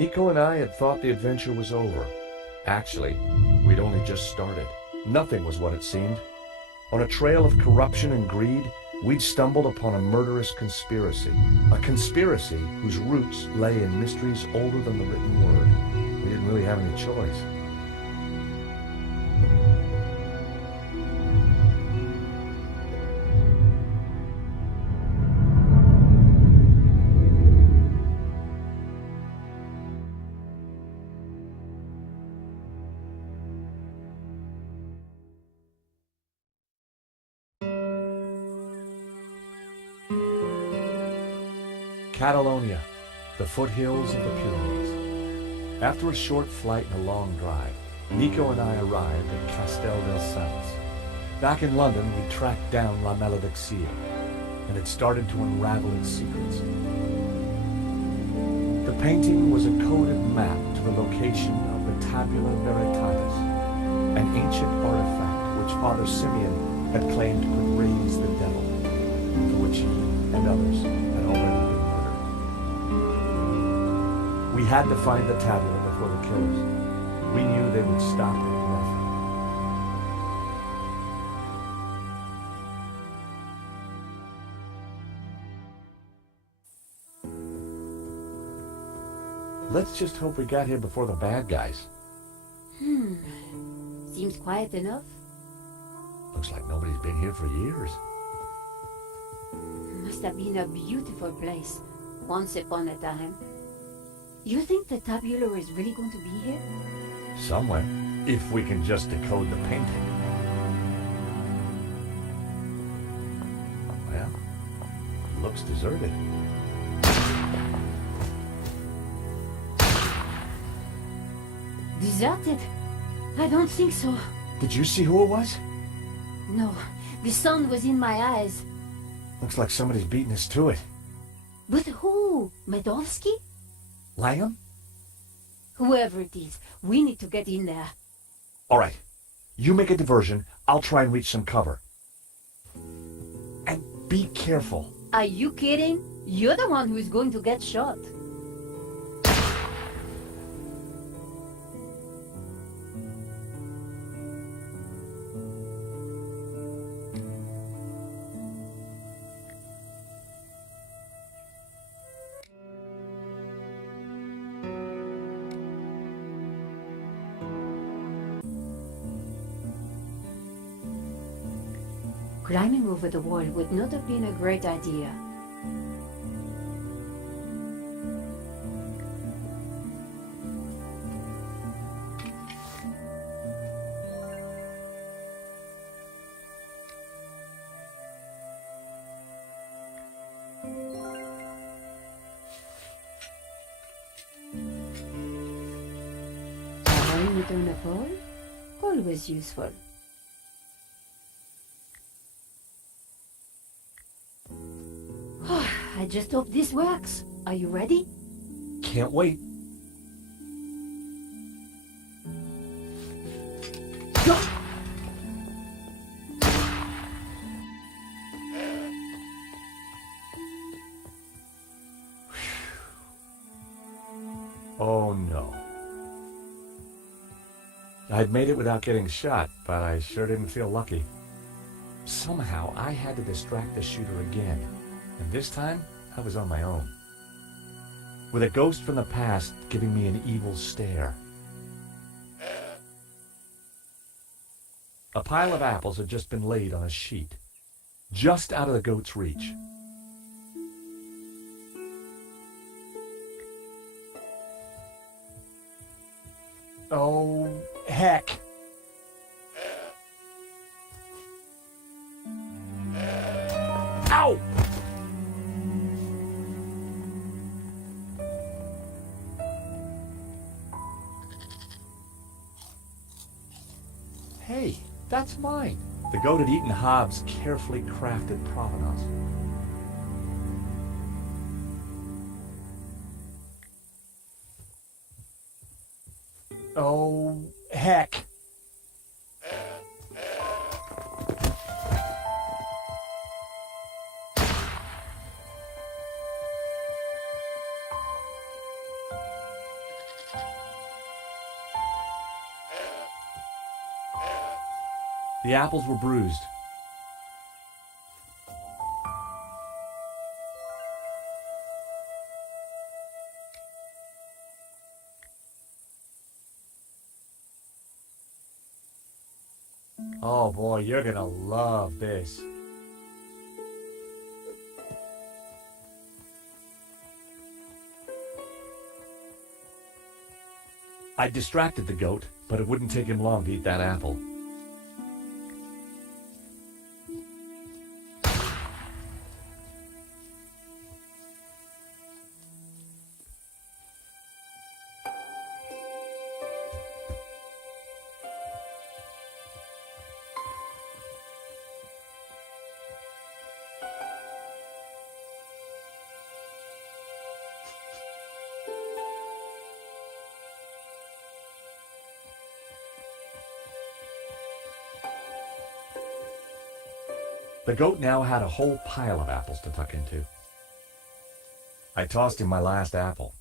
Nico and I had thought the adventure was over. Actually, we'd only just started. Nothing was what it seemed. On a trail of corruption and greed, we'd stumbled upon a murderous conspiracy. A conspiracy whose roots lay in mysteries older than the written word. We didn't really have any choice. Catalonia, the foothills of the Pyrenees. After a short flight and a long drive, Nico and I arrived at Castel del Sants. Back in London, we tracked down La Malediccia, and had started to unravel its secrets. The painting was a coded map to the location of the Tabula Veritatis, an ancient artifact which Father Simeon had claimed could raise the devil, for which he and others had already been. We had to find the tablet before the killers. We knew they would stop at nothing. Let's just hope we got here before the bad guys. Seems quiet enough. Looks like nobody's been here for years. Must have been a beautiful place, once upon a time. You think the tabula is really going to be here? Somewhere, if we can just decode the painting. Well, looks deserted. Deserted? I don't think so. Did you see who it was? No, the sun was in my eyes. Looks like somebody's beating us to it. But who? Medovsky? Langham? Whoever it is, we need to get in there. All right. You make a diversion. I'll try and reach some cover. And be careful. Are you kidding? You're the one who is going to get shot. Climbing over the wall would not have been a great idea. Carrying it on a pole? Always useful. I just hope this works. Are you ready? Can't wait. Go! Oh no. I'd made it without getting shot, but I sure didn't feel lucky. Somehow I had to distract the shooter again. And this time, I was on my own. With a ghost from the past giving me an evil stare. A pile of apples had just been laid on a sheet, just out of the goat's reach. Oh, heck! Ow! Hey, that's mine. The goat had eaten Hobbs' carefully crafted provenance. Oh, heck. The apples were bruised. Oh boy, you're gonna love this. I distracted the goat, but it wouldn't take him long to eat that apple. The goat now had a whole pile of apples to tuck into. I tossed him my last apple.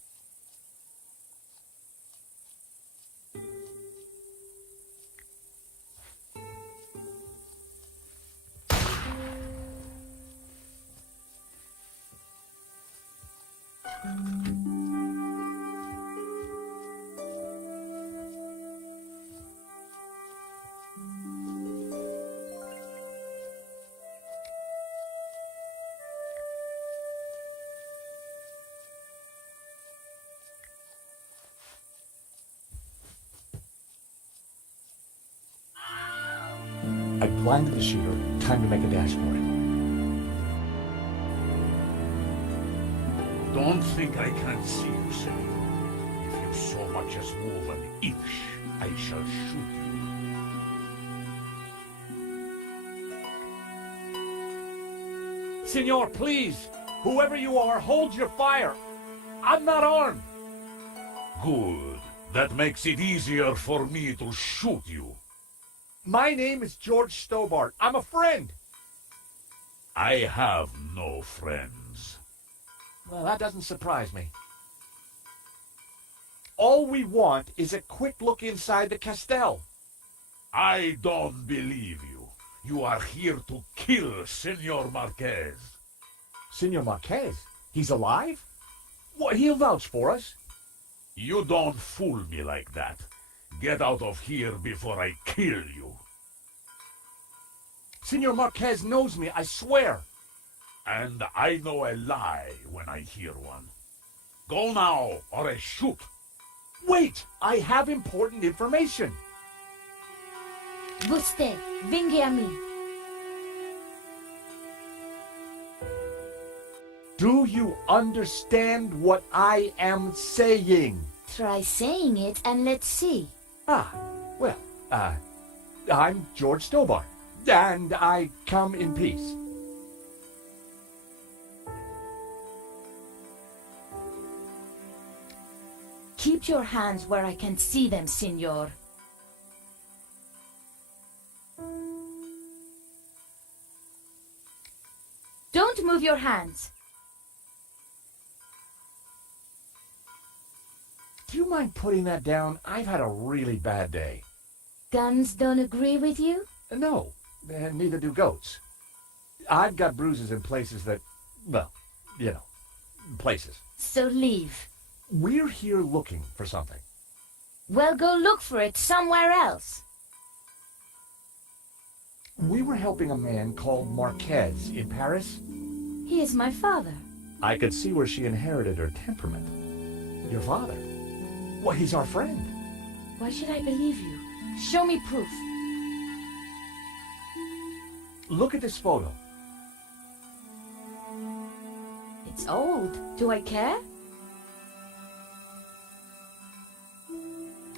I blinded the shooter. Time to make a dash for it. Don't think I can't see you, senor. If you so much as move an inch, I shall shoot you. Senor, please! Whoever you are, hold your fire! I'm not armed! Good. That makes it easier for me to shoot you. My name is George Stobart. I'm a friend! I have no friends. Well, that doesn't surprise me. All we want is a quick look inside the castell. I don't believe you. You are here to kill Senor Marquez. Senor Marquez? He's alive? What, he'll vouch for us. You don't fool me like that. Get out of here before I kill you. Senor Marquez knows me, I swear. And I know a lie when I hear one. Go now, or I shoot. Wait! I have important information. Vostè, venghi a me. Do you understand what I am saying? Try saying it and let's see. Well, I'm George Stobart, and I come in peace. Keep your hands where I can see them, Signor. Don't move your hands. Do you mind putting that down? I've had a really bad day. Guns don't agree with you? No, and neither do goats. I've got bruises in places that, well, you know, places. So leave. We're here looking for something. Well, go look for it somewhere else. We were helping a man called Marquez in Paris. He is my father. I could see where she inherited her temperament. Your father? Well, he's our friend. Why should I believe you? Show me proof. Look at this photo. It's old. Do I care?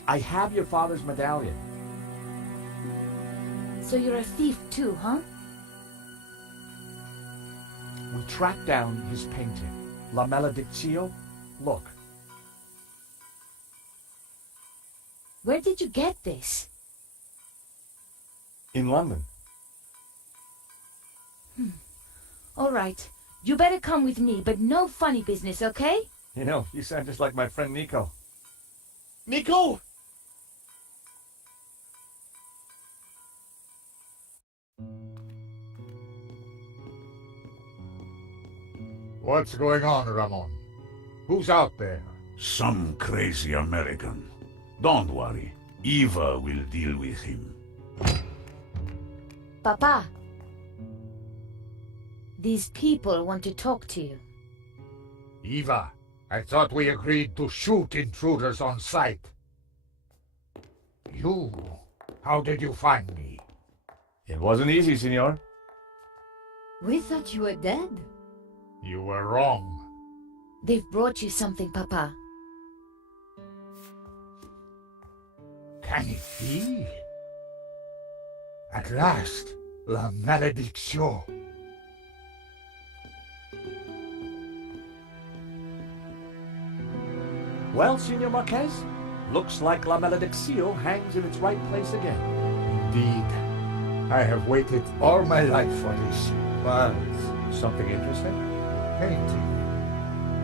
I have your father's medallion. So you're a thief too, huh? We tracked down his painting, La Maledictio. Look. Where did you get this? In London. All right. You better come with me, but no funny business, okay? You know, you sound just like my friend Nico. Nico! What's going on, Ramon? Who's out there? Some crazy American. Don't worry. Eva will deal with him. Papa, these people want to talk to you. Eva, I thought we agreed to shoot intruders on sight. You? How did you find me? It wasn't easy, senor. We thought you were dead. You were wrong. They've brought you something, Papa. Can it be? At last, la malédiction. Well, Senor Marquez, looks like La Malediccio hangs in its right place again. Indeed. I have waited all my life for this. Well, something interesting? Painting.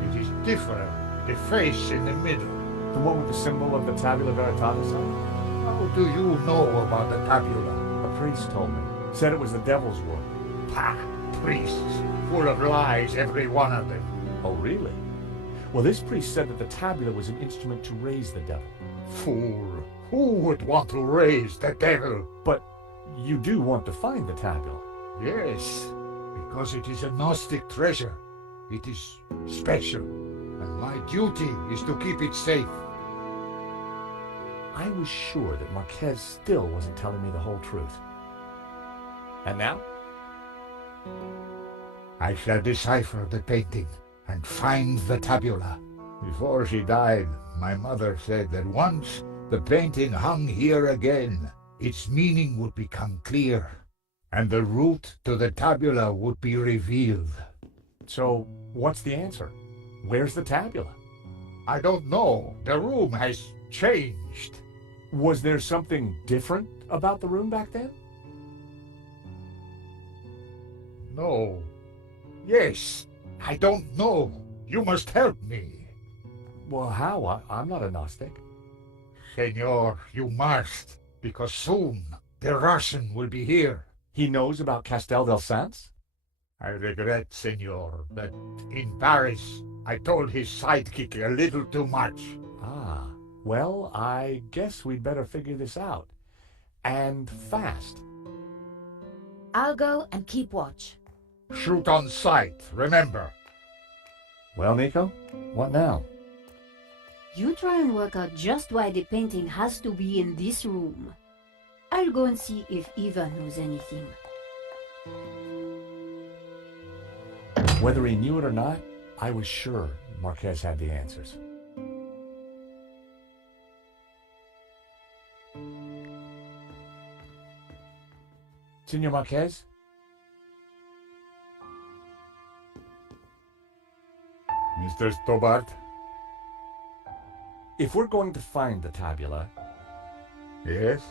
It is different. The face in the middle. The one with the symbol of the Tabula Veritatis on it? How do you know about the tabula? A priest told me. Said it was the devil's work. Pah! Priests. Full of lies, every one of them. Oh, really? Well, this priest said that the tabula was an instrument to raise the devil. Fool. Who would want to raise the devil? But you do want to find the tabula. Yes, because it is a Gnostic treasure. It is special, and my duty is to keep it safe. I was sure that Marquez still wasn't telling me the whole truth. And now? I shall decipher the painting and find the tabula. Before she died, my mother said that once the painting hung here again, its meaning would become clear, and the route to the tabula would be revealed. So, what's the answer? Where's the tabula? I don't know. The room has changed. Was there something different about the room back then? No. Yes. I don't know. You must help me. Well, how? I'm not a Gnostic. Senor, you must, because soon the Russian will be here. He knows about Castel del Sans? I regret, senor, that in Paris I told his sidekick a little too much. Ah, well, I guess we'd better figure this out. And fast. I'll go and keep watch. Shoot on sight, remember. Well, Nico, what now? You try and work out just why the painting has to be in this room. I'll go and see if Eva knows anything. Whether he knew it or not, I was sure Marquez had the answers. Senor Marquez? Mr. Stobart? If we're going to find the tabula, Yes?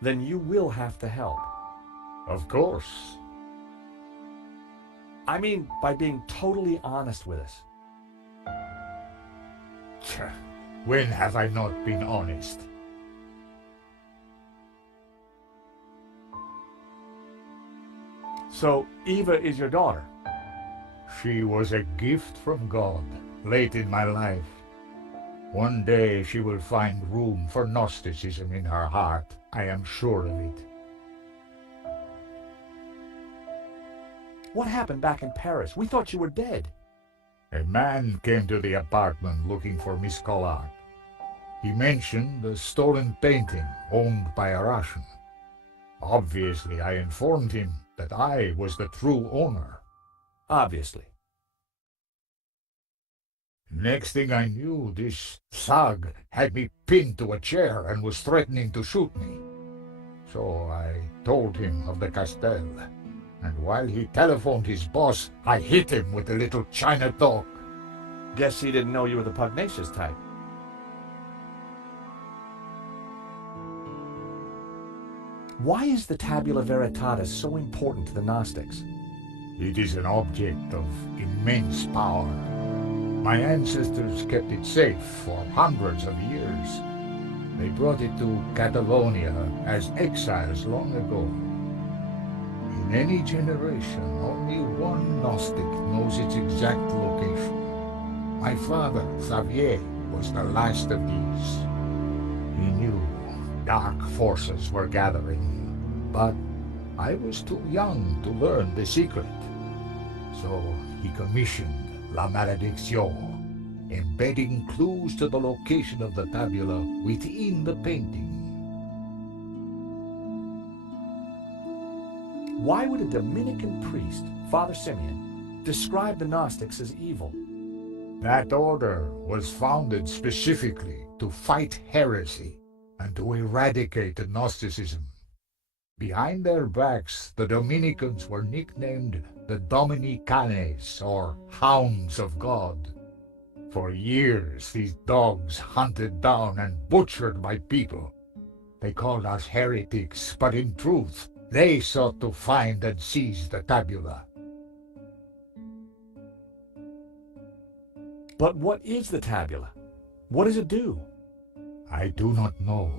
then you will have to help. Of course. I mean, by being totally honest with us. Tch, when have I not been honest? So, Eva is your daughter? She was a gift from God, late in my life. One day she will find room for Gnosticism in her heart. I am sure of it. What happened back in Paris? We thought you were dead. A man came to the apartment looking for Miss Collard. He mentioned a stolen painting owned by a Russian. Obviously, I informed him that I was the true owner. Obviously. Next thing I knew, this thug had me pinned to a chair and was threatening to shoot me. So I told him of the Castel, and while he telephoned his boss, I hit him with a little China dog. Guess he didn't know you were the pugnacious type. Why is the Tabula Veritatis so important to the Gnostics? It is an object of immense power. My ancestors kept it safe for hundreds of years. They brought it to Catalonia as exiles long ago. In In any generation, only one Gnostic knows its exact location. My father, Xavier, was the last of these. He knew dark forces were gathering, but I was too young to learn the secret. So he commissioned La Malédiction, embedding clues to the location of the tabula within the painting. Why would a Dominican priest, Father Simeon, describe the Gnostics as evil? That order was founded specifically to fight heresy and to eradicate Gnosticism. Behind their backs, the Dominicans were nicknamed the Dominicanes, or Hounds of God. For years, these dogs hunted down and butchered my people. They called us heretics, but in truth, they sought to find and seize the tabula. But what is the tabula? What does it do? I do not know.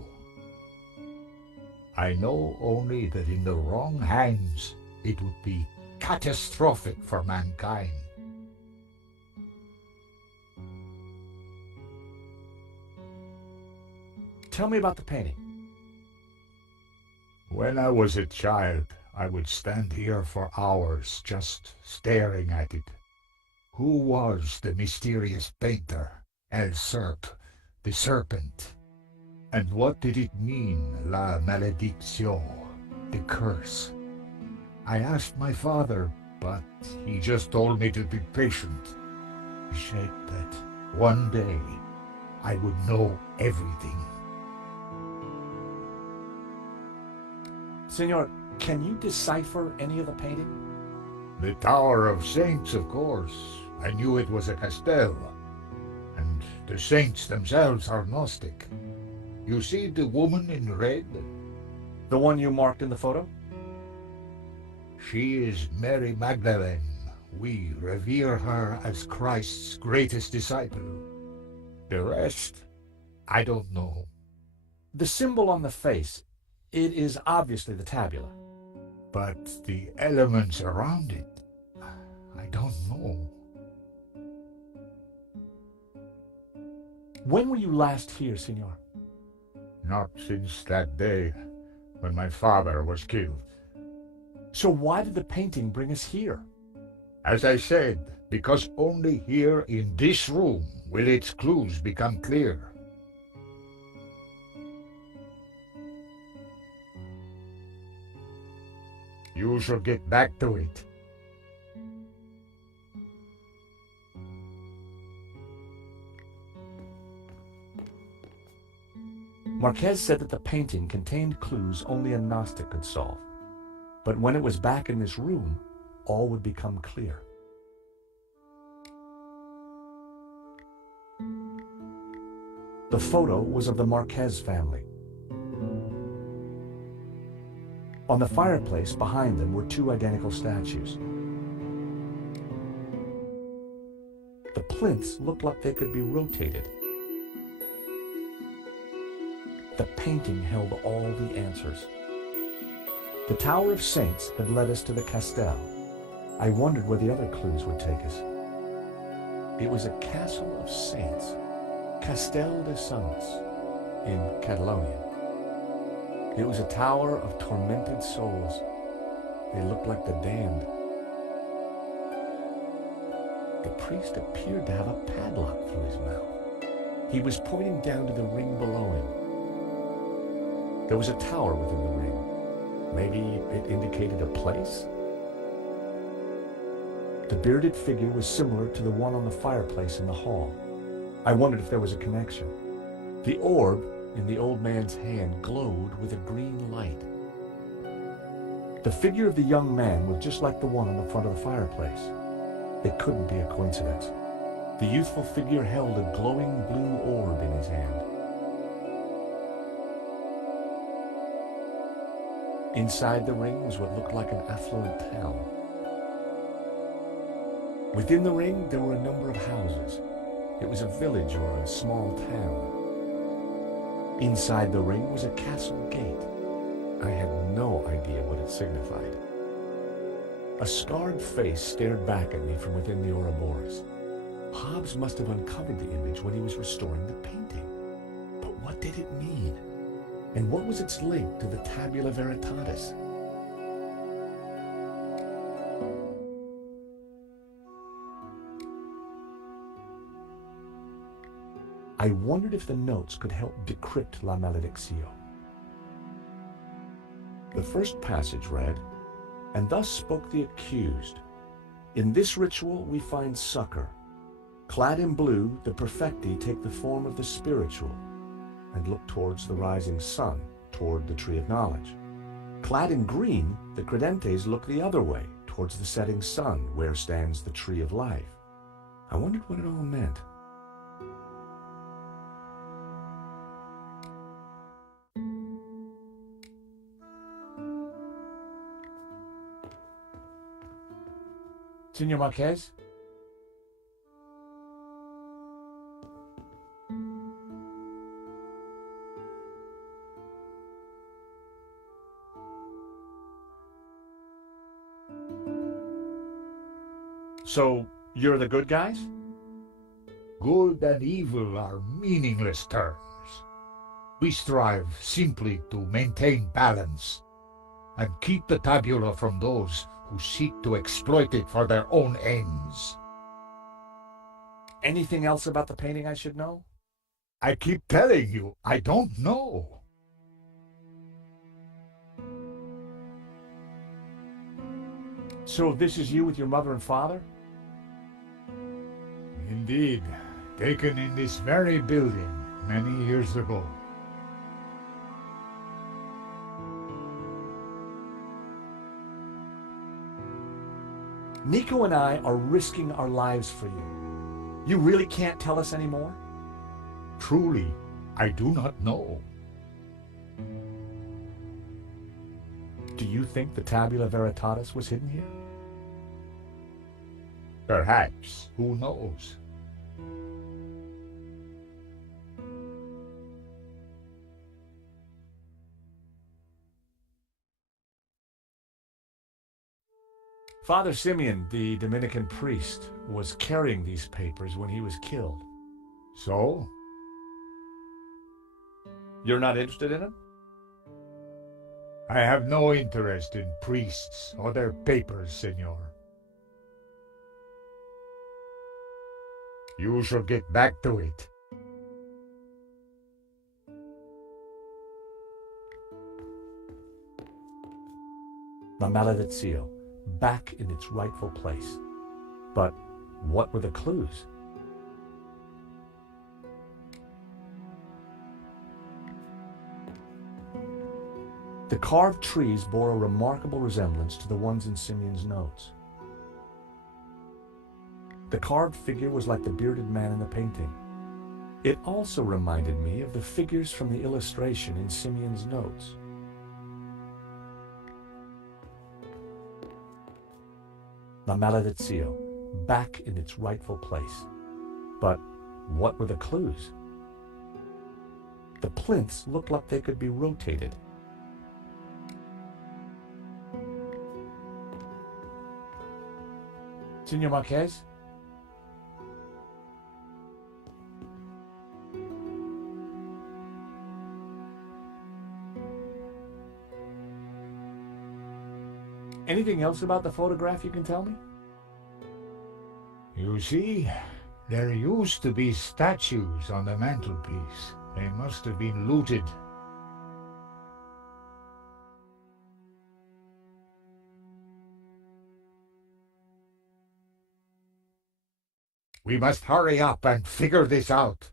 I know only that in the wrong hands, it would be catastrophic for mankind. Tell me about the painting. When I was a child, I would stand here for hours just staring at it. Who was the mysterious painter, the Serpent? And what did it mean, La Malédiction, the curse? I asked my father, but he just told me to be patient. He said that one day I would know everything. Senor, can you decipher any of the painting? The Tower of Saints, of course. I knew it was a castell. And the saints themselves are Gnostic. You see the woman in red? The one you marked in the photo? She is Mary Magdalene. We revere her as Christ's greatest disciple. The rest, I don't know. The symbol on the face, it is obviously the tabula. But the elements around it, I don't know. When were you last here, Senor? Not since that day when my father was killed. So why did the painting bring us here? As I said, because only here in this room will its clues become clear. You shall get back to it. Marquez said that the painting contained clues only a Gnostic could solve. But when it was back in this room, all would become clear. The photo was of the Marquez family. On the fireplace behind them were two identical statues. The plinths looked like they could be rotated. The painting held all the answers. The Tower of Saints had led us to the Castel. I wondered where the other clues would take us. It was a castle of saints, Castel de Sants, in Catalonia. It was a tower of tormented souls. They looked like the damned. The priest appeared to have a padlock through his mouth. He was pointing down to the ring below him. There was a tower within the ring. Maybe it indicated a place? The bearded figure was similar to the one on the fireplace in the hall. I wondered if there was a connection. The orb in the old man's hand glowed with a green light. The figure of the young man was just like the one on the front of the fireplace. It couldn't be a coincidence. The youthful figure held a glowing blue orb in his hand. Inside the ring was what looked like an affluent town. Within the ring, there were a number of houses. It was a village or a small town. Inside the ring was a castle gate. I had no idea what it signified. A scarred face stared back at me from within the Ouroboros. Hobbes must have uncovered the image when he was restoring the painting. But what did it mean? And what was its link to the Tabula Veritatis? I wondered if the notes could help decrypt La Maledictio. The first passage read, "And thus spoke the accused. In this ritual we find succor. Clad in blue, the perfecti take the form of the spiritual and look towards the rising sun, toward the tree of knowledge. Clad in green, the credentes look the other way, towards the setting sun, where stands the tree of life." I wondered what it all meant. Senor Marquez? So, you're the good guys? Good and evil are meaningless terms. We strive simply to maintain balance and keep the tabula from those who seek to exploit it for their own ends. Anything else about the painting I should know? I keep telling you, I don't know. So this is you with your mother and father? Indeed, taken in this very building many years ago. Nico and I are risking our lives for you. You really can't tell us anymore? Truly, I do not know. Do you think the Tabula Veritatis was hidden here? Perhaps, who knows? Father Simeon, the Dominican priest, was carrying these papers when he was killed. So? You're not interested in him? I have no interest in priests or their papers, senor. You shall get back to it. La Maledictio, back in its rightful place. But what were the clues? The carved trees bore a remarkable resemblance to the ones in Simeon's notes. The carved figure was like the bearded man in the painting. It also reminded me of the figures from the illustration in Simeon's notes. La Maledictio, back in its rightful place. But what were the clues? The plinths looked like they could be rotated. Senor Marquez? Anything else about the photograph you can tell me? You see, there used to be statues on the mantelpiece. They must have been looted. We must hurry up and figure this out.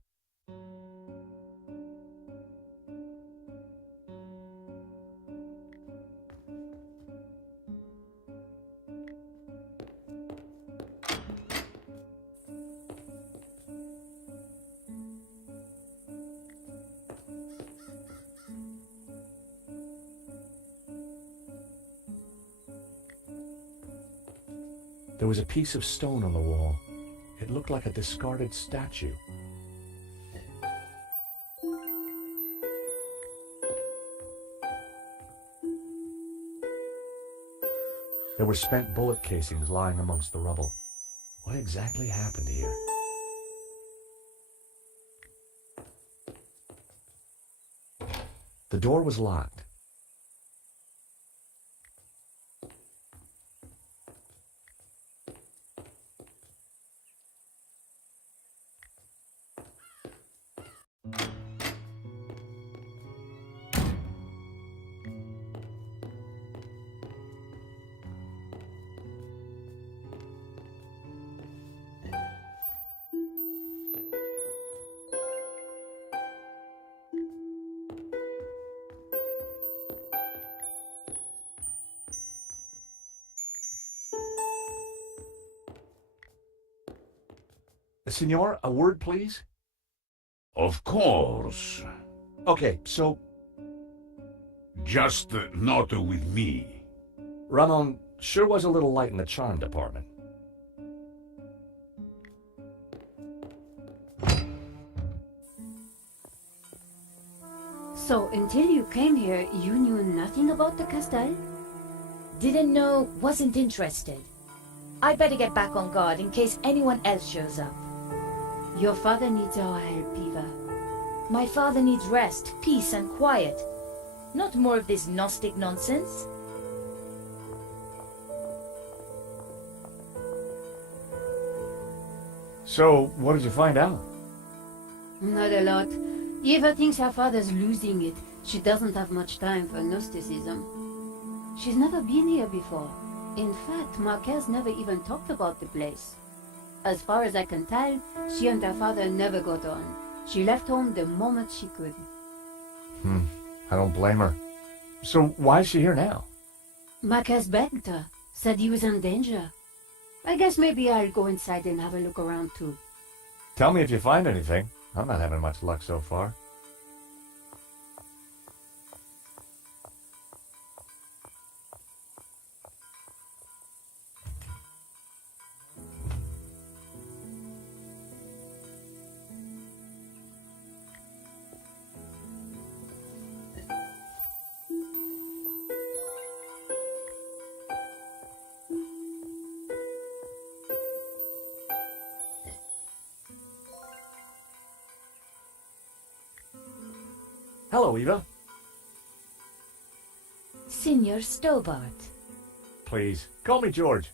There was a piece of stone on the wall. It looked like a discarded statue. There were spent bullet casings lying amongst the rubble. What exactly happened here? The door was locked. Senor, a word, please? Of course. Okay, so, Just not with me. Ramon sure was a little light in the charm department. So, until you came here, you knew nothing about the castle? Didn't know, wasn't interested. I better get back on guard in case anyone else shows up. Your father needs our help, Eva. My father needs rest, peace, and quiet. Not more of this Gnostic nonsense. So, what did you find out? Not a lot. Eva thinks her father's losing it. She doesn't have much time for Gnosticism. She's never been here before. In fact, Marquez never even talked about the place. As far as I can tell, she and her father never got on. She left home the moment she could. I don't blame her. So, why is she here now? Marquez begged her, said he was in danger. I guess maybe I'll go inside and have a look around too. Tell me if you find anything. I'm not having much luck so far. Hello, Eva. Signor Stobart. Please, call me George.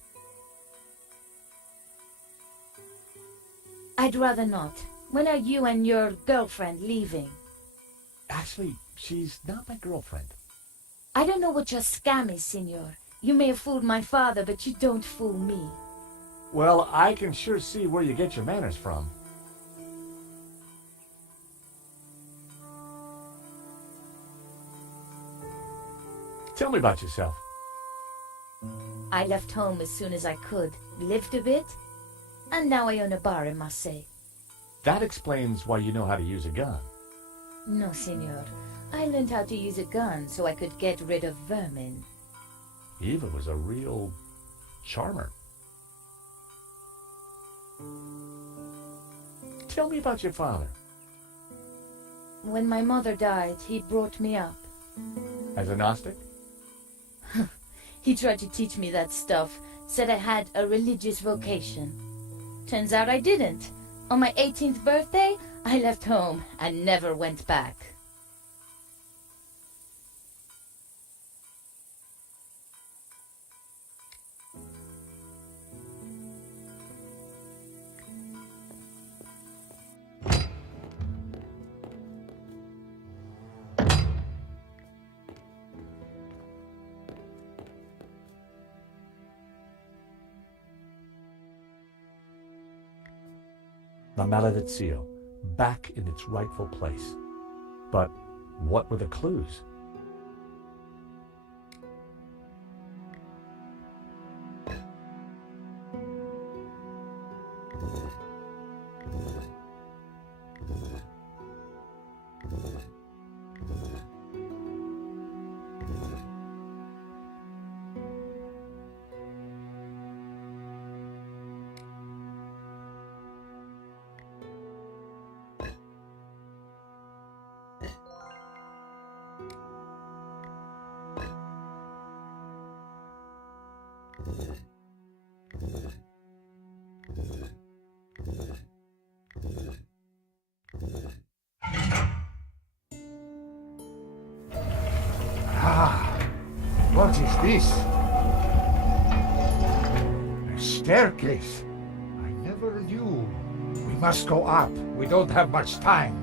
I'd rather not. When are you and your girlfriend leaving? Actually, she's not my girlfriend. I don't know what your scam is, Signor. You may have fooled my father, but you don't fool me. Well, I can sure see where you get your manners from. Tell me about yourself. I left home as soon as I could, lived a bit, and now I own a bar in Marseille. That explains why you know how to use a gun. No, Signor. I learned how to use a gun so I could get rid of vermin. Eva was a real charmer. Tell me about your father. When my mother died, he brought me up. As a Gnostic? He tried to teach me that stuff, said I had a religious vocation. Turns out I didn't. On my 18th birthday, I left home and never went back. The Maledizio, back in its rightful place. But what were the clues? Ah, what is this? A staircase. I never knew. We must go up. We don't have much time.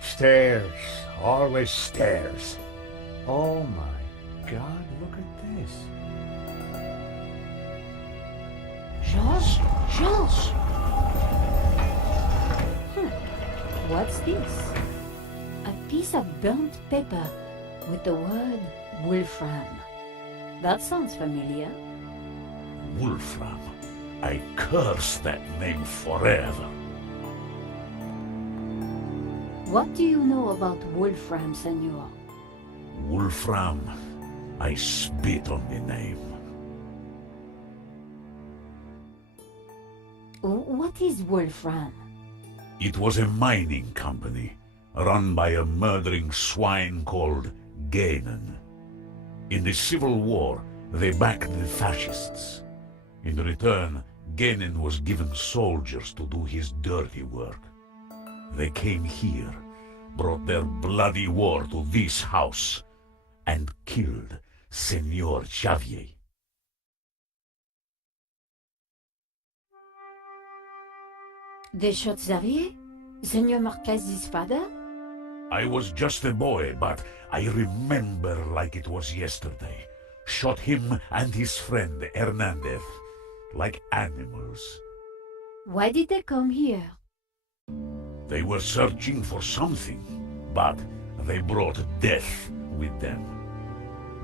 Stairs. Always stairs. Oh my God, look at this. George? George! What's this? A piece of burnt paper with the word Wolfram. That sounds familiar. Wolfram. I curse that name forever. What do you know about Wolfram, Senor? Wolfram. I spit on the name. What is Wolfram? It was a mining company, run by a murdering swine called Ganon. In the Civil War, they backed the fascists. In return, Ganon was given soldiers to do his dirty work. They came here, brought their bloody war to this house, and killed Senor Xavier. They shot Xavier? Senor Marquez's father? I was just a boy, but I remember like it was yesterday. Shot him and his friend Hernandez, like animals. Why did they come here? They were searching for something, but they brought death with them.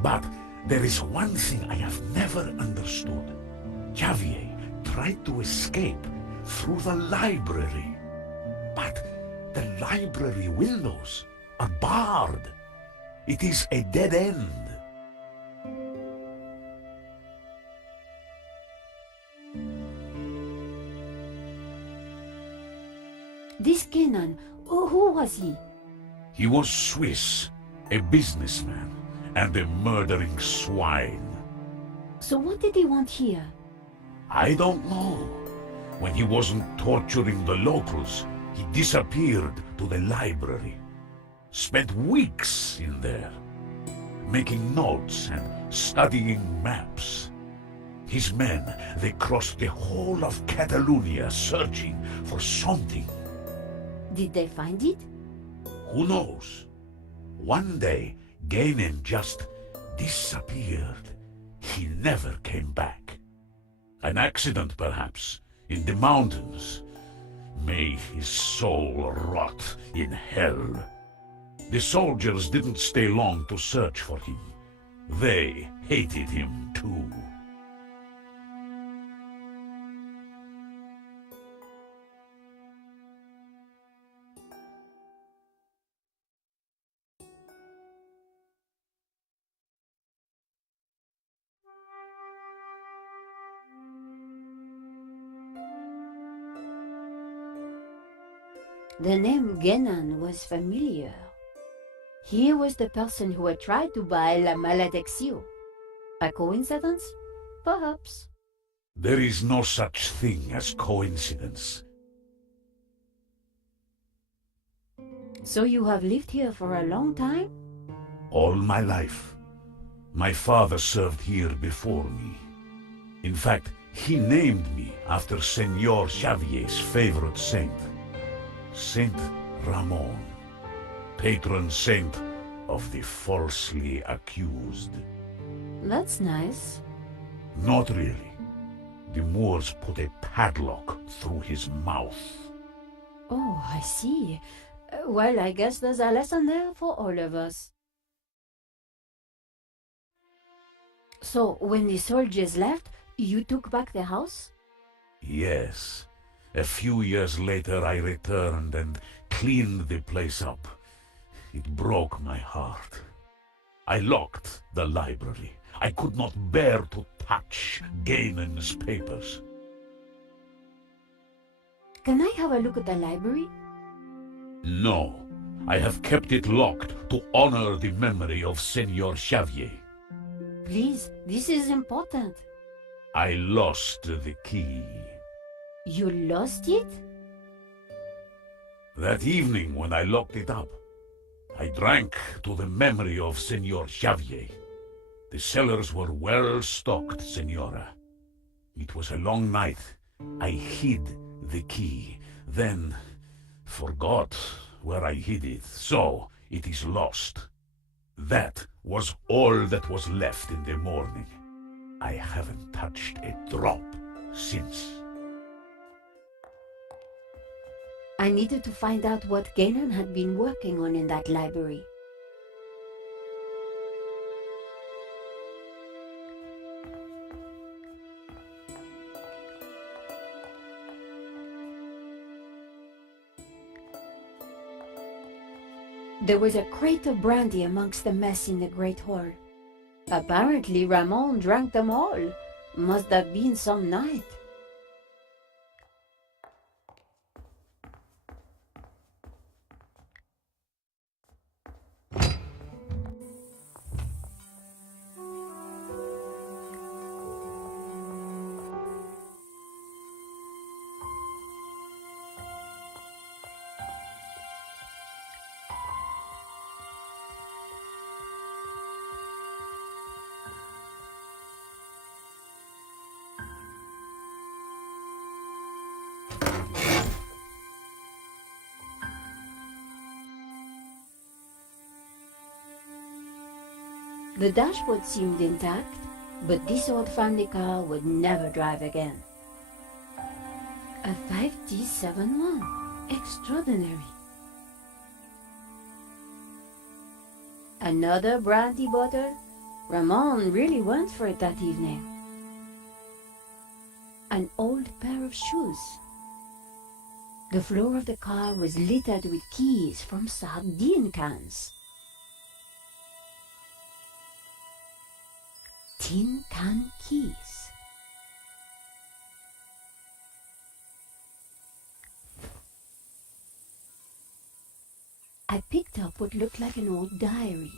But there is one thing I have never understood. Xavier tried to escape through the library. But the library windows are barred. It is a dead end. This Kenan, who was he? He was Swiss, a businessman, and a murdering swine. So what did he want here? I don't know. When he wasn't torturing the locals, he disappeared to the library. Spent weeks in there, making notes and studying maps. His men, they crossed the whole of Catalonia searching for something. Did they find it? Who knows? One day, Ganon just disappeared. He never came back. An accident, perhaps, in the mountains. May his soul rot in hell. The soldiers didn't stay long to search for him. They hated him too. The name Genan was familiar. He was the person who had tried to buy La Maledicción. A coincidence? Perhaps. There is no such thing as coincidence. So you have lived here for a long time? All my life. My father served here before me. In fact, he named me after Senor Xavier's favorite saint. Saint Ramon, patron saint of the falsely accused. That's nice. Not really. The Moors put a padlock through his mouth. Oh, I see. Well, I guess there's a lesson there for all of us. So, when the soldiers left, you took back the house? Yes. A few years later I returned and cleaned the place up. It broke my heart. I locked the library. I could not bear to touch Ganon's papers. Can I have a look at the library? No, I have kept it locked to honor the memory of Senor Xavier. Please, this is important. I lost the key. You lost it? That evening when I locked it up, I drank to the memory of Senor Xavier. The cellars were well stocked, Senora. It was a long night. I hid the key, then forgot where I hid it, so it is lost. That was all that was left in the morning. I haven't touched a drop since. I needed to find out what Ganon had been working on in that library. There was a crate of brandy amongst the mess in the Great Hall. Apparently Ramon drank them all. Must have been some night. The dashboard seemed intact, but this old family car would never drive again. A 5T71. Extraordinary. Another brandy bottle? Ramon really went for it that evening. An old pair of shoes. The floor of the car was littered with keys from sardine cans. Tin can keys. I picked up what looked like an old diary.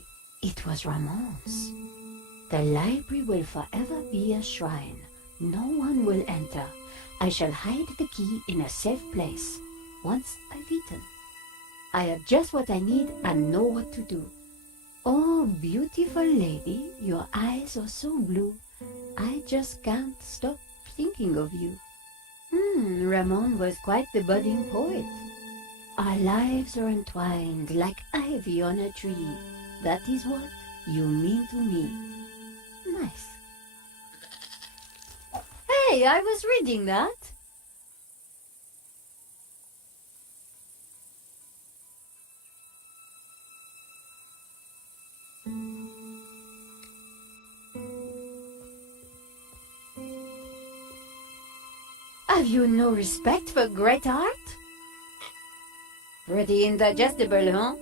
It was Ramon's. The library will forever be a shrine. No one will enter. I shall hide the key in a safe place. Once I've eaten. I have just what I need and know what to do. Oh, beautiful lady, your eyes are so blue. I just can't stop thinking of you. Ramon was quite the budding poet. Our lives are entwined like ivy on a tree. That is what you mean to me. Nice. Hey, I was reading that. Have you no respect for great art? Pretty indigestible, huh?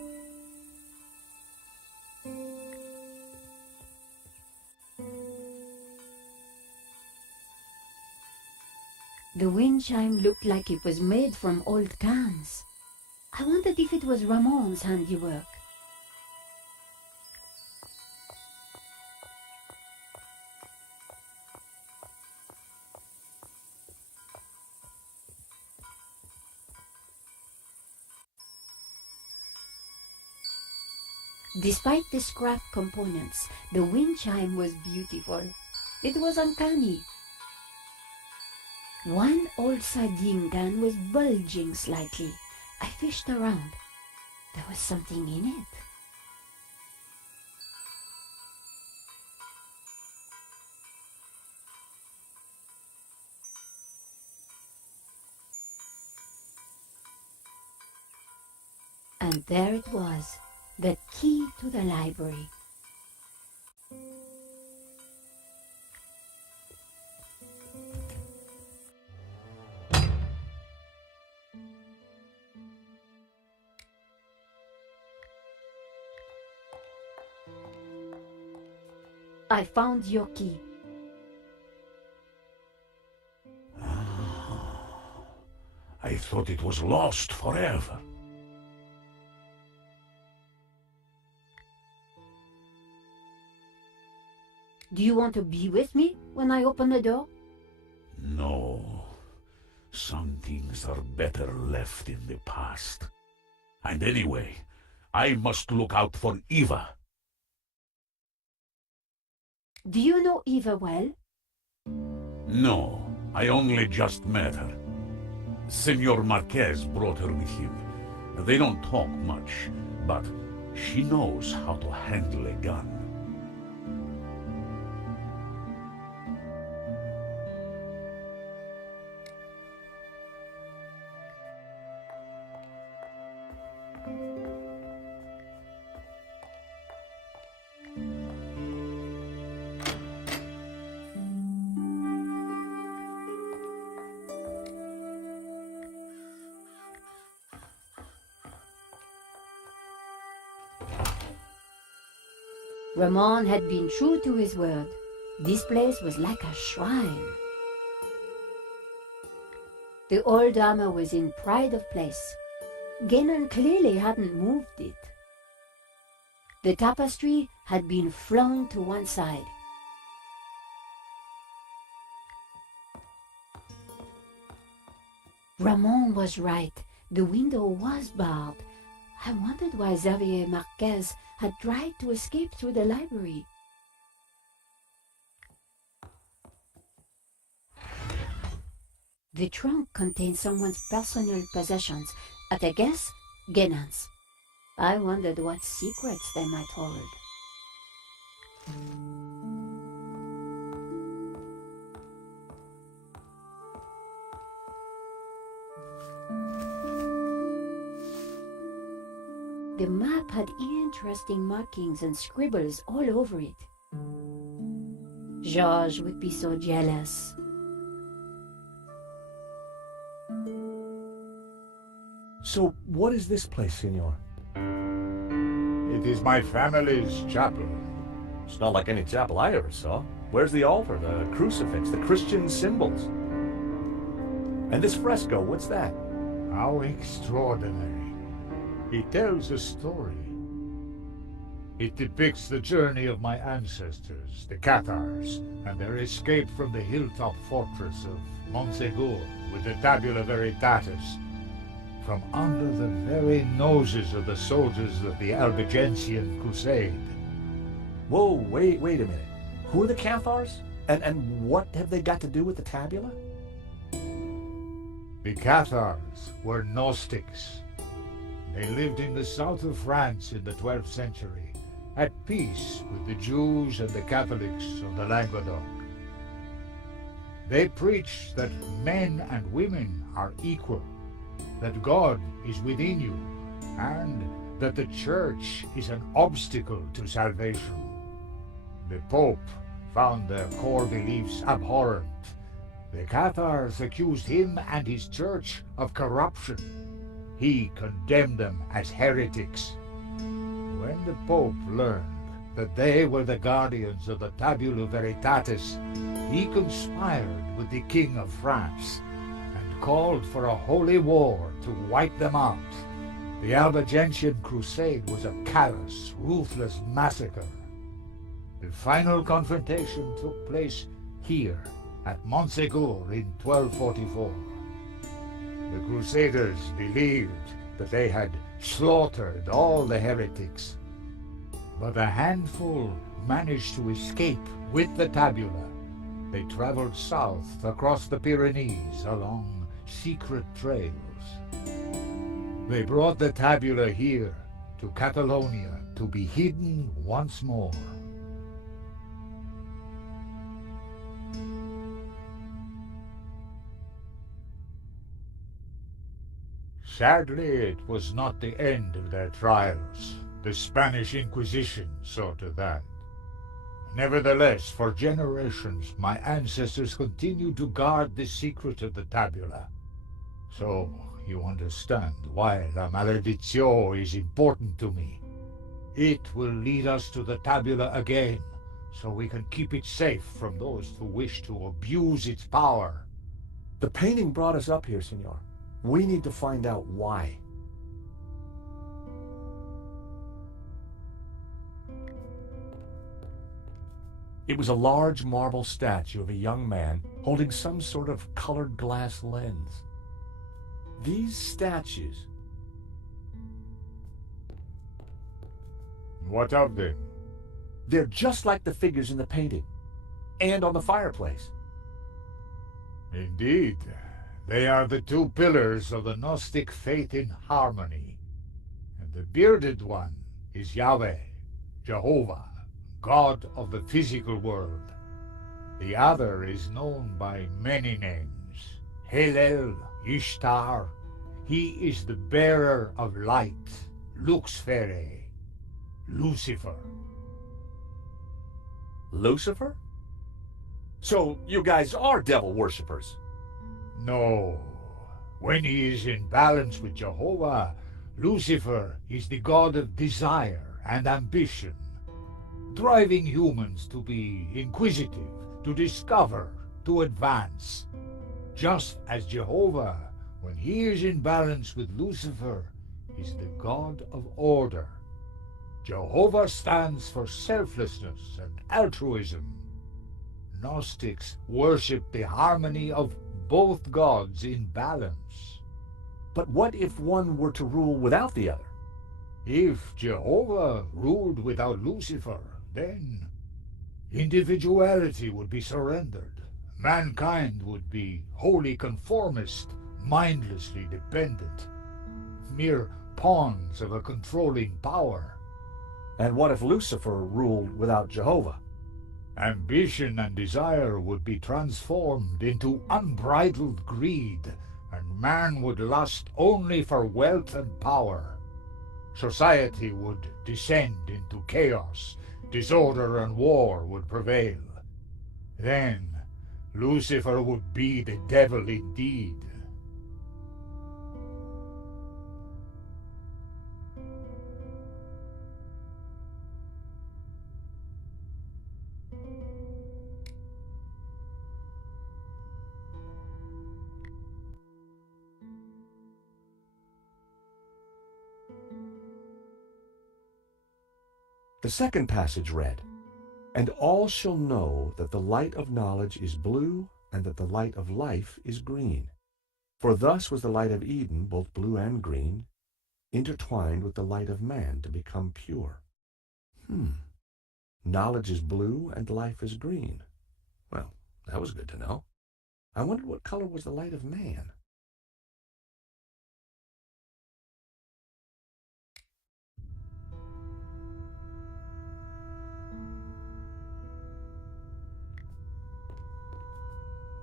The wind chime looked like it was made from old cans. I wondered if it was Ramon's handiwork. Despite the scrap components, the wind chime was beautiful. It was uncanny. One old sardine can was bulging slightly. I fished around. There was something in it. And there it was. The key to the library. I found your key. I thought it was lost forever. Do you want to be with me when I open the door? No. Some things are better left in the past. And anyway, I must look out for Eva. Do you know Eva well? No, I only just met her. Senor Marquez brought her with him. They don't talk much, but she knows how to handle a gun. Ramon had been true to his word. This place was like a shrine. The old armor was in pride of place. Gannon clearly hadn't moved it. The tapestry had been flung to one side. Ramon was right. The window was barred. I wondered why Xavier Marquez had tried to escape through the library. The trunk contained someone's personal possessions, at a guess, Gannon's. I wondered what secrets they might hold. The map had interesting markings and scribbles all over it. Georges would be so jealous. So, what is this place, Senor? It is my family's chapel. It's not like any chapel I ever saw. Where's the altar, the crucifix, the Christian symbols? And this fresco, what's that? How extraordinary. It tells a story. It depicts the journey of my ancestors, the Cathars, and their escape from the hilltop fortress of Montsegur with the Tabula Veritatis, from under the very noses of the soldiers of the Albigensian Crusade. Whoa, wait a minute. Who are the Cathars? And what have they got to do with the tabula? The Cathars were Gnostics. They lived in the south of France in the 12th century, at peace with the Jews and the Catholics of the Languedoc. They preached that men and women are equal, that God is within you, and that the Church is an obstacle to salvation. The Pope found their core beliefs abhorrent. The Cathars accused him and his Church of corruption. He condemned them as heretics. When the Pope learned that they were the guardians of the Tabula Veritatis, he conspired with the King of France and called for a holy war to wipe them out. The Albigensian Crusade was a callous, ruthless massacre. The final confrontation took place here at Montsegur in 1244. The Crusaders believed that they had slaughtered all the heretics, but a handful managed to escape with the tabula. They traveled south across the Pyrenees along secret trails. They brought the tabula here to Catalonia to be hidden once more. Sadly, it was not the end of their trials. The Spanish Inquisition saw to that. Nevertheless, for generations, my ancestors continued to guard the secret of the tabula. So, you understand why La Maledictio is important to me. It will lead us to the tabula again, so we can keep it safe from those who wish to abuse its power. The painting brought us up here, Senor. We need to find out why. It was a large marble statue of a young man holding some sort of colored glass lens. These statues... What of them? They're just like the figures in the painting, and on the fireplace. Indeed, they are the two pillars of the Gnostic faith in harmony. And the bearded one is Yahweh, Jehovah, God of the physical world. The other is known by many names. Hillel, Ishtar. He is the bearer of light, Luxfere, Lucifer. Lucifer? So you guys are devil worshippers? No. When he is in balance with Jehovah, Lucifer is the god of desire and ambition, driving humans to be inquisitive, to discover, to advance. Just as Jehovah, when he is in balance with Lucifer, is the god of order. Jehovah stands for selflessness and altruism. Gnostics worship the harmony of both gods in balance. But what if one were to rule without the other? If Jehovah ruled without Lucifer, then individuality would be surrendered. Mankind would be wholly conformist, mindlessly dependent, mere pawns of a controlling power. And what if Lucifer ruled without Jehovah? Ambition and desire would be transformed into unbridled greed, and man would lust only for wealth and power. Society would descend into chaos, disorder and war would prevail. Then Lucifer would be the devil indeed. The second passage read, "And all shall know that the light of knowledge is blue, and that the light of life is green. For thus was the light of Eden, both blue and green, intertwined with the light of man to become pure." Knowledge is blue and life is green. Well, that was good to know. I wondered what color was the light of man.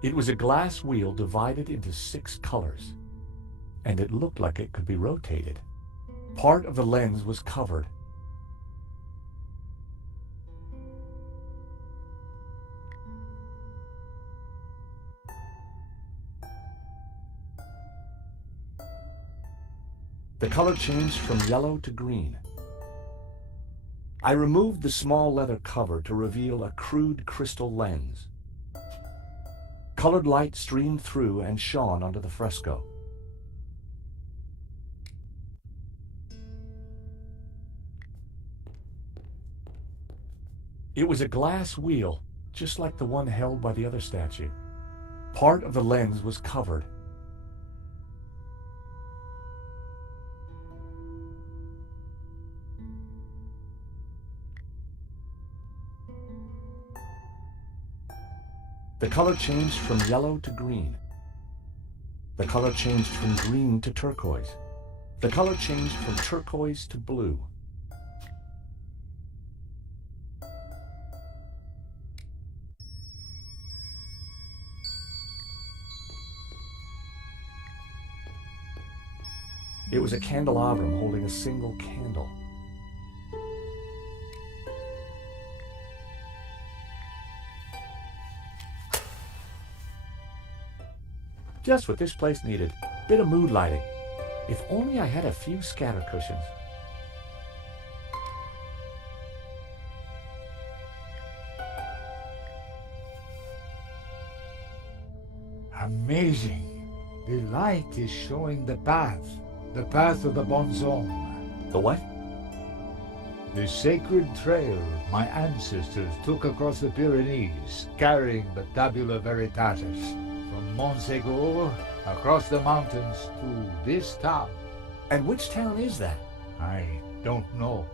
It was a glass wheel divided into 6 colors, and it looked like it could be rotated. Part of the lens was covered. The color changed from yellow to green. I removed the small leather cover to reveal a crude crystal lens. Colored light streamed through and shone onto the fresco. It was a glass wheel, just like the one held by the other statue. Part of the lens was covered. The color changed from yellow to green. The color changed from green to turquoise. The color changed from turquoise to blue. It was a candelabrum holding a single candle. Just what this place needed. Bit of mood lighting. If only I had a few scatter cushions. Amazing. The light is showing the path of the Bonzon. The what? The sacred trail my ancestors took across the Pyrenees, carrying the Tabula Veritatis, from Montségur across the mountains to this town. And which town is that? I don't know.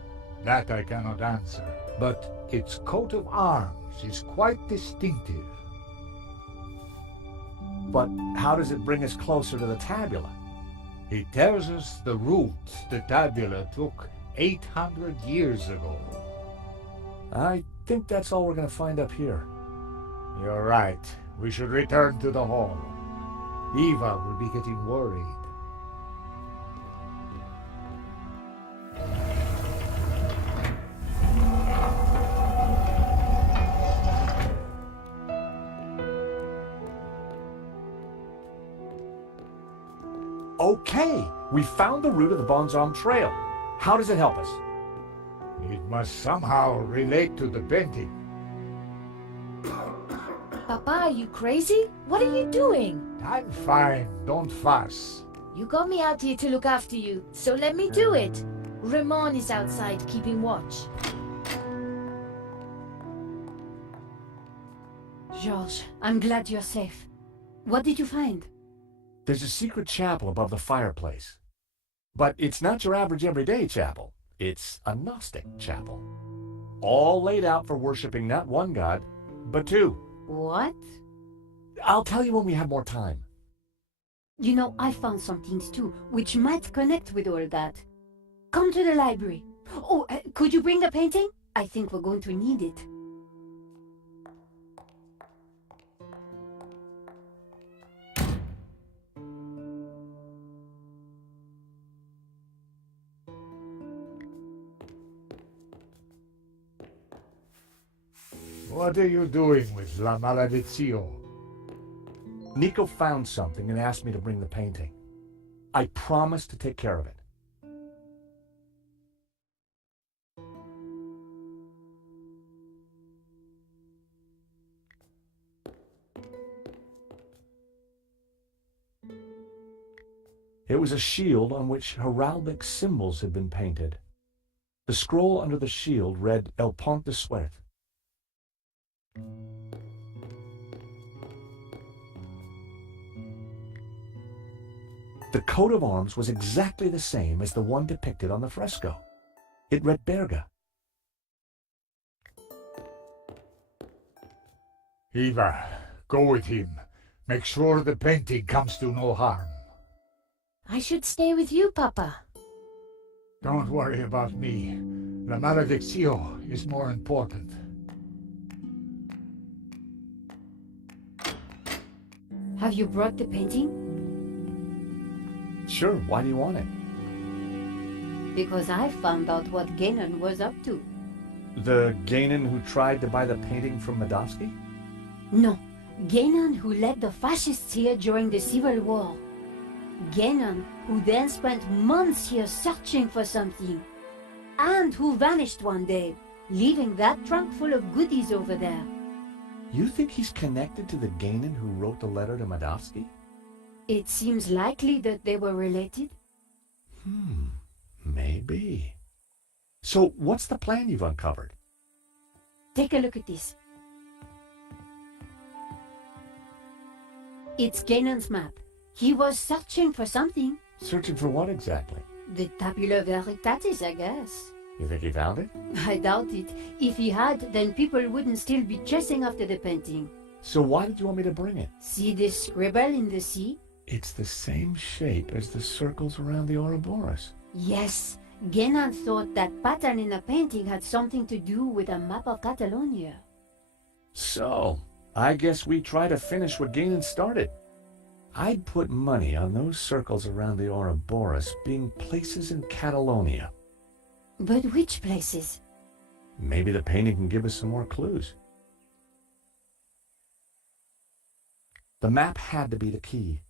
That I cannot answer. But its coat of arms is quite distinctive. But how does it bring us closer to the tabula? It tells us the route the tabula took 800 years ago. I think that's all we're going to find up here. You're right. We should return to the hall. Eva will be getting worried. Okay, we found the route of the Bonzom Trail. How does it help us? It must somehow relate to the painting. Papa, are you crazy? What are you doing? I'm fine. Don't fuss. You got me out here to look after you, so let me do it. Ramon is outside keeping watch. Georges, I'm glad you're safe. What did you find? There's a secret chapel above the fireplace. But it's not your average everyday chapel. It's a Gnostic chapel. All laid out for worshiping not one god, but two. What? I'll tell you when we have more time. You know, I found some things too, which might connect with all that. Come to the library. Oh, could you bring the painting? I think we're going to need it. What are you doing with La Maledizio? Nico found something and asked me to bring the painting. I promised to take care of it. It was a shield on which heraldic symbols had been painted. The scroll under the shield read El Pont de Suerte. The coat of arms was exactly the same as the one depicted on the fresco. It read Berga. Eva, go with him. Make sure the painting comes to no harm. I should stay with you, Papa. Don't worry about me. La Malediccio is more important. Have you brought the painting? Sure, why do you want it? Because I found out what Ganon was up to. The Ganon who tried to buy the painting from Medovsky? No, Ganon who led the fascists here during the Civil War. Ganon who then spent months here searching for something. And who vanished one day, leaving that trunk full of goodies over there. You think he's connected to the Ganon who wrote the letter to Medovsky? It seems likely that they were related. Maybe. So what's the plan you've uncovered? Take a look at this. It's Ganon's map. He was searching for something. Searching for what exactly? The Tabula Veritatis, I guess. You think he found it? I doubt it. If he had, then people wouldn't still be chasing after the painting. So why did you want me to bring it? See this scribble in the sea? It's the same shape as the circles around the Ouroboros. Yes. Ganon thought that pattern in the painting had something to do with a map of Catalonia. So, I guess we try to finish what Ganon started. I'd put money on those circles around the Ouroboros being places in Catalonia. But which places? Maybe the painting can give us some more clues. The map had to be the key.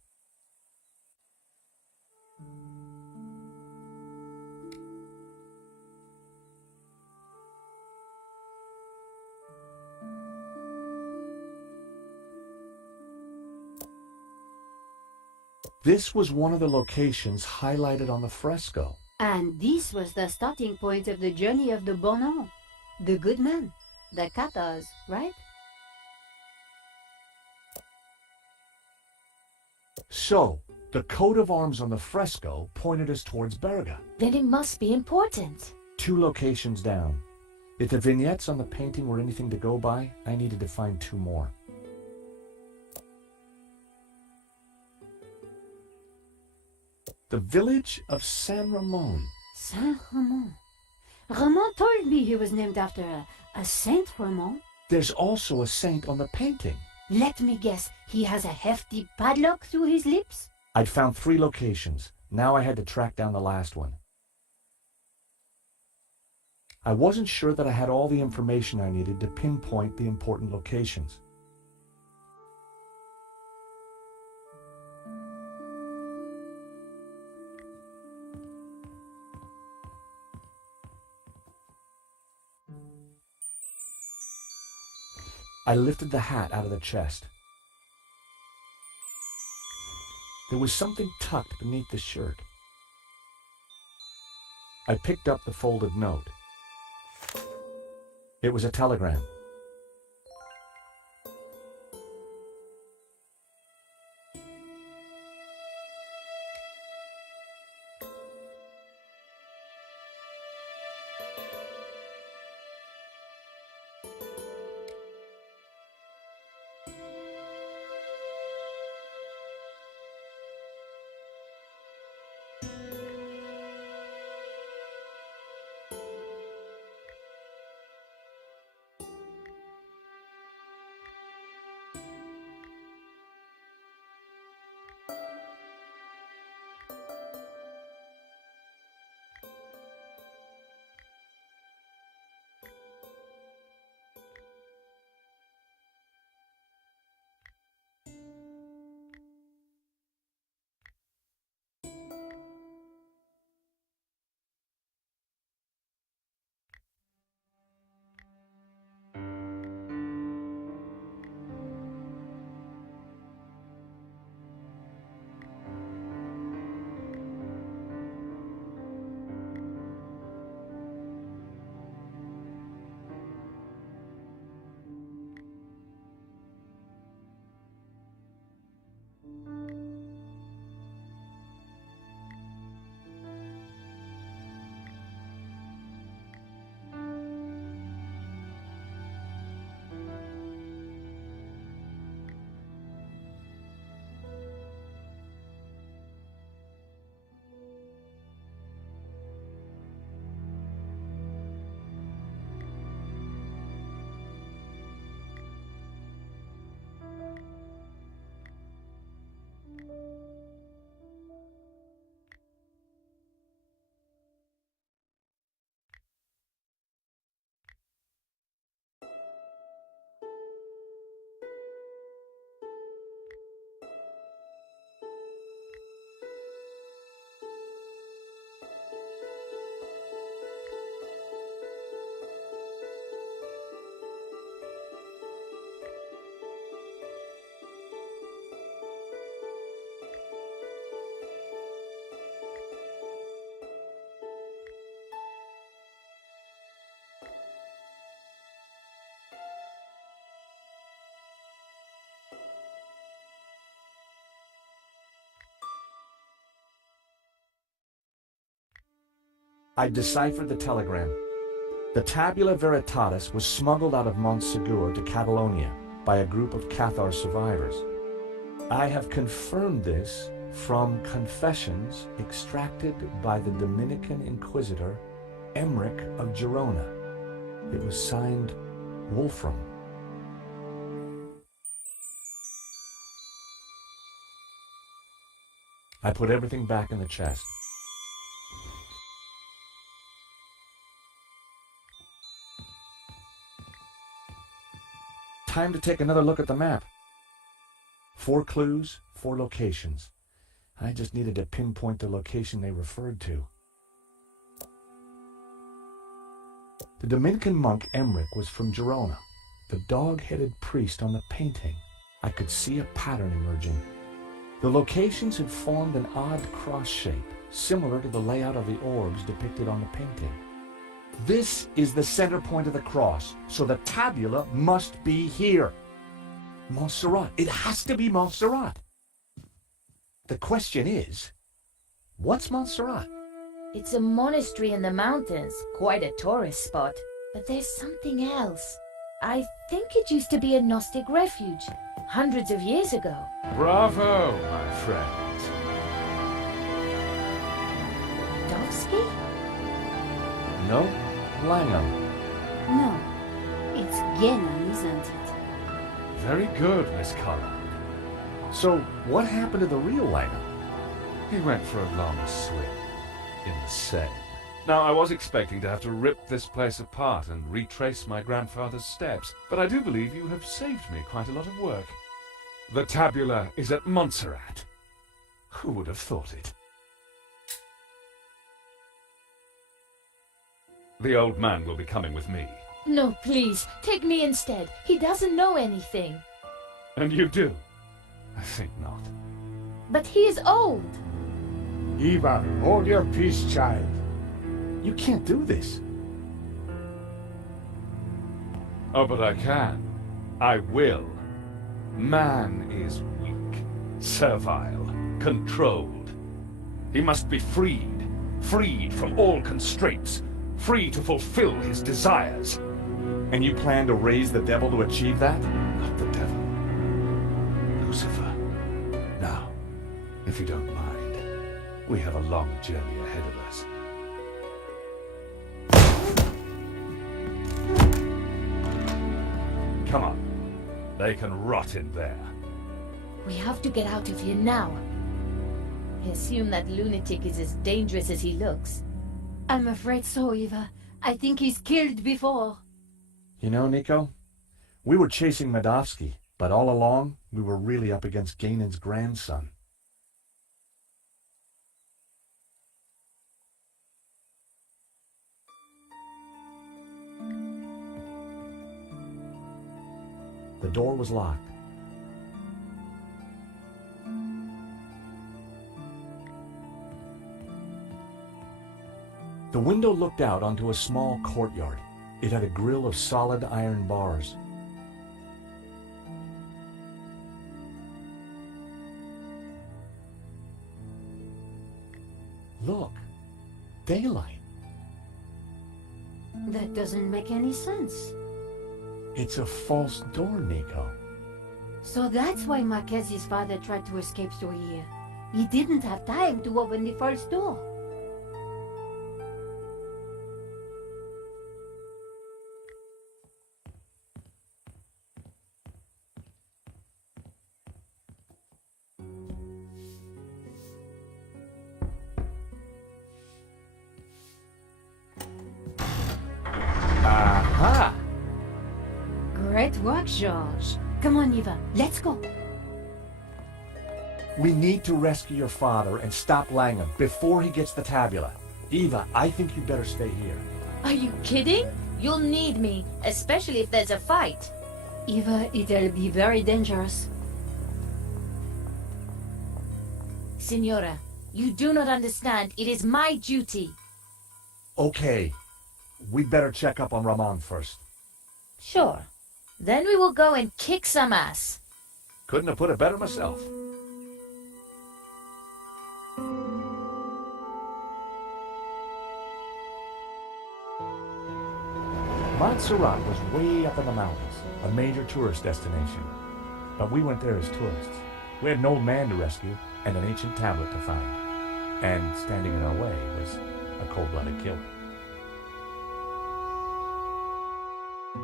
This was one of the locations highlighted on the fresco. And this was the starting point of the journey of the Bonan, the good men, the Cathars, right? So, the coat of arms on the fresco pointed us towards Berga. Then it must be important. 2 locations down. If the vignettes on the painting were anything to go by, I needed to find 2 more. The village of San Ramon. Saint Ramon. Ramon told me he was named after a Saint Ramon. There's also a saint on the painting. Let me guess, he has a hefty padlock through his lips? I'd found 3 locations. Now I had to track down the last one. I wasn't sure that I had all the information I needed to pinpoint the important locations. I lifted the hat out of the chest. There was something tucked beneath the shirt. I picked up the folded note. It was a telegram. I deciphered the telegram. The Tabula Veritatis was smuggled out of Montsegur to Catalonia by a group of Cathar survivors. I have confirmed this from confessions extracted by the Dominican Inquisitor Emmerich of Girona. It was signed Wolfram. I put everything back in the chest. Time to take another look at the map. 4 clues, 4 locations. I just needed to pinpoint the location they referred to. The Dominican monk Emmerich was from Girona. The dog-headed priest on the painting. I could see a pattern emerging. The locations had formed an odd cross shape, similar to the layout of the orbs depicted on the painting. This is the center point of the cross, so the tabula must be here. Montserrat. It has to be Montserrat. The question is, what's Montserrat? It's a monastery in the mountains, quite a tourist spot. But there's something else. I think it used to be a Gnostic refuge, hundreds of years ago. Bravo, my friend. Dovsky? No, Langham. No, it's Genon, isn't it? Very good, Miss Collard. So, what happened to the real Langham? He went for a long swim in the Seine. Now, I was expecting to have to rip this place apart and retrace my grandfather's steps, but I do believe you have saved me quite a lot of work. The tabula is at Montserrat. Who would have thought it? The old man will be coming with me. No, please, take me instead. He doesn't know anything. And you do? I think not. But he is old. Eva, hold your peace, child. You can't do this. Oh, but I can. I will. Man is weak, servile, controlled. He must be freed, freed from all constraints, free to fulfill his desires. And you plan to raise the devil to achieve that? Not the devil. Lucifer. Now, if you don't mind, we have a long journey ahead of us. Come on. They can rot in there. We have to get out of here now. I assume that lunatic is as dangerous as he looks. I'm afraid so, Eva. I think he's killed before. You know, Nico, we were chasing Medovsky, but all along, we were really up against Ganon's grandson. The door was locked. The window looked out onto a small courtyard. It had a grille of solid iron bars. Look, daylight. That doesn't make any sense. It's a false door, Nico. So that's why Marquez's father tried to escape through here. He didn't have time to open the first door. Aha! Great work, George. Come on, Eva, let's go. We need to rescue your father and stop Langham before he gets the tabula. Eva, I think you'd better stay here. Are you kidding? You'll need me, especially if there's a fight. Eva, it'll be very dangerous. Signora, you do not understand. It is my duty. Okay. We'd better check up on Ramon first. Sure. Then we will go and kick some ass. Couldn't have put it better myself. Montserrat was way up in the mountains, a major tourist destination. But we went there as tourists. We had an old man to rescue and an ancient tablet to find. And standing in our way was a cold-blooded killer.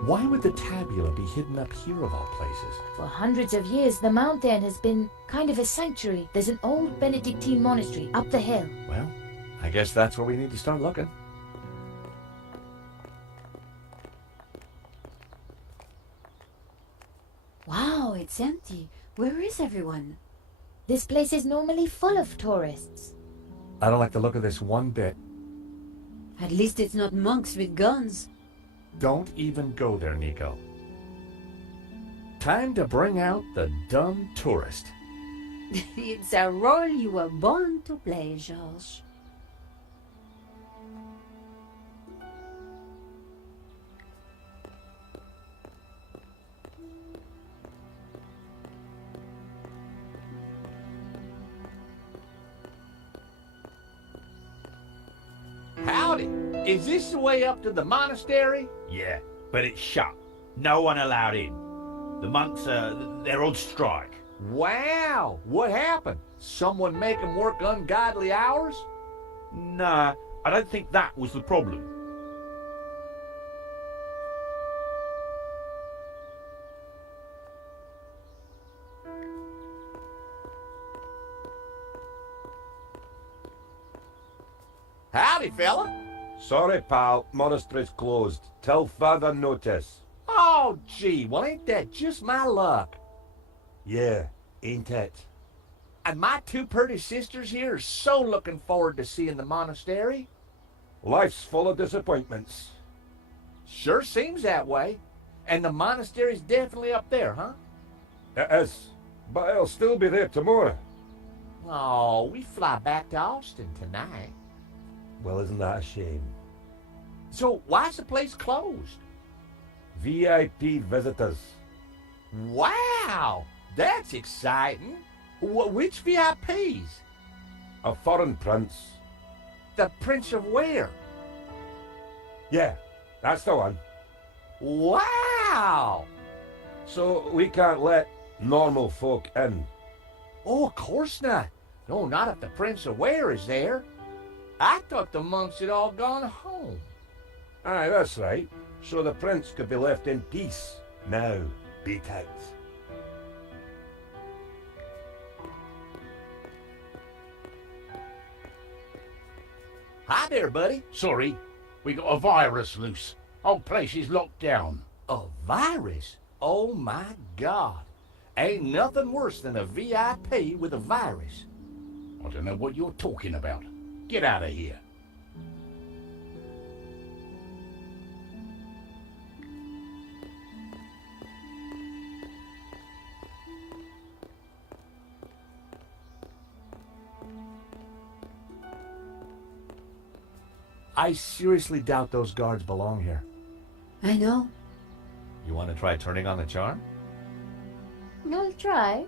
Why would the tabula be hidden up here of all places? For hundreds of years, the mountain has been kind of a sanctuary. There's an old Benedictine monastery up the hill. Well, I guess that's where we need to start looking. Wow, it's empty. Where is everyone? This place is normally full of tourists. I don't like the look of this one bit. At least it's not monks with guns. Don't even go there, Nico. Time to bring out the dumb tourist. It's a role you were born to play, George. Howdy. Is this the way up to the monastery? Yeah, but it's shut. No one allowed in. The monks, they're on strike. Wow. What happened? Someone make 'em work ungodly hours? Nah, I don't think that was the problem. Howdy, fella. Sorry, pal. Monastery's closed. Till further notice. Oh, gee. Well, ain't that just my luck? Yeah, ain't it? And my two pretty sisters here are so looking forward to seeing the monastery. Life's full of disappointments. Sure seems that way. And the monastery's definitely up there, huh? It is. But it'll still be there tomorrow. Oh, we fly back to Austin tonight. Well, isn't that a shame? So why's the place closed? VIP visitors. Wow, that's exciting. Which VIPs? A foreign prince. The Prince of where? Yeah, that's the one. Wow. So we can't let normal folk in. Oh, of course not. No, not if the Prince of where is there. I thought the monks had all gone home. Aye, that's right. So the prince could be left in peace. Now, be tight. Hi there, buddy. Sorry, we got a virus loose. Whole place is locked down. A virus? Oh my God. Ain't nothing worse than a VIP with a virus. I don't know what you're talking about. Get out of here. I seriously doubt those guards belong here. I know. You want to try turning on the charm? I'll try.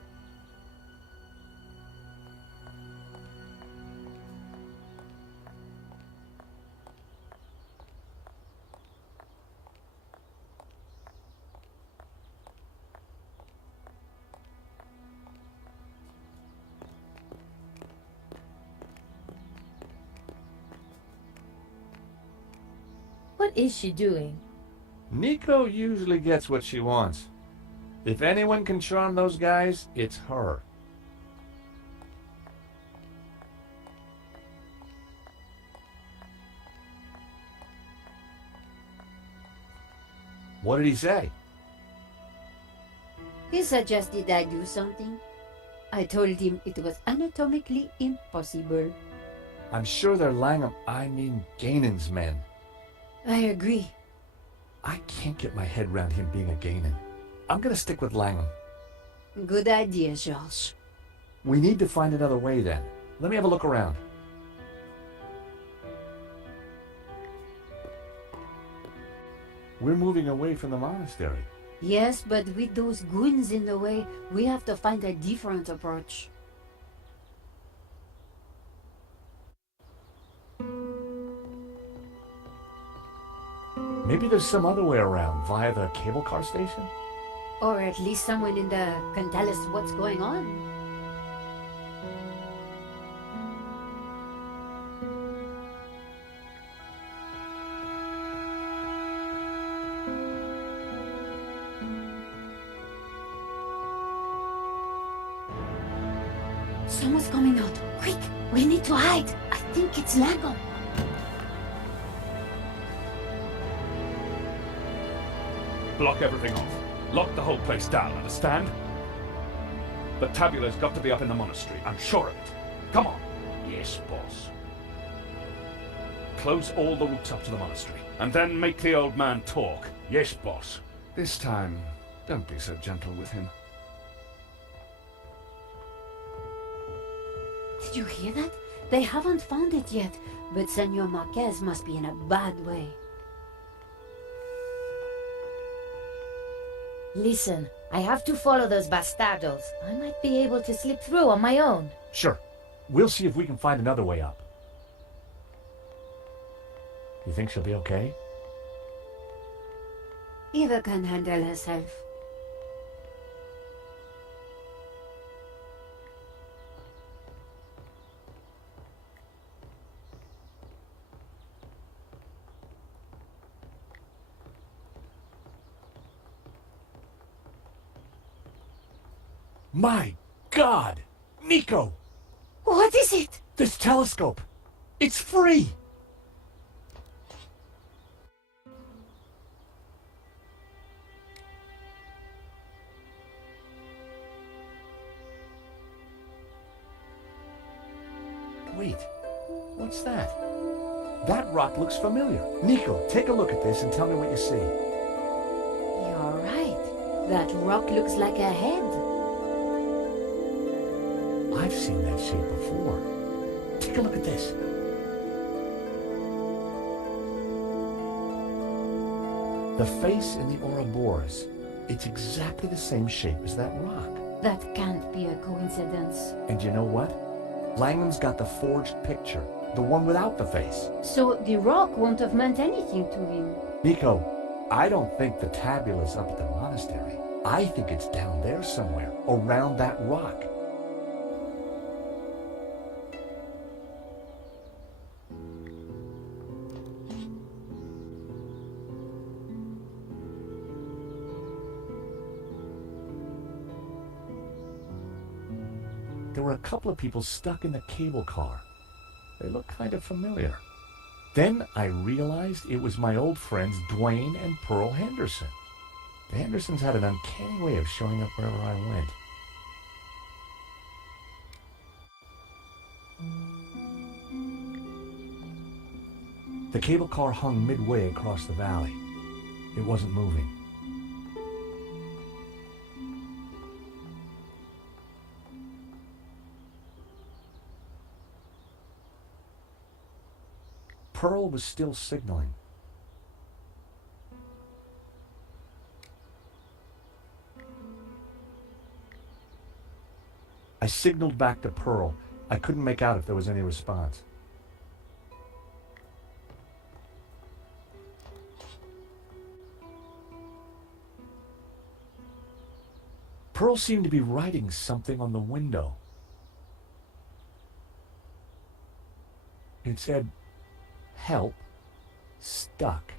What is she doing? Nico usually gets what she wants. If anyone can charm those guys, it's her. What did he say? He suggested I do something. I told him it was anatomically impossible. I'm sure they're Ganon's men. I agree. I can't get my head around him being a Ganon. I'm gonna stick with Langham. Good idea, George. We need to find another way then. Let me have a look around. We're moving away from the monastery. Yes, but with those goons in the way, we have to find a different approach. Maybe there's some other way around, via the cable car station? Or at least someone in there can tell us what's going on. Someone's coming out. Quick, we need to hide. I think it's Langham. Block everything off. Lock the whole place down, understand? The tabula's got to be up in the monastery. I'm sure of it. Come on. Yes, boss. Close all the routes up to the monastery. And then make the old man talk. Yes, boss. This time, don't be so gentle with him. Did you hear that? They haven't found it yet, but Senor Marquez must be in a bad way. Listen, I have to follow those bastardos. I might be able to slip through on my own. Sure. We'll see if we can find another way up. You think she'll be okay? Eva can handle herself. My God! Nico! What is it? This telescope! It's free! Wait, what's that? That rock looks familiar. Nico, take a look at this and tell me what you see. You're right. That rock looks like a head. I've seen that shape before. Take a look at this. The face in the Ouroboros. It's exactly the same shape as that rock. That can't be a coincidence. And you know what? Langham's got the forged picture, the one without the face. So the rock won't have meant anything to him. Nico, I don't think the tabula's up at the monastery. I think it's down there somewhere, around that rock. There were a couple of people stuck in the cable car. They looked kind of familiar. Then I realized it was my old friends Dwayne and Pearl Henderson. The Hendersons had an uncanny way of showing up wherever I went. The cable car hung midway across the valley. It wasn't moving. Pearl was still signaling. I signaled back to Pearl. I couldn't make out if there was any response. Pearl seemed to be writing something on the window. It said, "Help, stuck.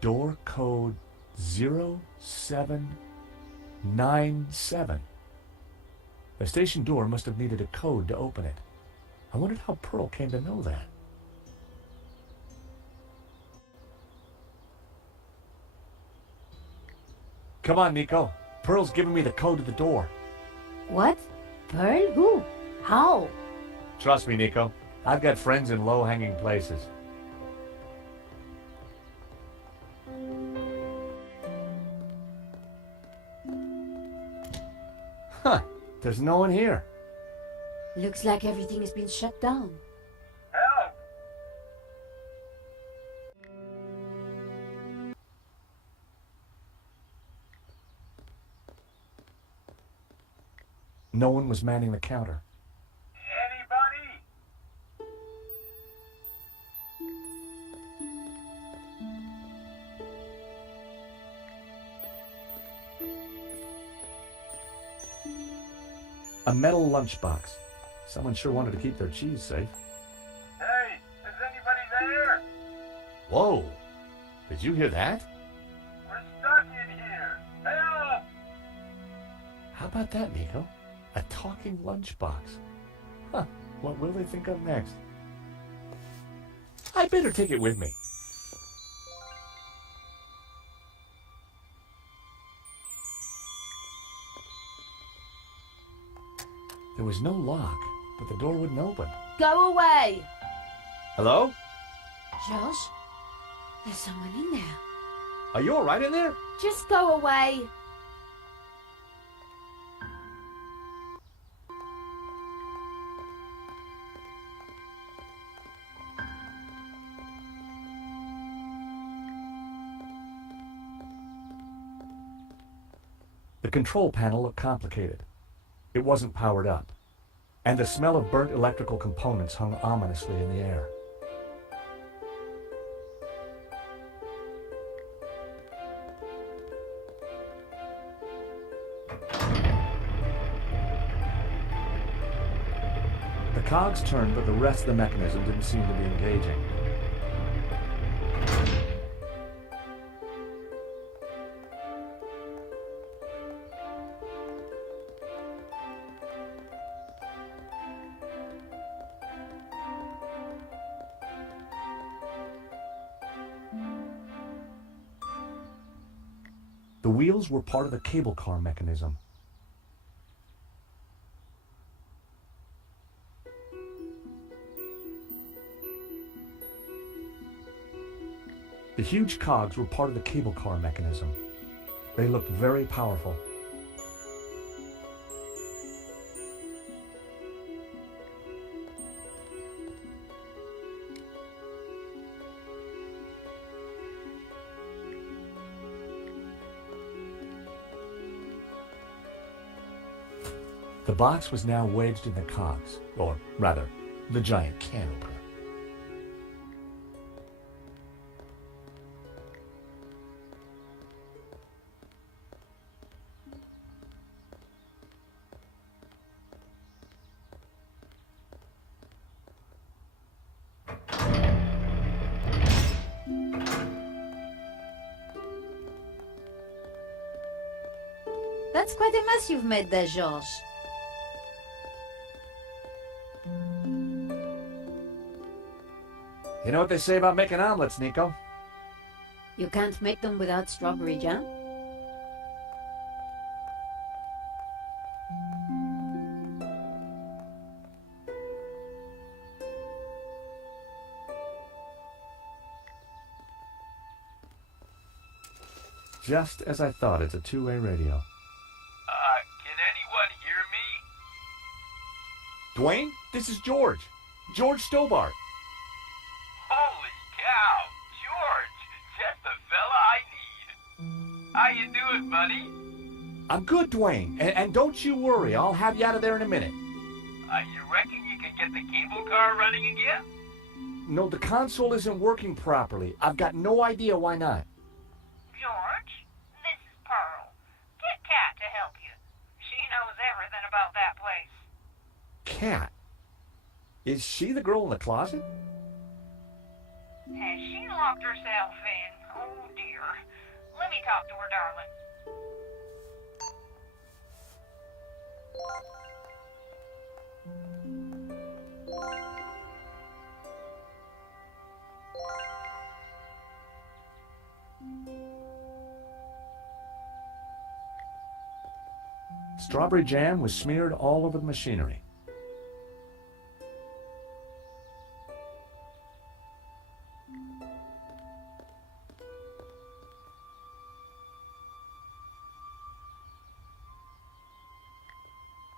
Door code 0797. The station door must have needed a code to open it. I wondered how Pearl came to know that. Come on, Nico. Pearl's giving me the code to the door. What? Pearl? Who? How? Trust me, Nico. I've got friends in low-hanging places. Huh. There's no one here. Looks like everything has been shut down. Help! No one was manning the counter. Anybody? A metal lunchbox. Someone sure wanted to keep their cheese safe. Hey, is anybody there? Whoa! Did you hear that? We're stuck in here. Help! How about that, Nico? A talking lunchbox. Huh. What will they think of next? I better take it with me. There was no lock, but the door wouldn't open. Go away! Hello? Josh? There's someone in there. Are you all right in there? Just go away! The control panel looked complicated. It wasn't powered up, and the smell of burnt electrical components hung ominously in the air. The cogs turned, but the rest of the mechanism didn't seem to be engaging. The wheels were part of the cable car mechanism. The huge cogs were part of the cable car mechanism. They looked very powerful. The box was now wedged in the cogs, or rather, the giant can opener. That's quite a mess you've made there, George. You know what they say about making omelets, Nico? You can't make them without strawberry jam? Just as I thought, it's a two-way radio. Can anyone hear me? Dwayne, this is George. George Stobart. Holy cow, George, just the fella I need. How you doing, buddy? I'm good, Dwayne, and don't you worry. I'll have you out of there in a minute. You reckon you can get the cable car running again? No, the console isn't working properly. I've got no idea why not. George, this is Pearl. Get Kat to help you. She knows everything about that place. Kat? Is she the girl in the closet? Has she locked herself in? Oh, dear. Let me talk to her, darling. Strawberry jam was smeared all over the machinery.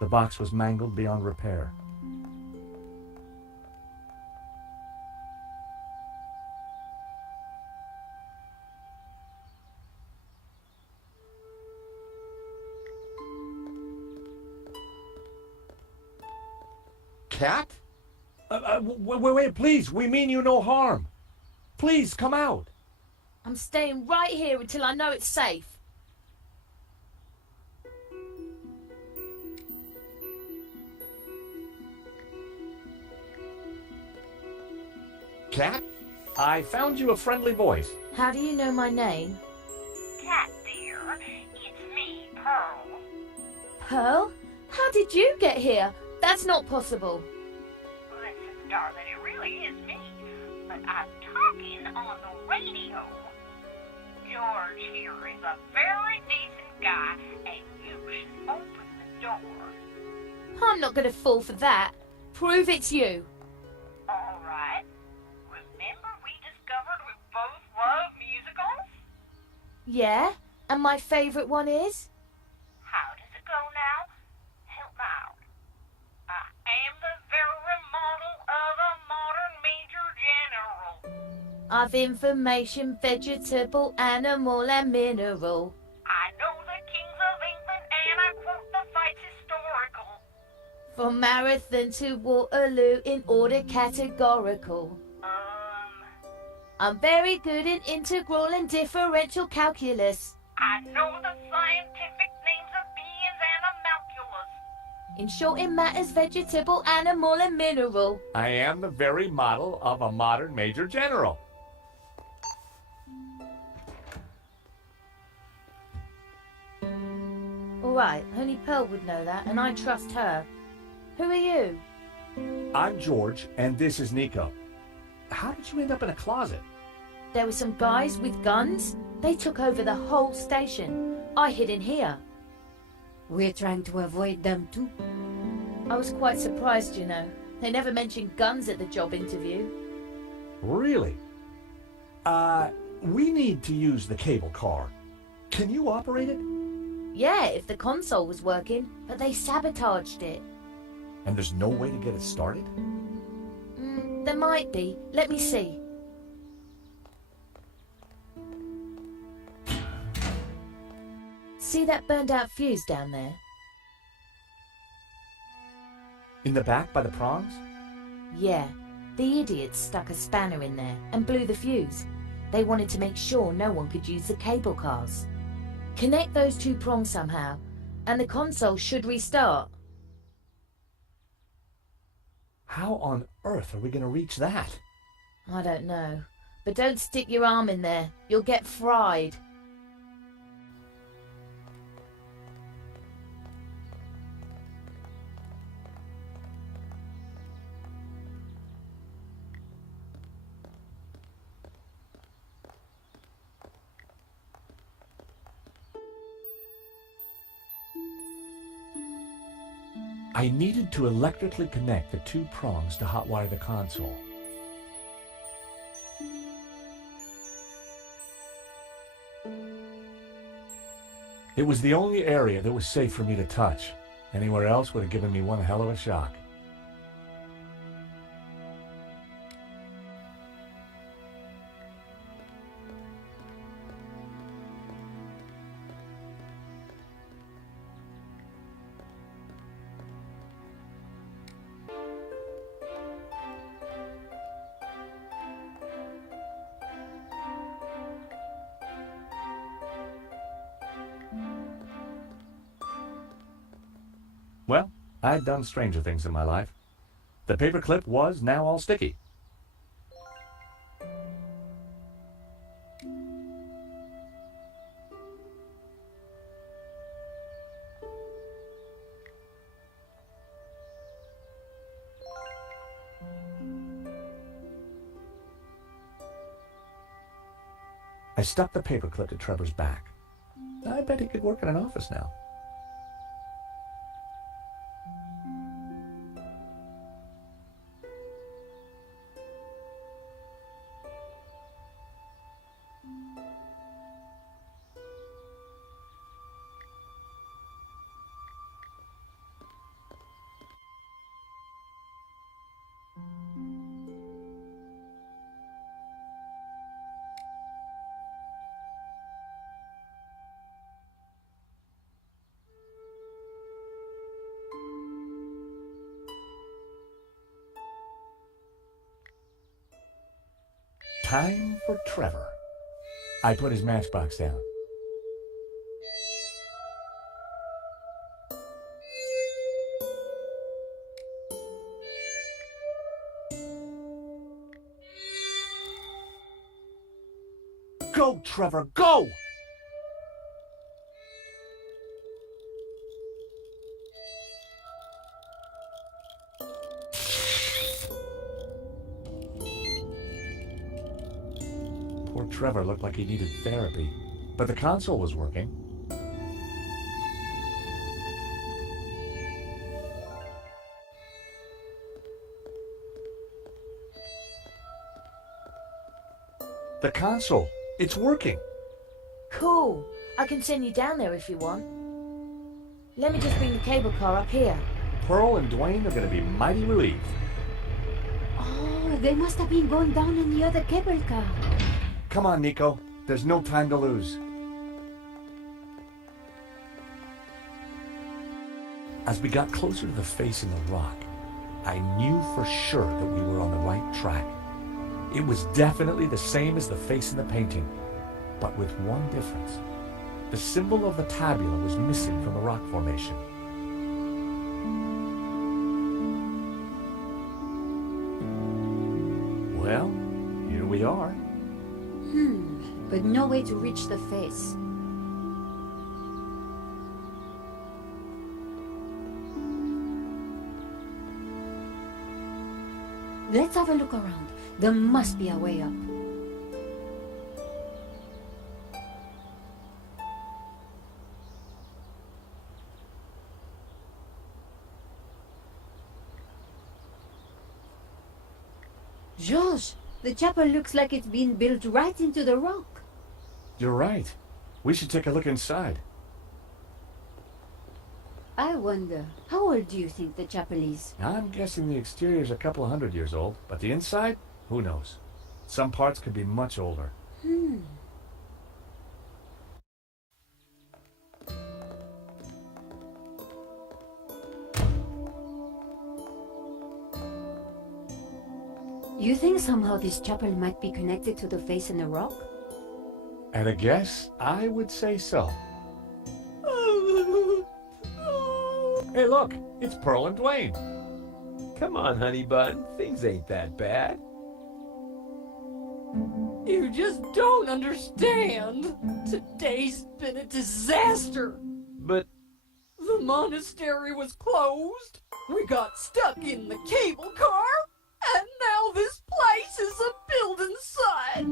The box was mangled beyond repair. Cat? Wait, please. We mean you no harm. Please, come out. I'm staying right here until I know it's safe. Cat? I found you a friendly voice. How do you know my name? Kat, dear, it's me, Pearl. Pearl? How did you get here? That's not possible. Listen, darling, it really is me. But I'm talking on the radio. George here is a very decent guy, and you should open the door. I'm not going to fall for that. Prove it's you. All right. Remember we discovered we both love musicals? Yeah? And my favourite one is? How does it go now? Help me out. I am the very model of a modern major general. I've information, vegetable, animal and mineral. I know the kings of England From Marathon to Waterloo in order categorical. I'm very good in integral and differential calculus. I know the scientific names of beings and animalculous. In short, in matters vegetable, animal, and mineral. I am the very model of a modern major general. All right, only Pearl would know that, and I trust her. Who are you? I'm George, and this is Nico. How did you end up in a closet? There were some guys with guns. They took over the whole station. I hid in here. We're trying to avoid them too. I was quite surprised, you know. They never mentioned guns at the job interview. Really? We need to use the cable car. Can you operate it? Yeah, if the console was working, but they sabotaged it. And there's no way to get it started? There might be. Let me see. See that burned out fuse down there? In the back by the prongs? Yeah. The idiots stuck a spanner in there and blew the fuse. They wanted to make sure no one could use the cable cars. Connect those two prongs somehow, and the console should restart. How on earth are we going to reach that? I don't know. But don't stick your arm in there. You'll get fried. I needed to electrically connect the two prongs to hotwire the console. It was the only area that was safe for me to touch. Anywhere else would have given me one hell of a shock. Well, I'd done stranger things in my life. The paperclip was now all sticky. I stuck the paperclip to Trevor's back. I bet he could work in an office now. Time for Trevor. I put his matchbox down. Go, Trevor, go! Poor Trevor looked like he needed therapy, but the console was working. The console, it's working. Cool. I can send you down there if you want. Let me just bring the cable car up here. Pearl and Dwayne are going to be mighty relieved. Oh, they must have been going down in the other cable car. Come on, Nico. There's no time to lose. As we got closer to the face in the rock, I knew for sure that we were on the right track. It was definitely the same as the face in the painting, but with one difference. The symbol of the tabula was missing from the rock formation. Well, here we are. But no way to reach the face. Let's have a look around. There must be a way up. George, the chapel looks like it's been built right into the rock. You're right. We should take a look inside. I wonder, how old do you think the chapel is? I'm guessing the exterior's a couple of 100 years old, but the inside? Who knows? Some parts could be much older. You think somehow this chapel might be connected to the face in the rock? At a guess, I would say so. Hey, look, it's Pearl and Dwayne. Come on, honey bun. Things ain't that bad. You just don't understand. Today's been a disaster. But the monastery was closed. We got stuck in the cable car. And now this place is a building site.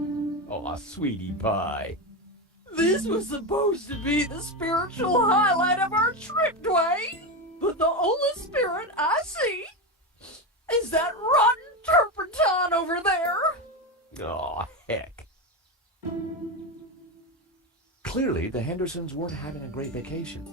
Aw, sweetie pie. This was supposed to be the spiritual highlight of our trip, Dwayne. But the only spirit I see is that rotten turpentine over there. Aw, heck. Clearly, the Hendersons weren't having a great vacation.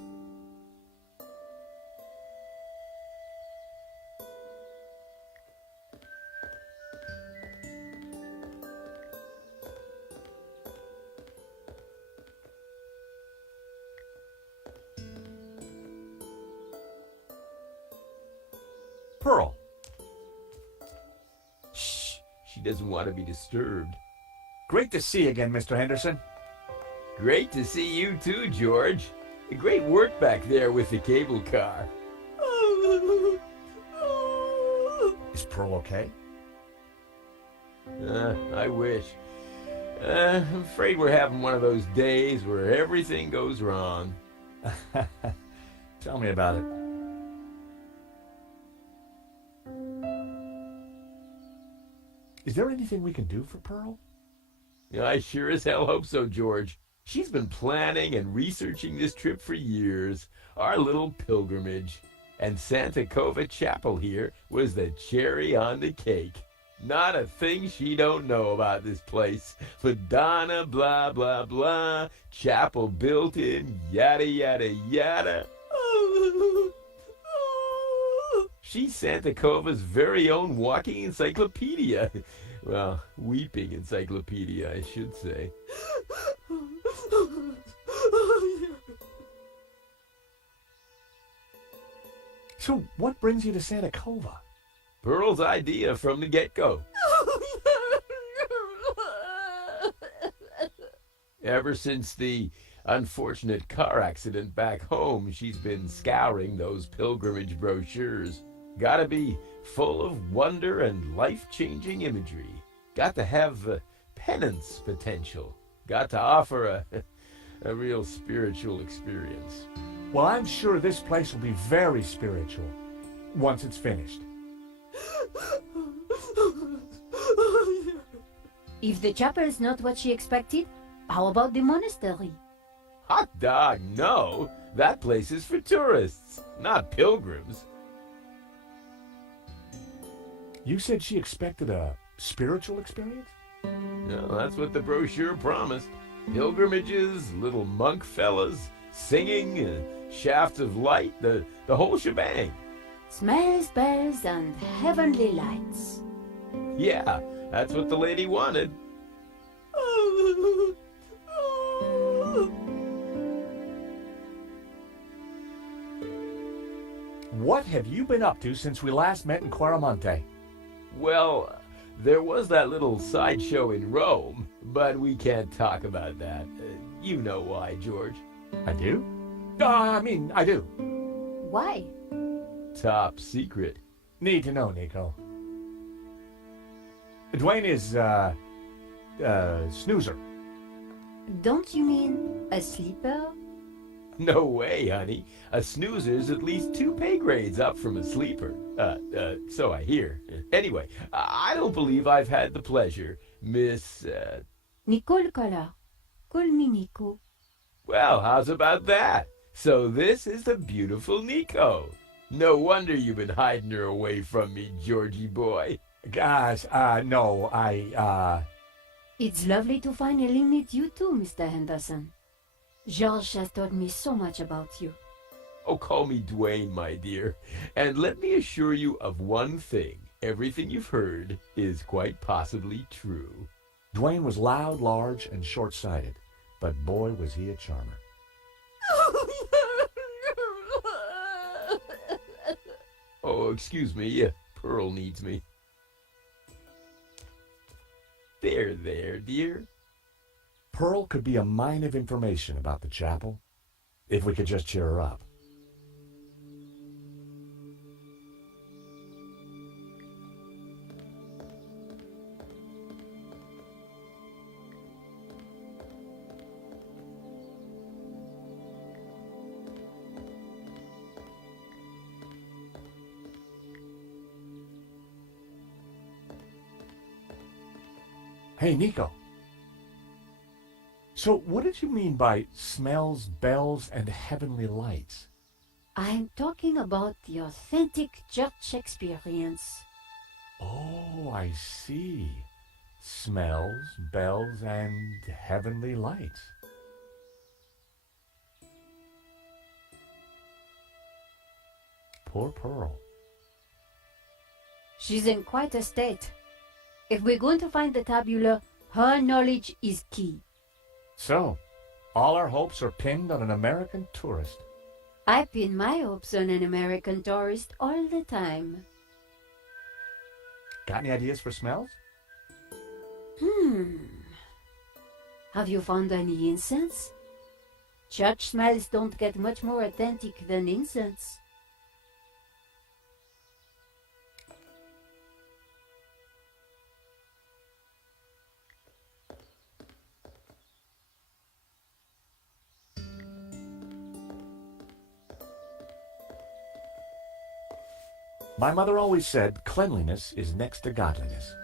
Pearl. Shh, she doesn't want to be disturbed. Great to see you again, Mr. Henderson. Great to see you too, George. Great work back there with the cable car. Is Pearl okay? I wish. I'm afraid we're having one of those days where everything goes wrong. Tell me about it. Is there anything we can do for Pearl? I sure as hell hope so, George. She's been planning and researching this trip for years, our little pilgrimage. And Santa Cova Chapel here was the cherry on the cake. Not a thing she don't know about this place. Madonna, blah, blah, blah. Chapel built in, yada, yada, yada. She's Santa Cova's very own walking encyclopedia. Well, weeping encyclopedia, I should say. So what brings you to Santa Cova? Pearl's idea from the get-go. Ever since the unfortunate car accident back home, she's been scouring those pilgrimage brochures. Gotta be full of wonder and life-changing imagery. Got to have penance potential. Got to offer a real spiritual experience. Well, I'm sure this place will be very spiritual once it's finished. If the chapel is not what she expected, how about the monastery? Hot dog, no. That place is for tourists, not pilgrims. You said she expected a spiritual experience? No, that's what the brochure promised. Pilgrimages, little monk fellas, singing, shafts of light, the whole shebang. Smells, bells, and heavenly lights. Yeah, that's what the lady wanted. What have you been up to since we last met in Quaramonte? Well, there was that little sideshow in Rome, but we can't talk about that. You know why, George. I do? I do. Why? Top secret. Need to know, Nico. Dwayne is, snoozer. Don't you mean a sleeper? No way, honey. A snoozer's at least 2 pay grades up from a sleeper. So I hear. Anyway, I don't believe I've had the pleasure, Miss, Nicole Collar. Call me Nico. Well, how's about that? So this is the beautiful Nico. No wonder you've been hiding her away from me, Georgie boy. Guys, no, It's lovely to finally meet you too, Mr. Henderson. George has told me so much about you. Oh, call me Dwayne, my dear. And let me assure you of one thing. Everything you've heard is quite possibly true. Dwayne was loud, large, and short-sighted, but boy was he a charmer. Oh, excuse me. Pearl needs me. There, dear. Pearl could be a mine of information about the chapel, if we could just cheer her up. Hey, Nico. So what did you mean by smells, bells, and heavenly lights? I'm talking about the authentic church experience. Oh, I see. Smells, bells, and heavenly lights. Poor Pearl. She's in quite a state. If we're going to find the tabula, her knowledge is key. So, all our hopes are pinned on an American tourist. I pin my hopes on an American tourist all the time. Got any ideas for smells? Have you found any incense? Church smells don't get much more authentic than incense. My mother always said cleanliness is next to godliness.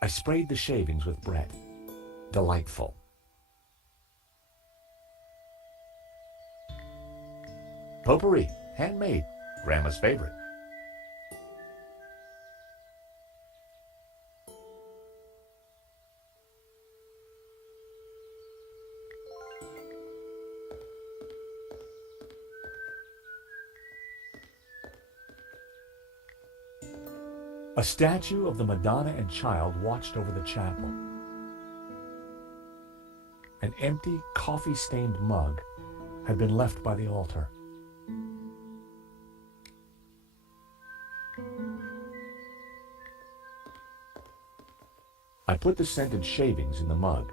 I sprayed the shavings with bread. Delightful. Potpourri, handmade. Grandma's favorite. A statue of the Madonna and Child watched over the chapel. An empty, coffee-stained mug had been left by the altar. I put the scented shavings in the mug.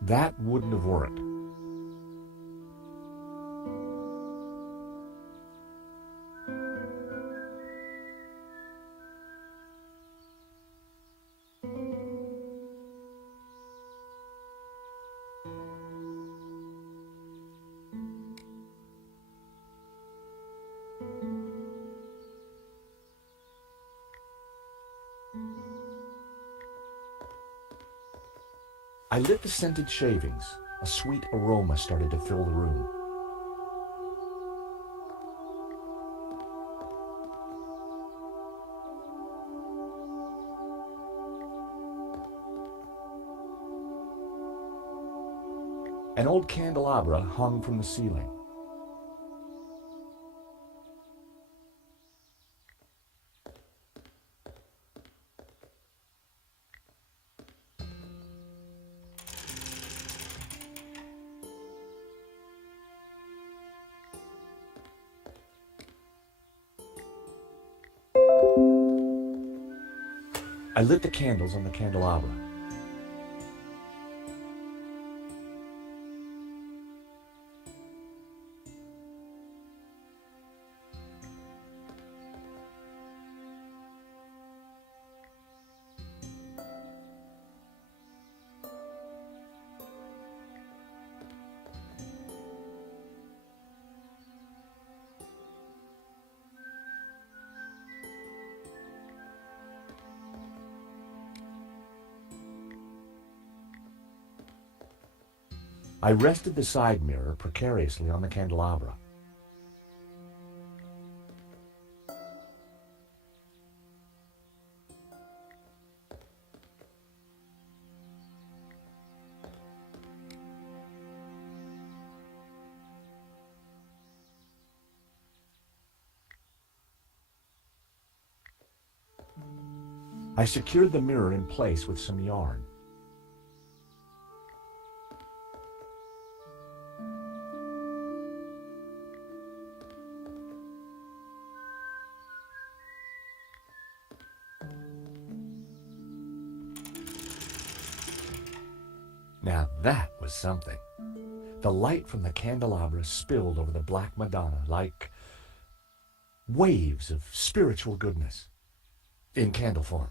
That wouldn't have worked. I lit the scented shavings. A sweet aroma started to fill the room. An old candelabra hung from the ceiling. I lit the candles on the candelabra. I rested the side mirror precariously on the candelabra. I secured the mirror in place with some yarn. Now that was something. The light from the candelabra spilled over the Black Madonna like waves of spiritual goodness in candle form.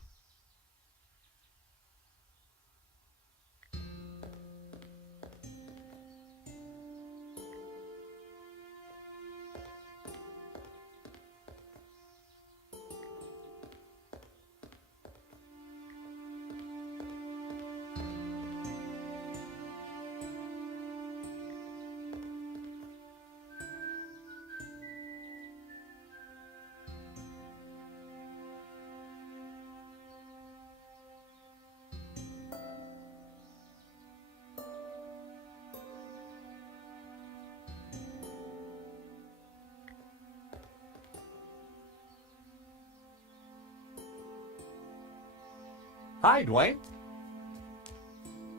Hi, Dwayne.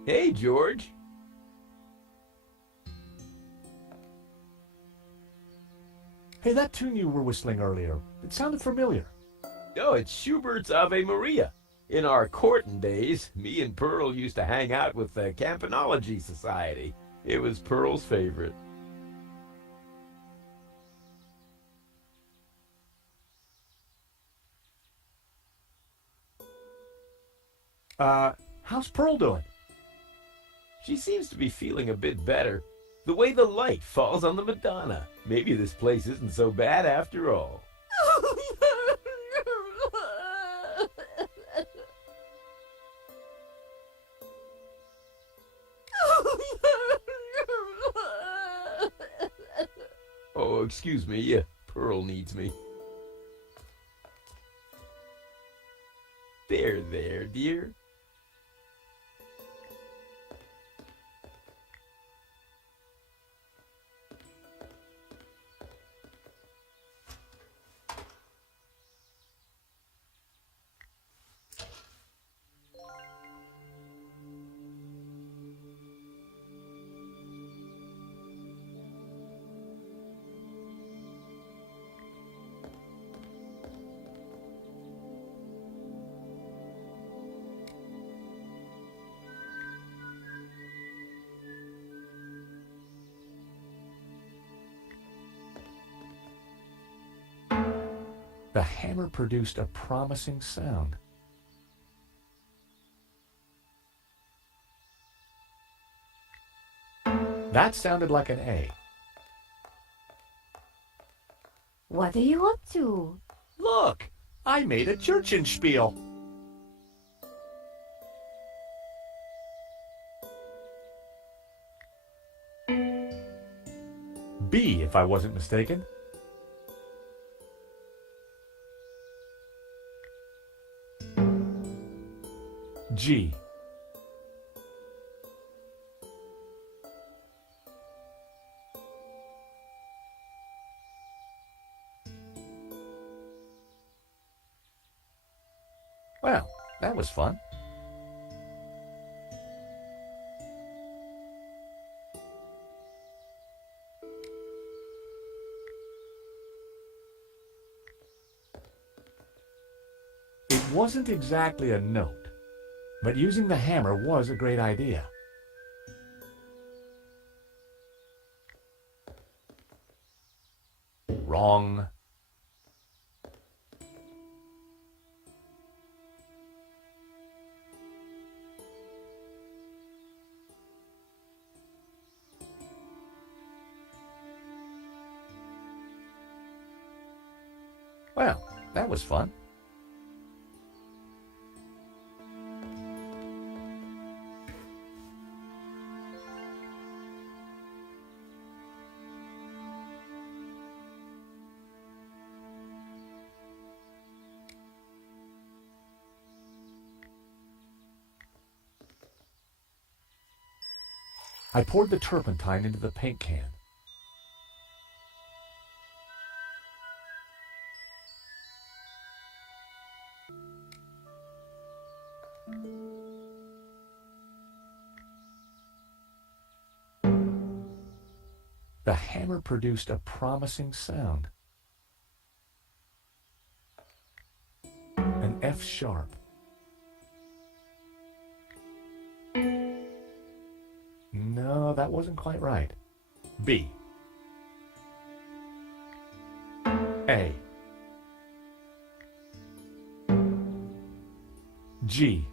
Hey, George. Hey, that tune you were whistling earlier, it sounded familiar. No, it's Schubert's Ave Maria. In our courting days, me and Pearl used to hang out with the Campanology Society. It was Pearl's favorite. How's Pearl doing? She seems to be feeling a bit better. The way the light falls on the Madonna. Maybe this place isn't so bad after all. Oh, excuse me. Pearl needs me. There, dear. The hammer produced a promising sound. That sounded like an A. What are you up to? Look, I made a Churchenspiel. B, if I wasn't mistaken. G. Well, that was fun. It wasn't exactly a note, but using the hammer was a great idea. Wrong. Well, that was fun. I poured the turpentine into the paint can. The hammer produced a promising sound. An F sharp. No, that wasn't quite right. B. A. G.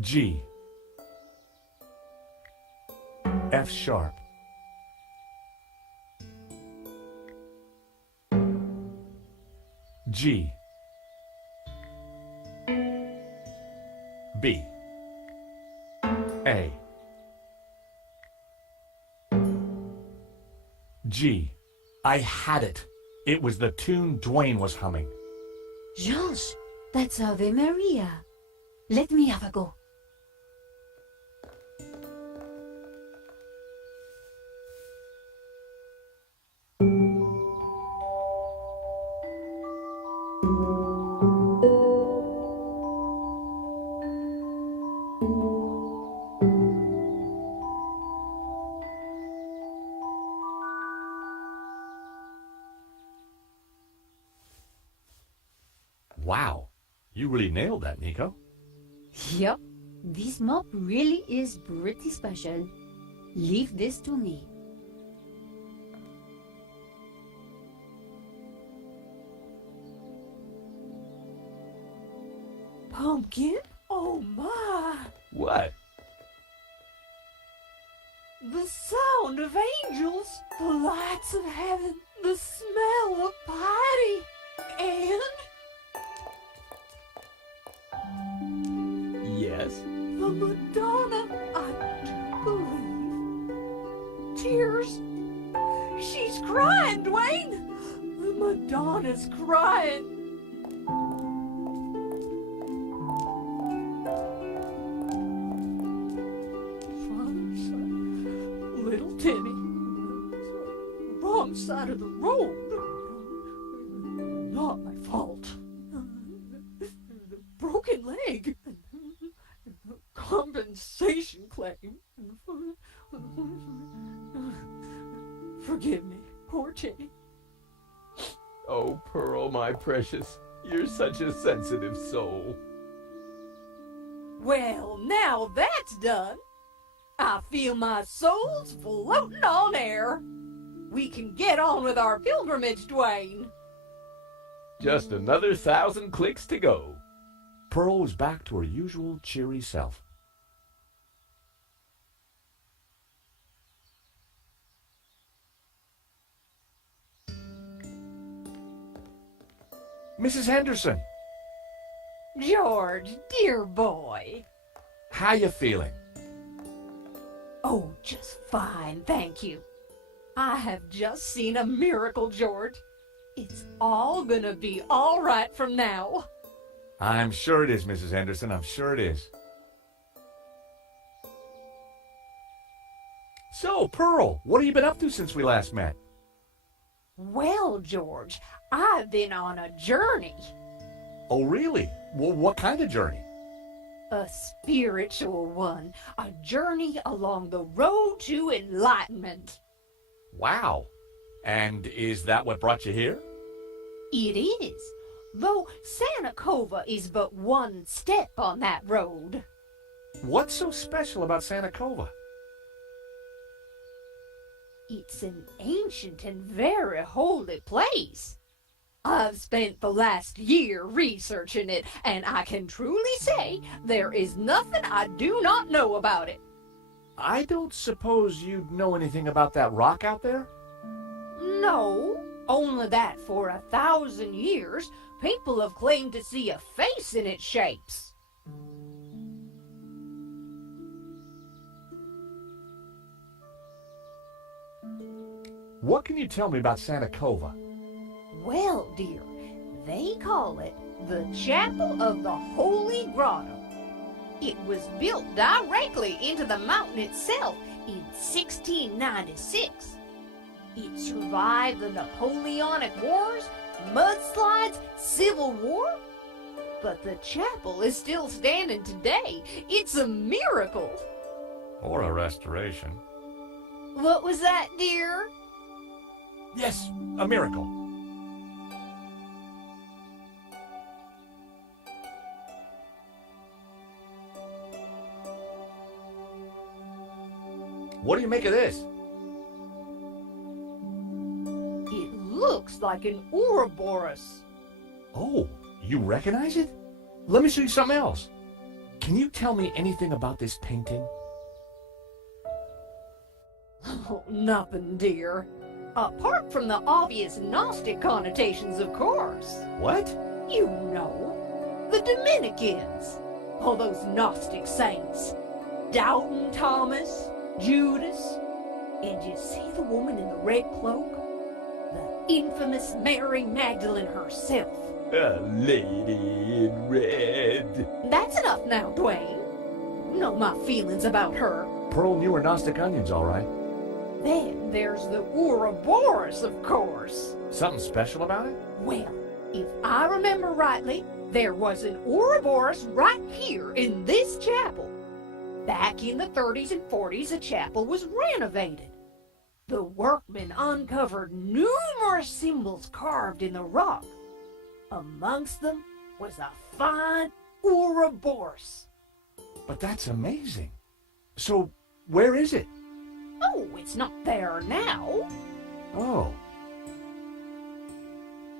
G. F sharp. G. B. A. G. I had it. It was the tune Dwayne was humming. George, that's Ave Maria. Let me have a go. Wow, you really nailed that, Nico. Yep, this mop really is pretty special. Leave this to me. Pumpkin? Oh my! What? The sound of angels, the lights of heaven, the smell of piety, and Yes? the Madonna, I do believe. Tears. She's crying, Dwayne. The Madonna's crying. Little Timmy. Wrong side of the road. Not my fault. Broken leg. Compensation claim. Forgive me, poor Timmy. Oh, Pearl, my precious, you're such a sensitive soul. Well, now that's done. I feel my soul's floating on air. We can get on with our pilgrimage, Dwayne. Just another 1,000 clicks to go. Pearl was back to her usual cheery self. Mrs. Henderson, George, dear boy. how you feeling? Oh, just fine, thank you. I have just seen a miracle, George. It's all gonna be all right from now. I'm sure it is, Mrs. Henderson. I'm sure it is. So, Pearl, what have you been up to since we last met? Well, George, I've been on a journey. Oh, really? Well, what kind of journey? A spiritual one. A journey along the road to enlightenment. Wow. And is that what brought you here? It is. Though Santa Cova is but one step on that road. What's so special about Santa Cova? It's an ancient and very holy place. I've spent the last year researching it, and I can truly say there is nothing I do not know about it. I don't suppose you'd know anything about that rock out there? No, only that for 1,000 years, people have claimed to see a face in its shapes. What can you tell me about Santa Cova? Well, dear, they call it the Chapel of the Holy Grotto. It was built directly into the mountain itself in 1696. It survived the Napoleonic Wars, mudslides, Civil War. But the chapel is still standing today. It's a miracle. Or a restoration. What was that, dear? Yes, a miracle. What do you make of this? It looks like an Ouroboros. Oh, you recognize it? Let me show you something else. Can you tell me anything about this painting? Oh, nothing, dear. Apart from the obvious Gnostic connotations, of course. What? You know, the Dominicans. All those Gnostic saints. Doubting Thomas, Judas. And you see the woman in the red cloak? The infamous Mary Magdalene herself. A lady in red. That's enough now, Dwayne. You know my feelings about her. Pearl knew her Gnostic onions, all right. Then there's the Ouroboros, of course. Something special about it? Well, if I remember rightly, there was an Ouroboros right here in this chapel. Back in the 30s and 40s, the chapel was renovated. The workmen uncovered numerous symbols carved in the rock. Amongst them was a fine Ouroboros. But that's amazing. So, where is it? Oh, it's not there now. Oh.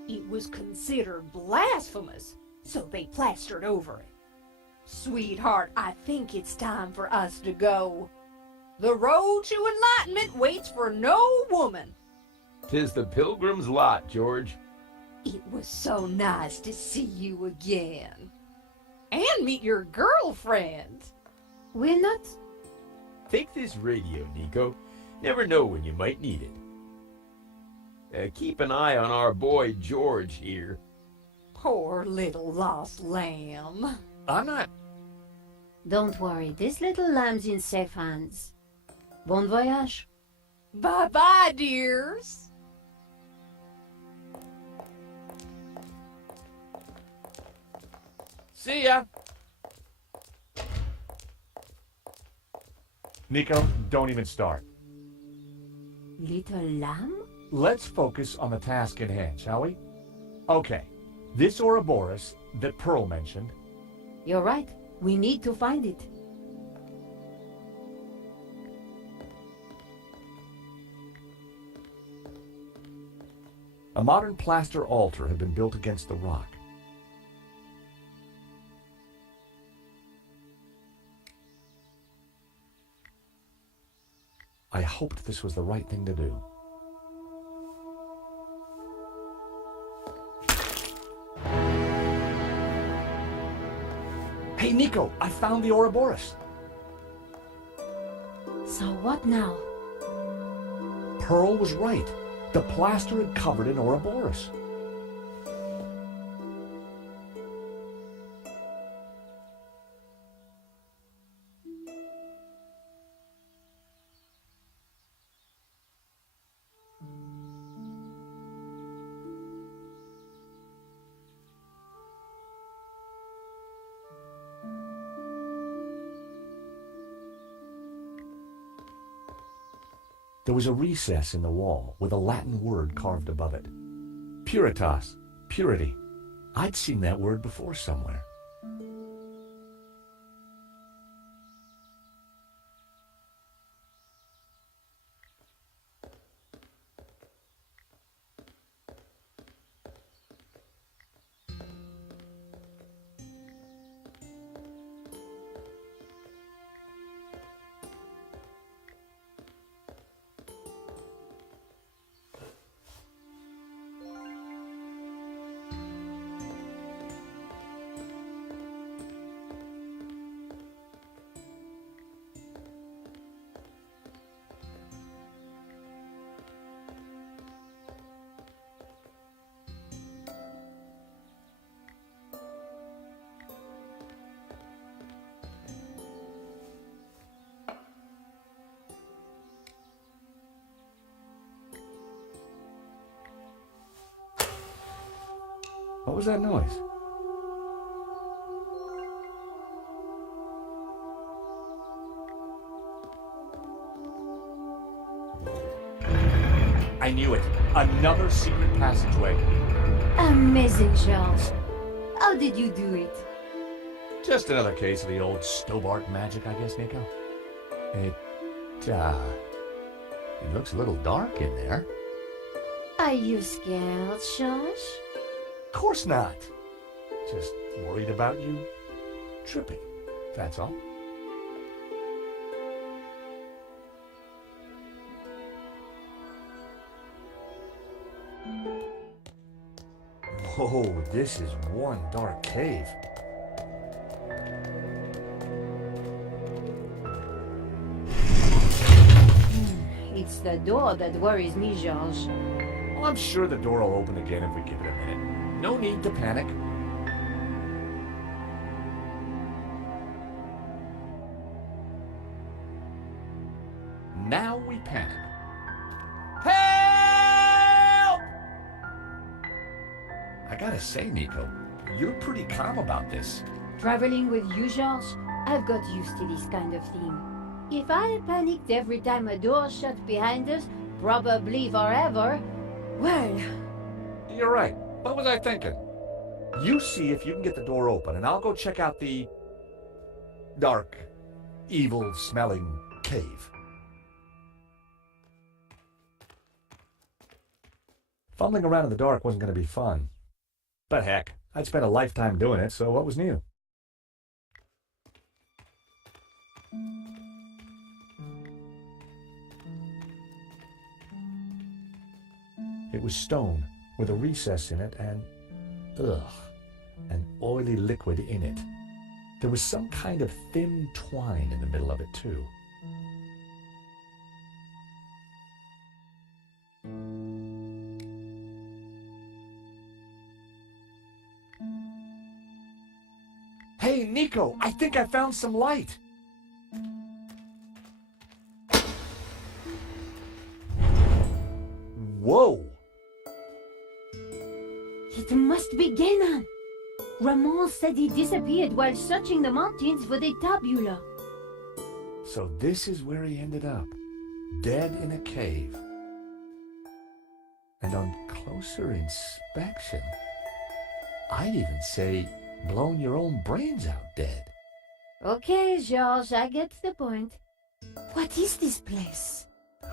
It was considered blasphemous, so they plastered over it. Sweetheart, I think it's time for us to go. The road to enlightenment waits for no woman. 'Tis the pilgrim's lot, George. It was so nice to see you again. And meet your girlfriend. We're not... Take this radio, Nico. Never know when you might need it. Keep an eye on our boy George here. Poor little lost lamb. I'm not... Don't worry, this little lamb's in safe hands. Bon voyage. Bye-bye, dears. See ya! Nico, don't even start. Little lamb? Let's focus on the task at hand, shall we? Okay, this Ouroboros that Pearl mentioned... You're right. We need to find it. A modern plaster altar had been built against the rock. I hoped this was the right thing to do. Hey, Nico, I found the Ouroboros. So what now? Pearl was right. The plaster had covered an Ouroboros. There was a recess in the wall with a Latin word carved above it. Puritas, purity. I'd seen that word before somewhere. What was that noise? I knew it. Another secret passageway. Amazing, George. How did you do it? Just another case of the old Stobart magic, I guess, Nico. It looks a little dark in there. Are you scared, George? Of course not. Just worried about you tripping, that's all. Whoa, this is one dark cave. It's the door that worries me, George. Well, I'm sure the door will open again if we give it a minute. No need to panic. Now we panic. Help! I gotta say, Nico, you're pretty calm about this. Traveling with you, George, I've got used to this kind of thing. If I panicked every time a door shut behind us, probably forever, well... You're right. What was I thinking? You see if you can get the door open, and I'll go check out the dark, evil-smelling cave. Fumbling around in the dark wasn't going to be fun. But heck, I'd spent a lifetime doing it, so what was new? It was stone, with a recess in it and, an oily liquid in it. There was some kind of thin twine in the middle of it, too. Hey, Nico, I think I found some light. Whoa! It must be Ganon. Ramon said he disappeared while searching the mountains for the tabula. So this is where he ended up, dead in a cave. And on closer inspection, I'd even say blown your own brains out dead. Okay, George, I get the point. What is this place?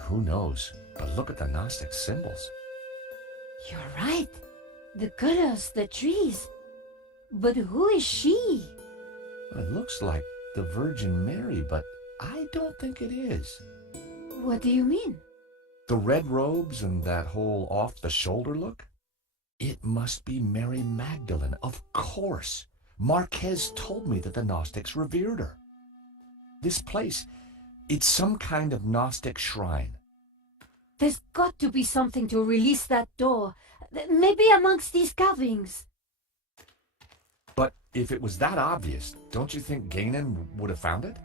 Who knows? But look at the Gnostic symbols. You're right. The colors, the trees. But who is she? It looks like the Virgin Mary, but I don't think it is. What do you mean? The red robes and that whole off-the-shoulder look? It must be Mary Magdalene, of course. Marquez told me that the Gnostics revered her. This place, it's some kind of Gnostic shrine. There's got to be something to release that door. Maybe amongst these carvings. But if it was that obvious, don't you think Ganon would have found it?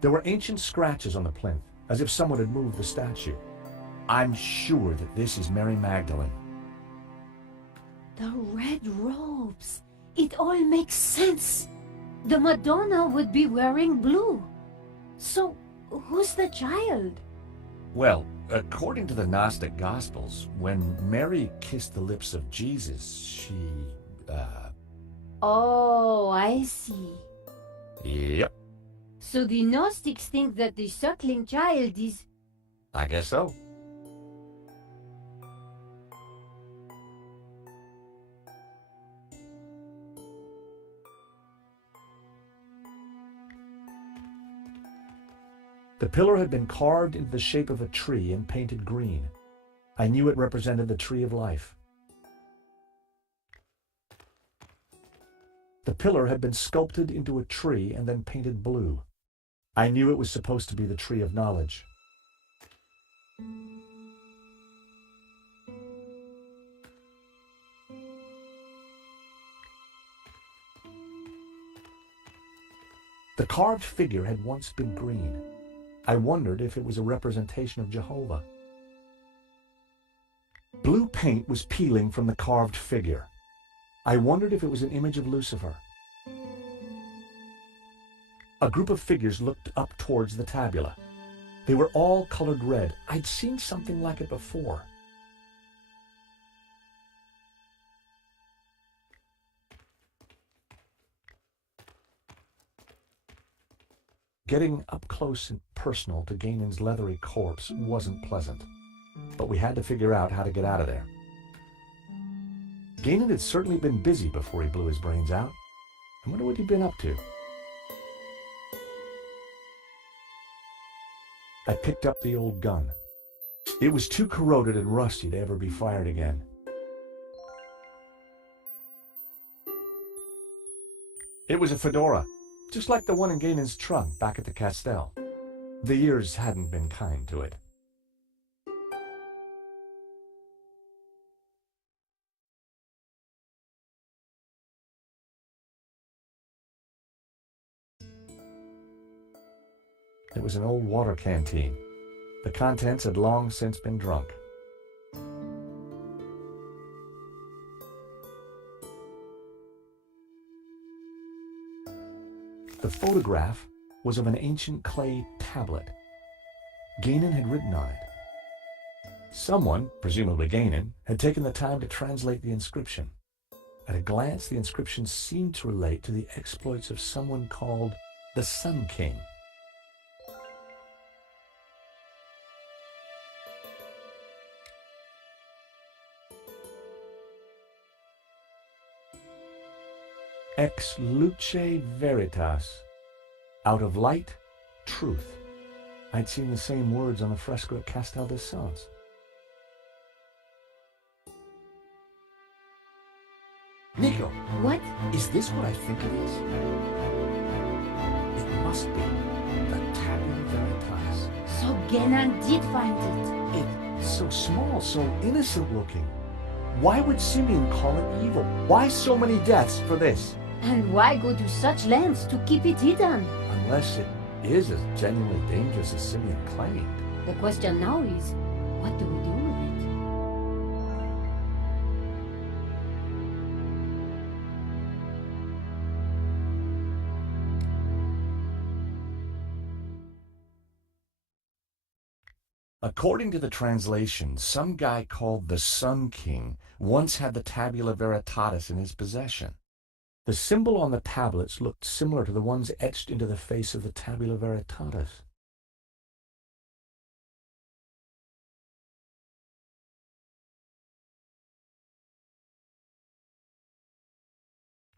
There were ancient scratches on the plinth, as if someone had moved the statue. I'm sure that this is Mary Magdalene. The red robes. It all makes sense. The Madonna would be wearing blue. So, who's the child? Well, according to the Gnostic Gospels, when Mary kissed the lips of Jesus, she, Oh, I see. Yep, So the Gnostics think that the suckling child is... I guess so. The pillar had been carved into the shape of a tree and painted green. I knew it represented the tree of life. The pillar had been sculpted into a tree and then painted blue. I knew it was supposed to be the tree of knowledge. The carved figure had once been green. I wondered if it was a representation of Jehovah. Blue paint was peeling from the carved figure. I wondered if it was an image of Lucifer. A group of figures looked up towards the tabula. They were all colored red. I'd seen something like it before. Getting up close and personal to Ganon's leathery corpse wasn't pleasant, but we had to figure out how to get out of there. Ganon had certainly been busy before he blew his brains out. I wonder what he'd been up to. I picked up the old gun. It was too corroded and rusty to ever be fired again. It was a fedora, just like the one in Ganon's trunk back at the Castell. The years hadn't been kind to it. It was an old water canteen. The contents had long since been drunk. The photograph was of an ancient clay tablet. Ganon had written on it. Someone, presumably Ganon, had taken the time to translate the inscription. At a glance, the inscription seemed to relate to the exploits of someone called the Sun King. Ex luce veritas. Out of light, truth. I'd seen the same words on the fresco at Castel des Sants. Nico! What? Is this what I think it is? It must be the Tabula Veritas. So Ganon did find it. It's so small, so innocent looking. Why would Simeon call it evil? Why so many deaths for this? And why go to such lengths to keep it hidden? Unless it is as genuinely dangerous as Simeon claimed. The question now is, what do we do with it? According to the translation, some guy called the Sun King once had the Tabula Veritatis in his possession. The symbol on the tablets looked similar to the ones etched into the face of the Tabula Veritatis.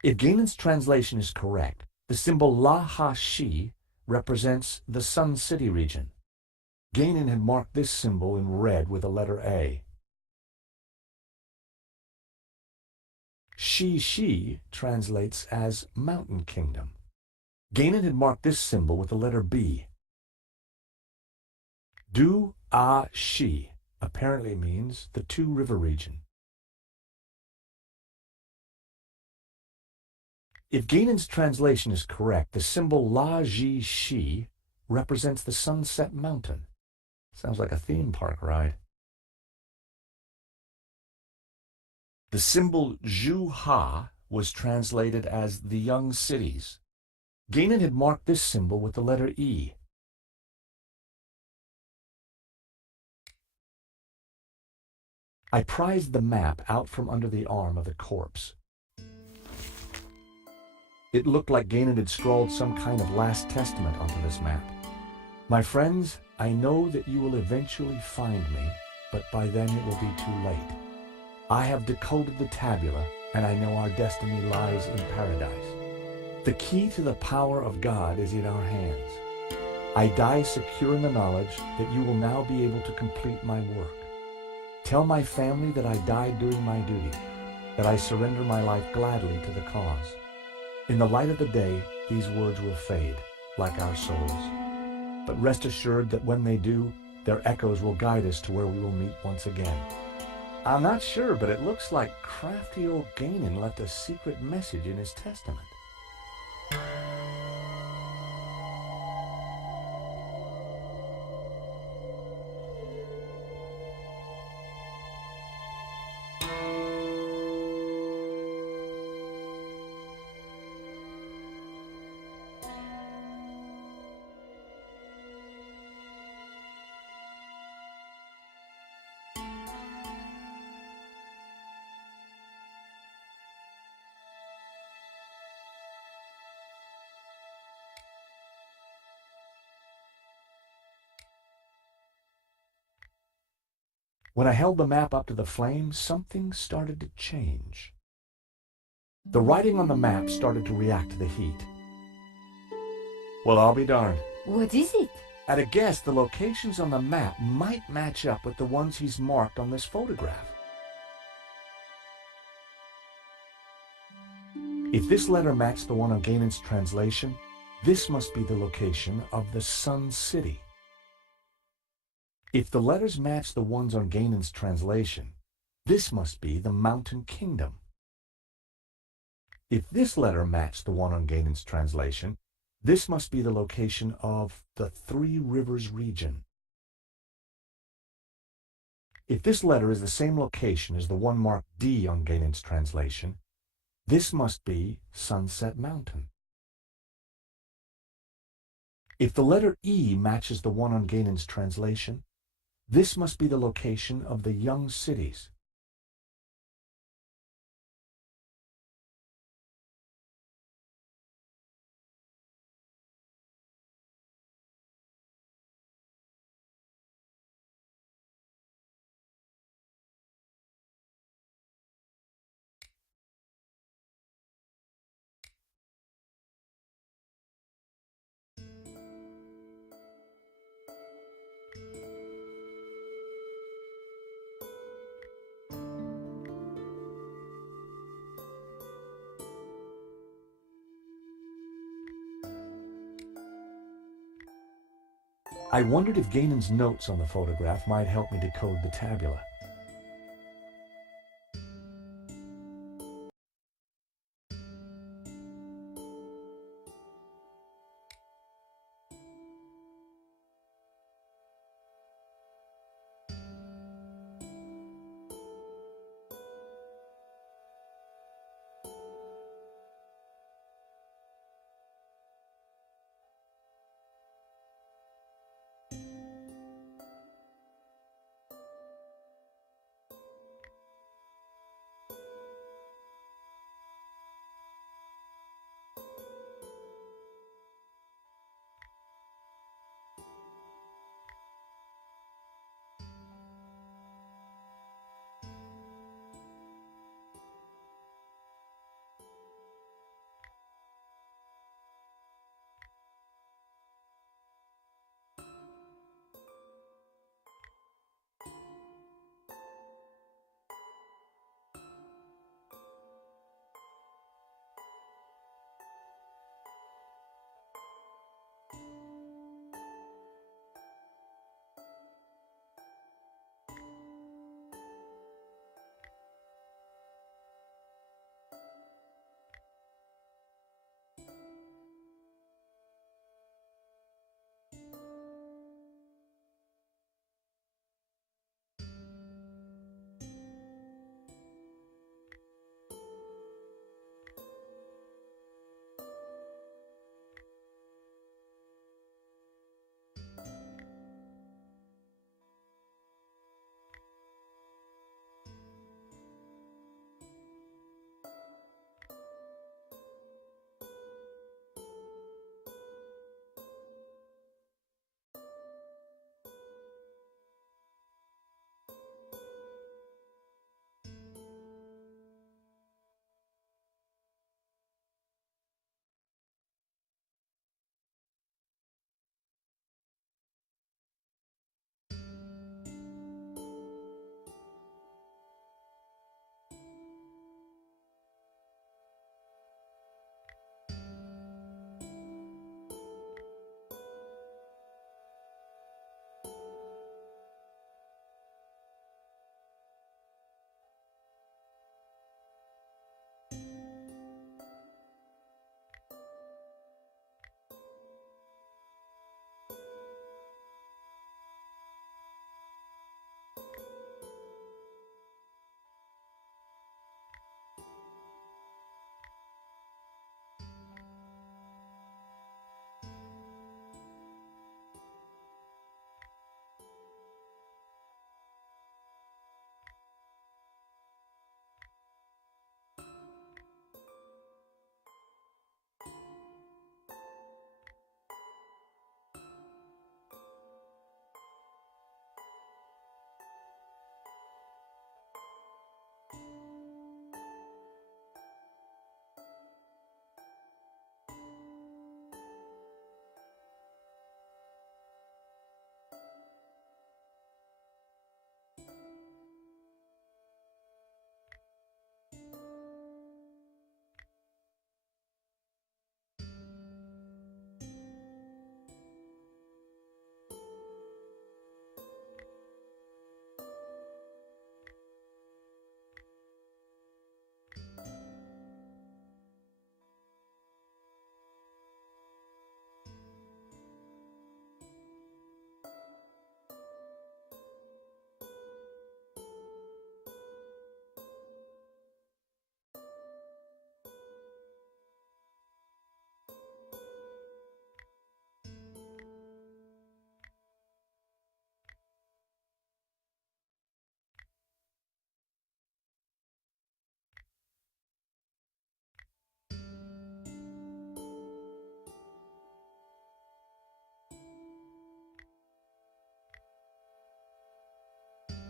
If Ganon's translation is correct, the symbol La-Ha-Shi represents the Sun City region. Ganon had marked this symbol in red with the letter A. Shi translates as Mountain Kingdom. Ganon had marked this symbol with the letter B. Du-A-Shi apparently means the Two River region. If Ganon's translation is correct, the symbol La-Ji-Shi represents the Sunset Mountain. Sounds like a theme park ride. The symbol Zhu-Ha was translated as the Young Cities. Gainan had marked this symbol with the letter E. I prized the map out from under the arm of the corpse. It looked like Gainan had scrawled some kind of last testament onto this map. My friends, I know that you will eventually find me, but by then it will be too late. I have decoded the tabula, and I know our destiny lies in paradise. The key to the power of God is in our hands. I die secure in the knowledge that you will now be able to complete my work. Tell my family that I died doing my duty, that I surrender my life gladly to the cause. In the light of the day, these words will fade, like our souls. But rest assured that when they do, their echoes will guide us to where we will meet once again. I'm not sure, but it looks like crafty old Gainan left a secret message in his testament. When I held the map up to the flame, something started to change. The writing on the map started to react to the heat. Well, I'll be darned. What is it? At a guess, the locations on the map might match up with the ones he's marked on this photograph. If this letter matched the one on Gainan's translation, this must be the location of the Sun City. If the letters match the ones on Gainan's translation, this must be the Mountain Kingdom. If this letter matched the one on Gainan's translation, this must be the location of the Three Rivers region. If this letter is the same location as the one marked D on Gainan's translation, this must be Sunset Mountain. If the letter E matches the one on Gainan's translation, this must be the location of the Young Cities. I wondered if Gainan's notes on the photograph might help me decode the tabula.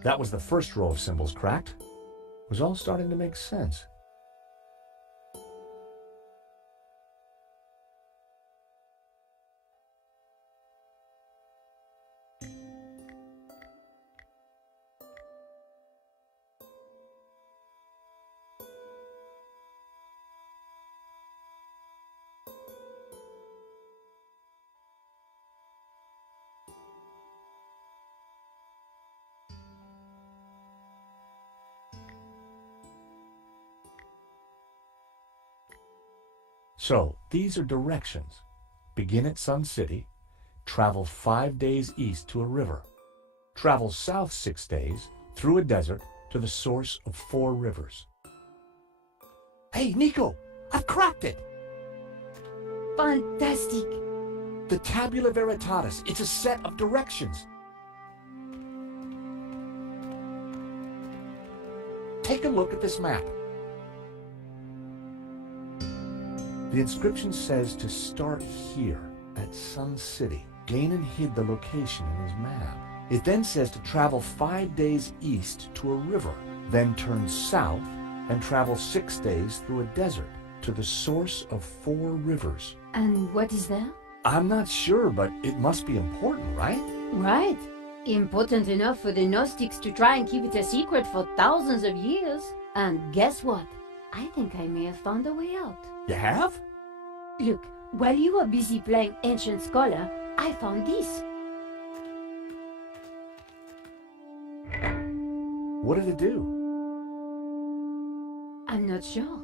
That was the first row of symbols cracked. It was all starting to make sense. So, these are directions. Begin at Sun City, travel 5 days east to a river, travel south 6 days through a desert to the source of 4 rivers. Hey, Nico, I've cracked it! Fantastic! The Tabula Veritatis, it's a set of directions. Take a look at this map. The inscription says to start here at Sun City. Ganon hid the location in his map. It then says to travel 5 days east to a river, then turn south and travel 6 days through a desert to the source of 4 rivers. And what is that? I'm not sure, but it must be important, right? Right. Important enough for the Gnostics to try and keep it a secret for thousands of years. And guess what? I think I may have found a way out. You have? Look, while you were busy playing Ancient Scholar, I found this. What did it do? I'm not sure.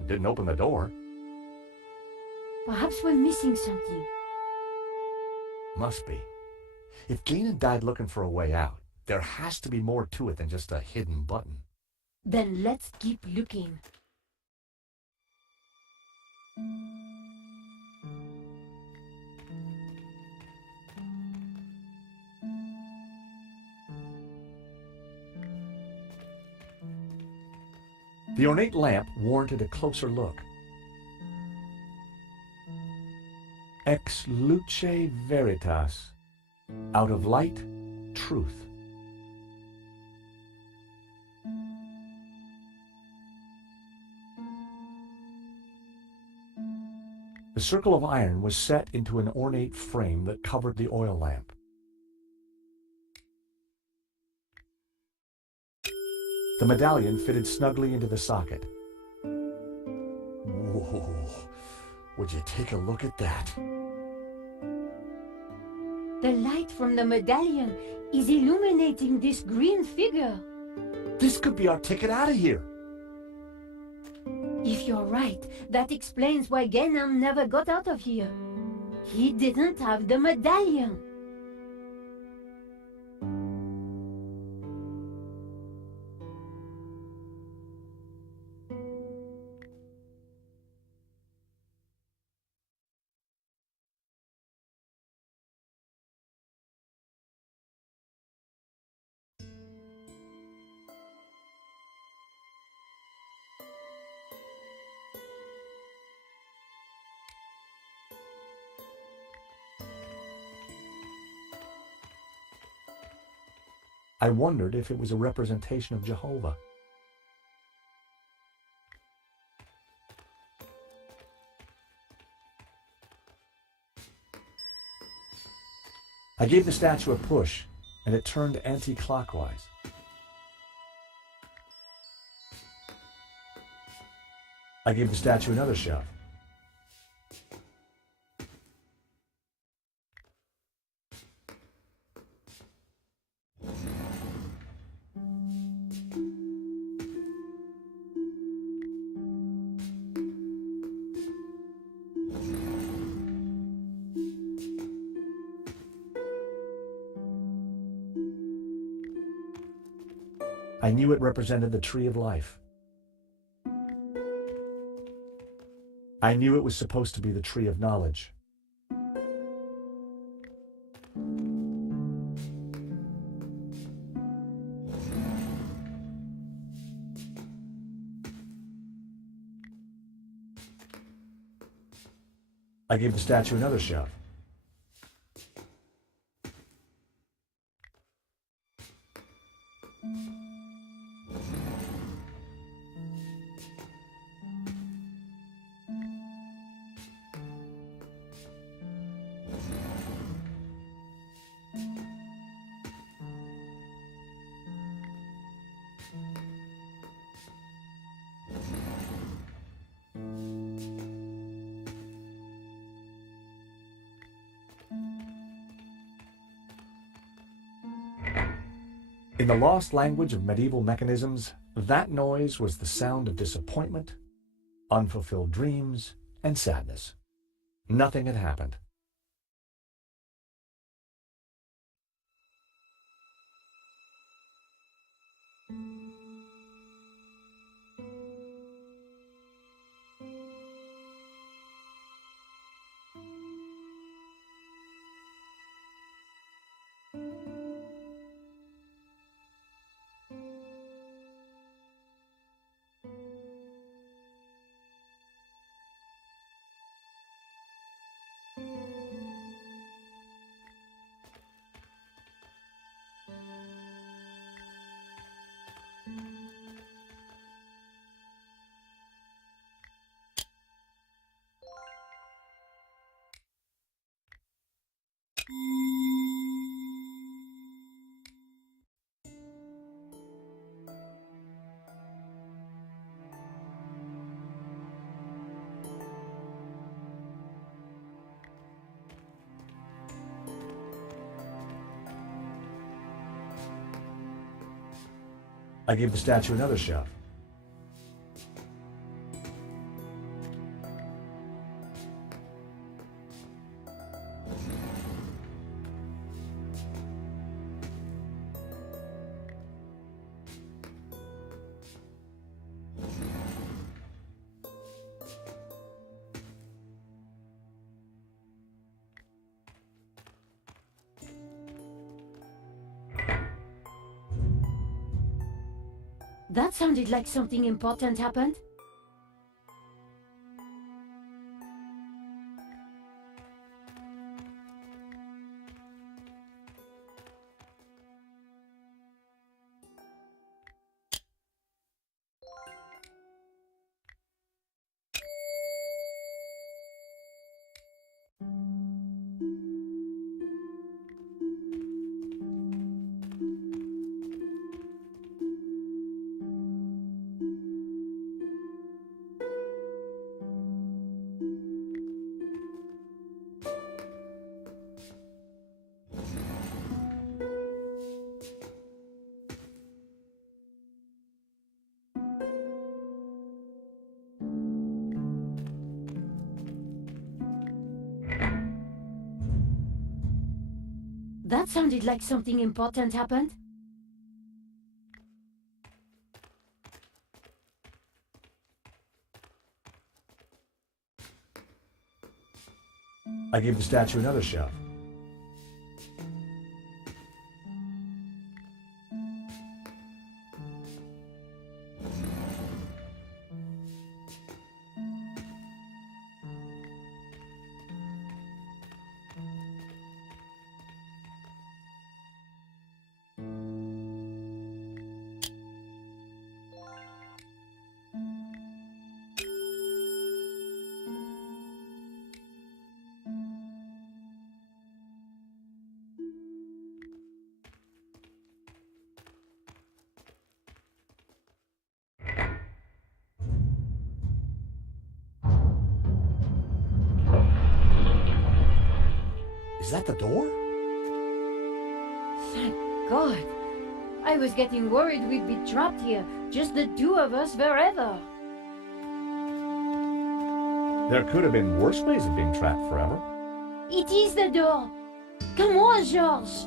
It didn't open the door. Perhaps we're missing something. Must be. If Ganon died looking for a way out, there has to be more to it than just a hidden button. Then let's keep looking. The ornate lamp warranted a closer look. Ex luce veritas. Out of light, truth. The circle of iron was set into an ornate frame that covered the oil lamp. The medallion fitted snugly into the socket. Whoa, would you take a look at that? The light from the medallion is illuminating this green figure. This could be our ticket out of here. If you're right, that explains why Ganon never got out of here. He didn't have the medallion. I wondered if it was a representation of Jehovah. I gave the statue a push, and it turned anti-clockwise. I gave the statue another shove. I knew it represented the tree of life. I knew it was supposed to be the tree of knowledge. I gave the statue another shove. In the lost language of medieval mechanisms, that noise was the sound of disappointment, unfulfilled dreams, and sadness. Nothing had happened. I gave the statue another shove. That sounded like something important happened. That sounded like something important happened. I gave the statue another shove. Is that the door? Thank God. I was getting worried we'd be trapped here, just the two of us forever. There could have been worse ways of being trapped forever. It is the door. Come on, Georges.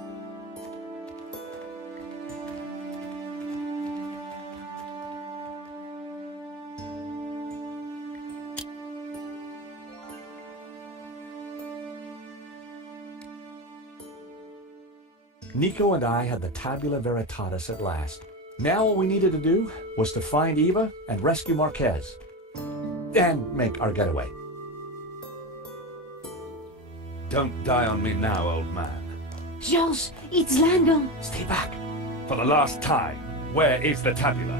Nico and I had the Tabula Veritatis at last. Now all we needed to do was to find Eva and rescue Marquez. And make our getaway. Don't die on me now, old man. Georges, it's Langdon. Stay back. For the last time, where is the tabula?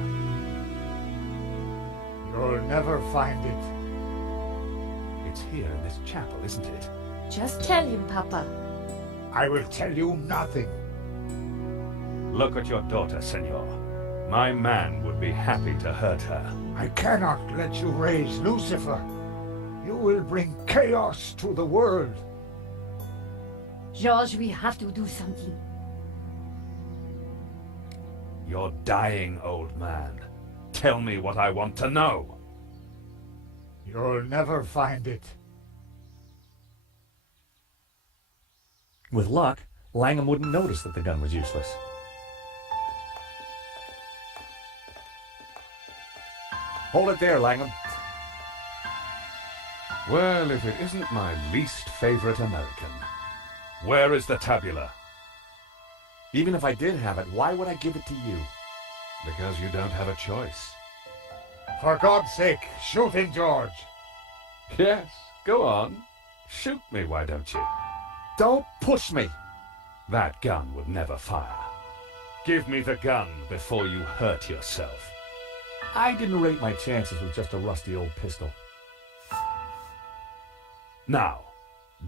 You'll never find it. It's here in this chapel, isn't it? Just tell him, Papa. I will tell you nothing. Look at your daughter, senor. My man would be happy to hurt her. I cannot let you raise Lucifer. You will bring chaos to the world. Georges, we have to do something. You're dying, old man. Tell me what I want to know. You'll never find it. With luck, Langham wouldn't notice that the gun was useless. Hold it there, Langham. Well, if it isn't my least favorite American. Where is the tabula? Even if I did have it, why would I give it to you? Because you don't have a choice. For God's sake, shoot him, George. Yes, go on. Shoot me, why don't you? Don't push me. That gun would never fire. Give me the gun before you hurt yourself. I didn't rate my chances with just a rusty old pistol. Now,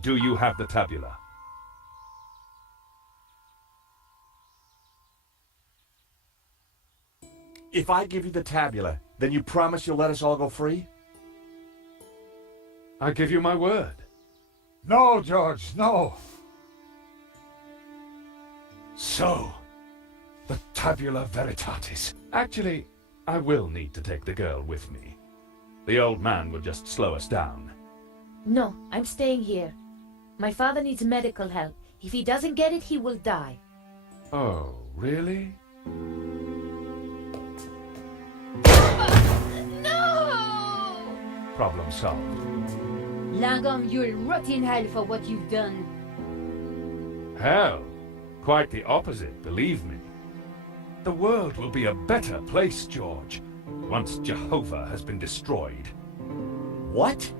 do you have the tabula? If I give you the tabula, then you promise you'll let us all go free? I give you my word. No, George, no. So, the tabula veritatis. Actually, I will need to take the girl with me. The old man will just slow us down. No, I'm staying here. My father needs medical help. If he doesn't get it, he will die. Oh, really? No! Problem solved. Langham, you'll rot in hell for what you've done. Hell, quite the opposite, believe me. The world will be a better place, George, once Jehovah has been destroyed. What?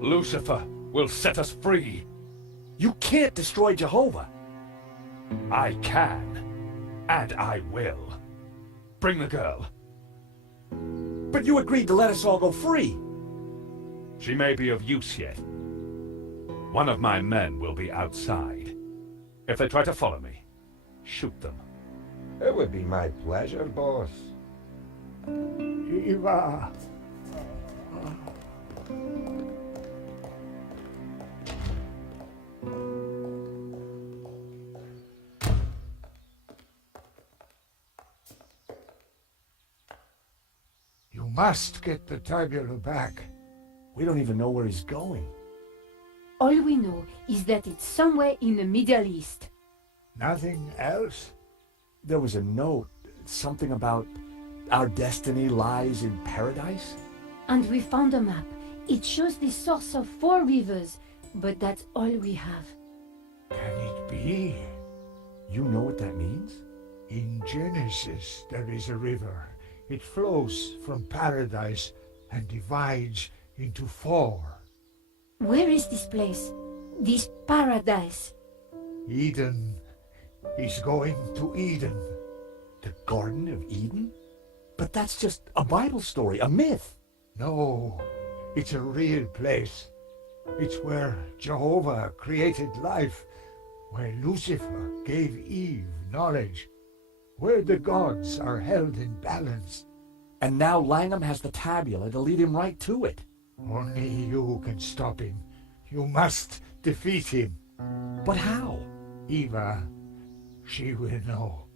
Lucifer will set us free. You can't destroy Jehovah. I can, and I will. Bring the girl. But you agreed to let us all go free. She may be of use yet. One of my men will be outside. If they try to follow me, shoot them. It would be my pleasure, boss. Eva. You must get the tabula back. We don't even know where he's going. All we know is that it's somewhere in the Middle East. Nothing else? There was a note, something about our destiny lies in paradise? And we found a map. It shows the source of 4 rivers, but that's all we have. Can it be? You know what that means? In Genesis, there is a river. It flows from paradise and divides into 4. Where is this place? This paradise? Eden. He's going to Eden. The Garden of Eden? But that's just a Bible story, a myth. No, it's a real place. It's where Jehovah created life, where Lucifer gave Eve knowledge, where the gods are held in balance. And now Langham has the tabula to lead him right to it. Only you can stop him. You must defeat him. But how? Eva, she will know.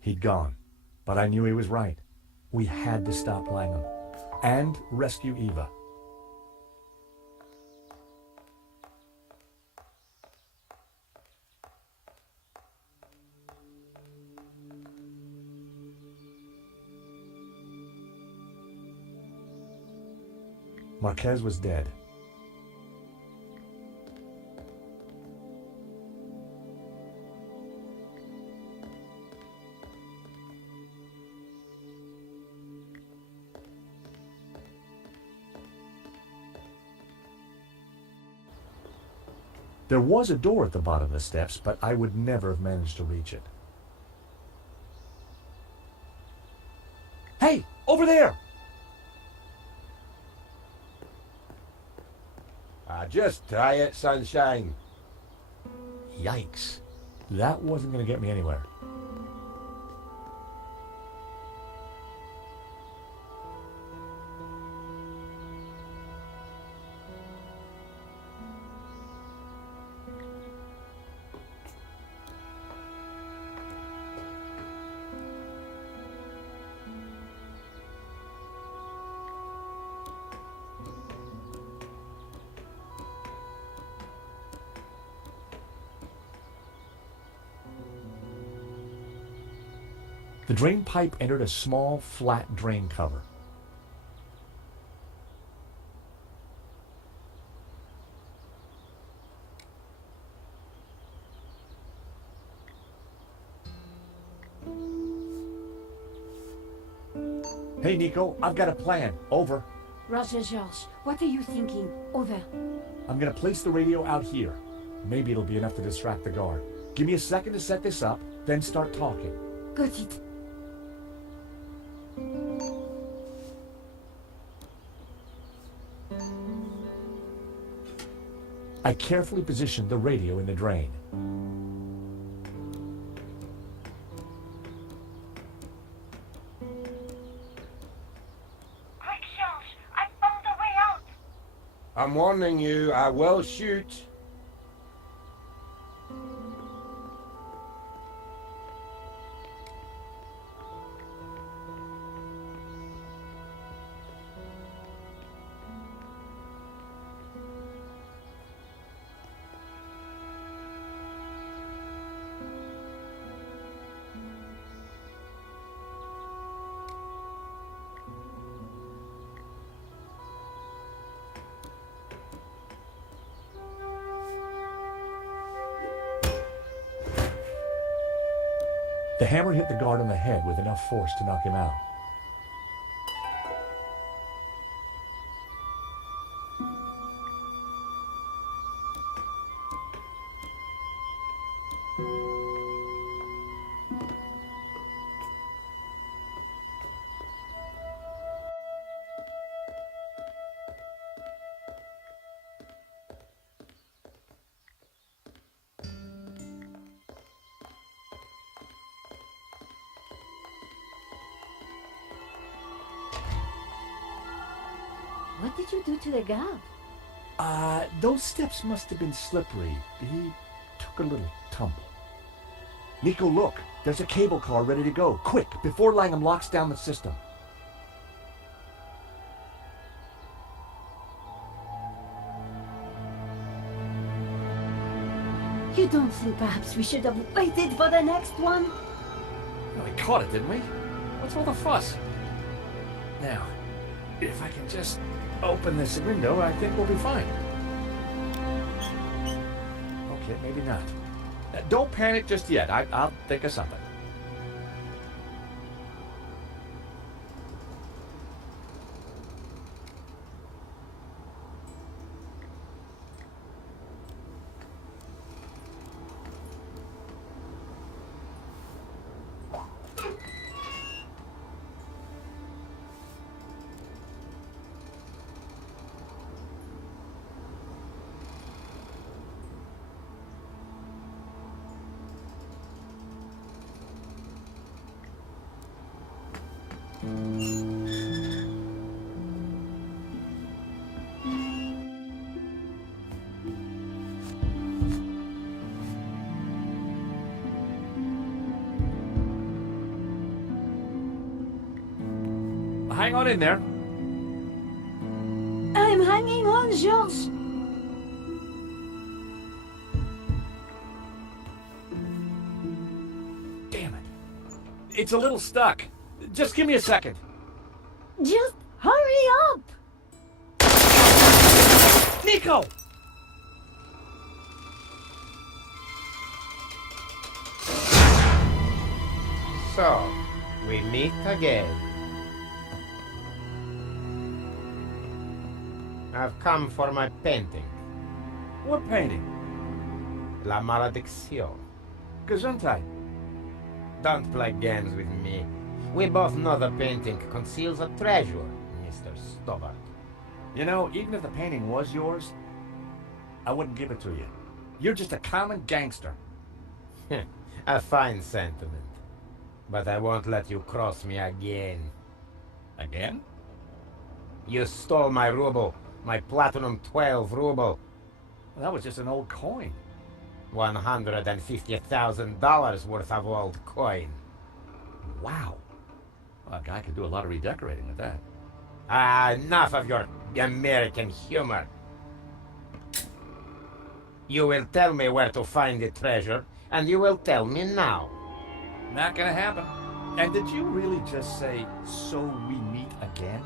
He'd gone, but I knew he was right. We had to stop Langham and rescue Eva. Marquez was dead. There was a door at the bottom of the steps, but I would never have managed to reach it. Hey, over there! Just try it, sunshine. Yikes. That wasn't going to get me anywhere. The drain pipe entered a small, flat drain cover. Hey, Nico, I've got a plan. Over. Roger, George. What are you thinking? Over. I'm gonna place the radio out here. Maybe it'll be enough to distract the guard. Give me a second to set this up, then start talking. Got it. I carefully positioned the radio in the drain. Quick, George, I found a way out. I'm warning you, I will shoot. The hammer hit the guard on the head with enough force to knock him out. What did you do to the guard? Those steps must have been slippery. He took a little tumble. Nico, look. There's a cable car ready to go. Quick, before Langham locks down the system. You don't think perhaps we should have waited for the next one? Well, we caught it, didn't we? What's all the fuss? Now, if I can just open this window, I think we'll be fine. Okay, maybe not. Don't panic just yet. I'll think of something. Hang on in there. I'm hanging on, George. Damn it. It's a little stuck. Just give me a second. Just hurry up! Nico! So, we meet again. I've come for my painting. What painting? La Maledicción. Gesundheit. Don't play games with me. We both know the painting conceals a treasure, Mr. Stobart. You know, even if the painting was yours, I wouldn't give it to you. You're just a common gangster. A fine sentiment. But I won't let you cross me again. Again? You stole my ruble. My Platinum 12 ruble. Well, that was just an old coin. $150,000 worth of old coin. Wow. Well, a guy could do a lot of redecorating with that. Enough of your American humor. You will tell me where to find the treasure, and you will tell me now. Not gonna happen. And did you really just say, so we meet again?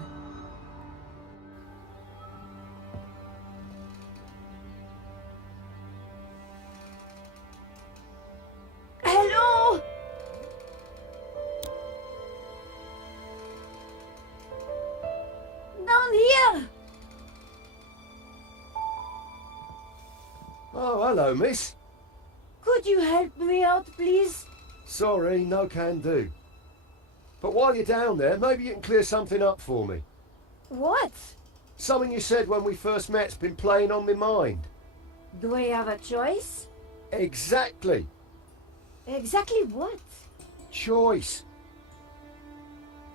Hello? Down here! Oh, hello, miss. Could you help me out, please? Sorry, no can do. But while you're down there, maybe you can clear something up for me. What? Something you said when we first met's been playing on my mind. Do I have a choice? Exactly. Exactly what? Choice.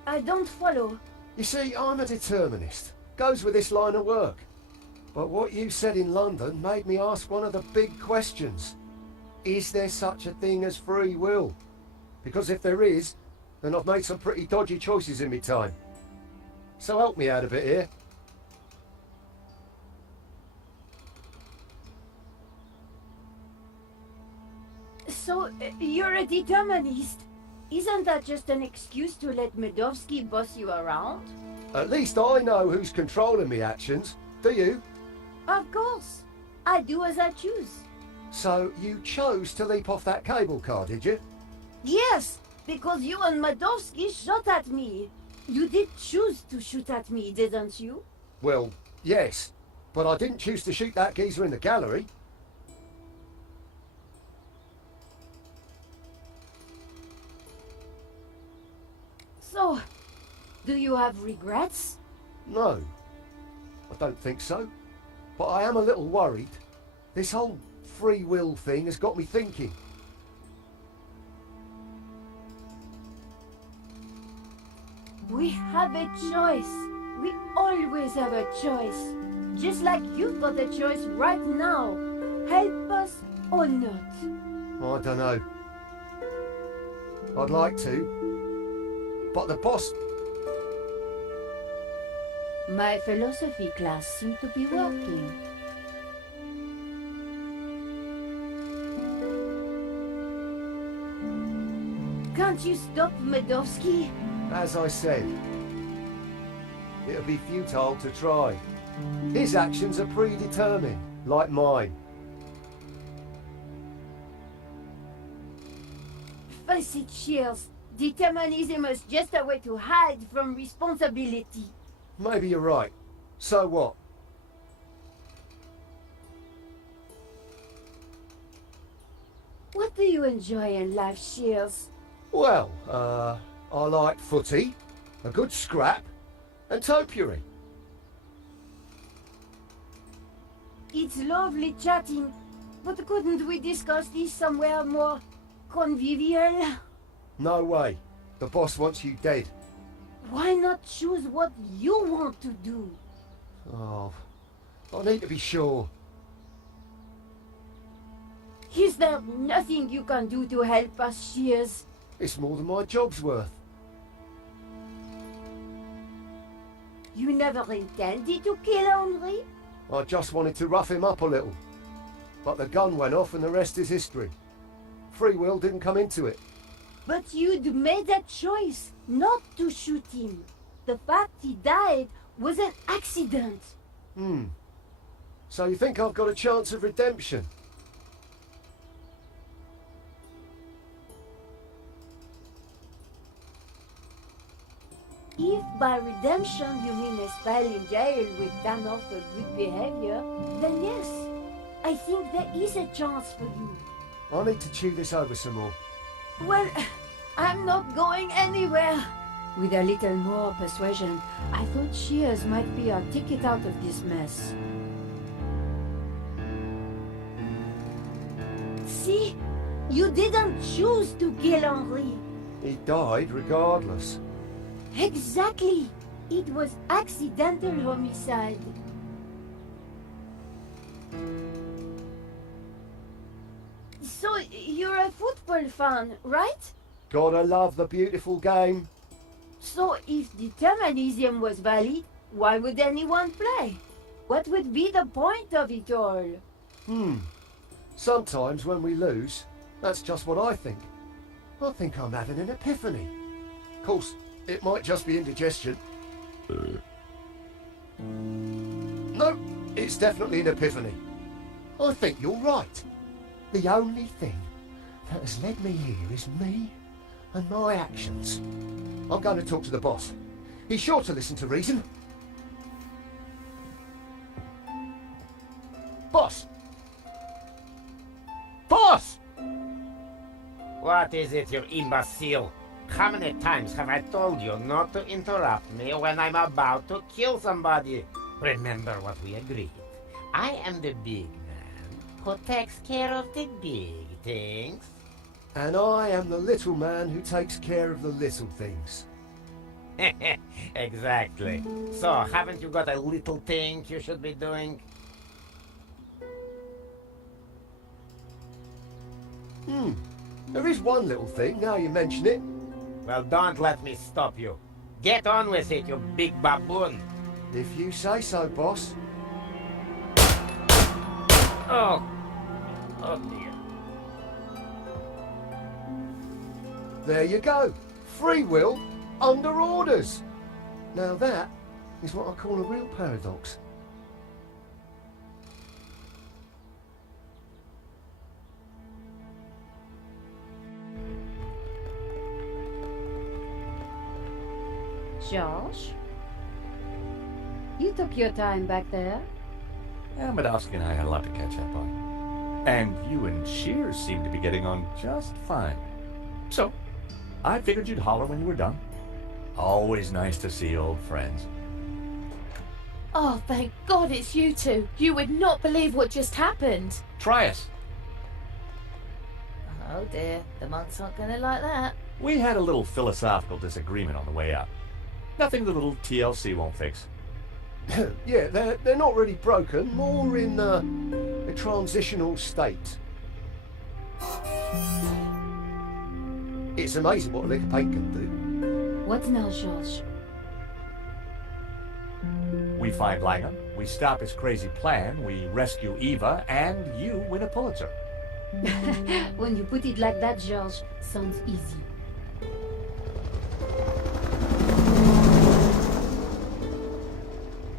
I don't follow. You see, I'm a determinist. Goes with this line of work. But what you said in London made me ask one of the big questions. Is there such a thing as free will? Because if there is, then I've made some pretty dodgy choices in my time. So help me out a bit here. So, you're a determinist? Isn't that just an excuse to let Medovsky boss you around? At least I know who's controlling me actions. Do you? Of course. I do as I choose. So you chose to leap off that cable car, did you? Yes, because you and Medovsky shot at me. You did choose to shoot at me, didn't you? Well, yes. But I didn't choose to shoot that geezer in the gallery. So, do you have regrets? No, I don't think so. But I am a little worried. This whole free will thing has got me thinking. We have a choice. We always have a choice. Just like you've got a choice right now. Help us or not. I don't know. I'd like to. But the boss... My philosophy class seemed to be working. Can't you stop Medovsky? As I said, it'll be futile to try. His actions are predetermined, like mine. Face it, Shears. Determinism is just a way to hide from responsibility. Maybe you're right. So what? What do you enjoy in life, Shears? Well, I like footy, a good scrap, and topiary. It's lovely chatting, but couldn't we discuss this somewhere more convivial? No way. The boss wants you dead. Why not choose what you want to do? Oh, I need to be sure. Is there nothing you can do to help us, Shears? It's more than my job's worth. You never intended to kill Henri? I just wanted to rough him up a little. But the gun went off and the rest is history. Free will didn't come into it. But you'd made that choice not to shoot him. The fact he died was an accident. So you think I've got a chance of redemption? If by redemption you mean a spell in jail with time off for good behavior, then yes, I think there is a chance for you. I need to chew this over some more. Well, I'm not going anywhere. With a little more persuasion, I thought Shears might be our ticket out of this mess. See? You didn't choose to kill Henri. He died regardless. Exactly. It was accidental homicide. So, you're a football fan, right? Gotta love the beautiful game. So, if determinism was valid, why would anyone play? What would be the point of it all? Sometimes when we lose, that's just what I think. I think I'm having an epiphany. Of course, it might just be indigestion. No, it's definitely an epiphany. I think you're right. The only thing that has led me here is me and my actions. I'm going to talk to the boss. He's sure to listen to reason. Boss! Boss! What is it, you imbecile? How many times have I told you not to interrupt me when I'm about to kill somebody? Remember what we agreed. I am the big man who takes care of the big things. And I am the little man who takes care of the little things. Exactly. So, haven't you got a little thing you should be doing? There is one little thing, now you mention it. Well, don't let me stop you. Get on with it, you big baboon. If you say so, boss. Oh. Oh, dear. There you go. Free will under orders. Now that is what I call a real paradox. Josh? You took your time back there. Yeah, Medowski and I had a lot to catch up on. And you and Shears seem to be getting on just fine. So, I figured you'd holler when you were done. Always nice to see old friends. Oh, thank God it's you two. You would not believe what just happened. Try us. Oh dear, the monks aren't gonna like that. We had a little philosophical disagreement on the way up. Nothing the little TLC won't fix. Yeah, they're not really broken, more in a transitional state. It's amazing what a lick of paint can do. What now, Josh? We find Langham, we stop his crazy plan, we rescue Eva, and you win a Pulitzer. When you put it like that, George, sounds easy.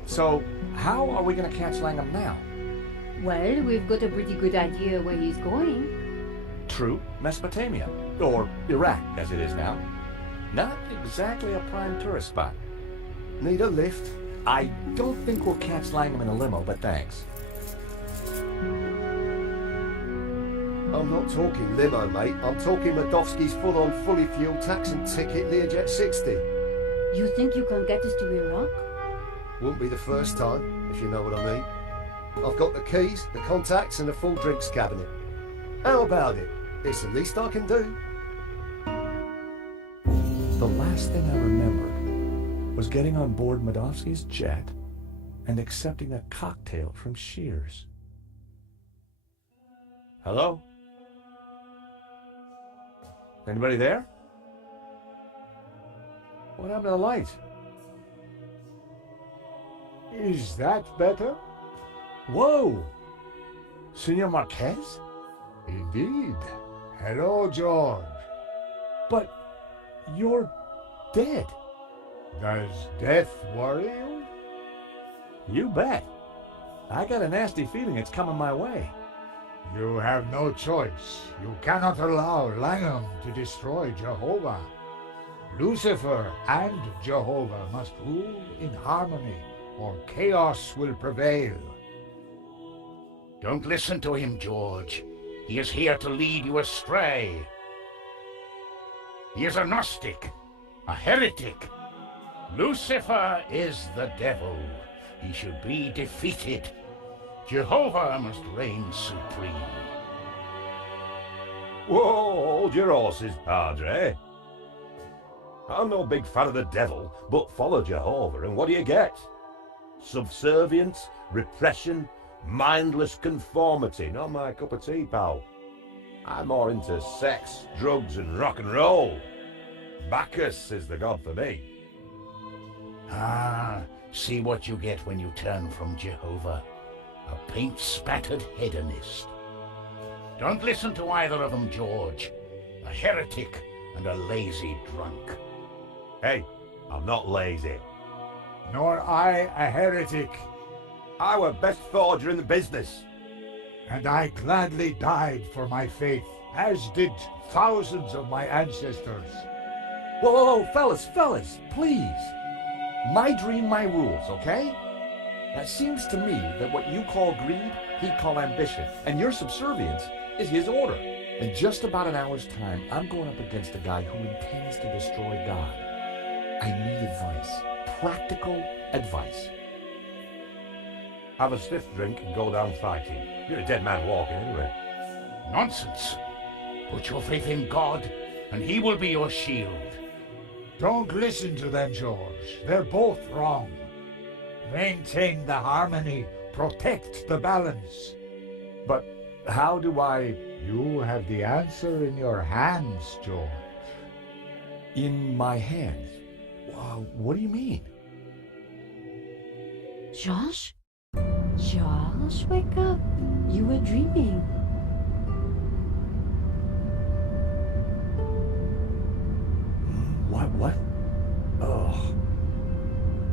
So, how are we going to catch Langham now? Well, we've got a pretty good idea where he's going. True, Mesopotamia. Or Iraq, as it is now. Not exactly a prime tourist spot. Need a lift? I don't think we'll catch Langham in a limo, but thanks. I'm not talking limo, mate. I'm talking Medowski's full-on, fully fueled tax and ticket Learjet 60. You think you can get us to Iraq? Wouldn't be the first time, if you know what I mean. I've got the keys, the contacts, and a full drinks cabinet. How about it? It's the least I can do. The last thing I remembered was getting on board Medowski's jet and accepting a cocktail from Shears. Hello? Anybody there? What happened to the light? Is that better? Whoa! Senor Marquez? Indeed. Hello, George. But you're dead. Does death worry you? You bet. I got a nasty feeling it's coming my way. You have no choice. You cannot allow Langham to destroy Jehovah. Lucifer and Jehovah must rule in harmony, or chaos will prevail. Don't listen to him, George. He is here to lead you astray. He is a Gnostic, a heretic. Lucifer is the devil. He should be defeated. Jehovah must reign supreme. Whoa, hold your horses, Padre. I'm no big fan of the devil, but follow Jehovah, and what do you get? Subservience, repression, mindless conformity. Not my cup of tea, pal. I'm more into sex, drugs, and rock and roll. Bacchus is the god for me. Ah, see what you get when you turn from Jehovah. A paint-spattered hedonist. Don't listen to either of them, George. A heretic and a lazy drunk. Hey, I'm not lazy. Nor I a heretic. I were best forger in the business. And I gladly died for my faith, as did thousands of my ancestors. Whoa, whoa, whoa, fellas, please. My dream, my rules, okay? It seems to me that what you call greed, he'd call ambition, and your subservience is his order. In just about an hour's time, I'm going up against a guy who intends to destroy God. I need advice. Practical advice. Have a stiff drink and go down fighting. You're a dead man walking anyway. Nonsense. Put your faith in God, and he will be your shield. Don't listen to them, George. They're both wrong. Maintain the harmony. Protect the balance. But how do I... You have the answer in your hands, George. In my hands? What do you mean? Josh? Josh, wake up. You were dreaming. What? Oh.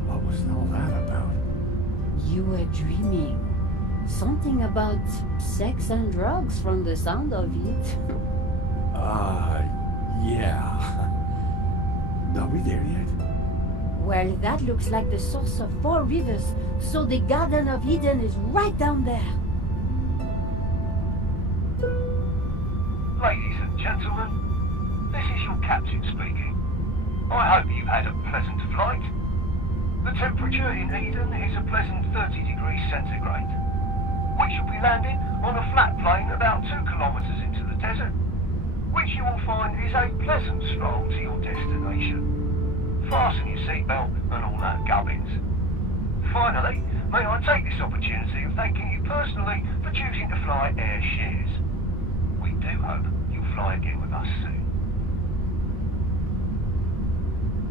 What was all that about? You were dreaming. Something about sex and drugs from the sound of it. Yeah. Are we there yet? Well, that looks like the source of 4 rivers, so the Garden of Eden is right down there. Ladies and gentlemen, this is your captain speaking. I hope you've had a pleasant flight. The temperature in Eden is a pleasant 30 degrees centigrade. We shall be landing on a flat plain about 2 kilometres into the desert, which you will find is a pleasant stroll to your destination. Fasten your seatbelt and all that gubbins. Finally, may I take this opportunity of thanking you personally for choosing to fly Air Shares. We do hope you'll fly again with us soon.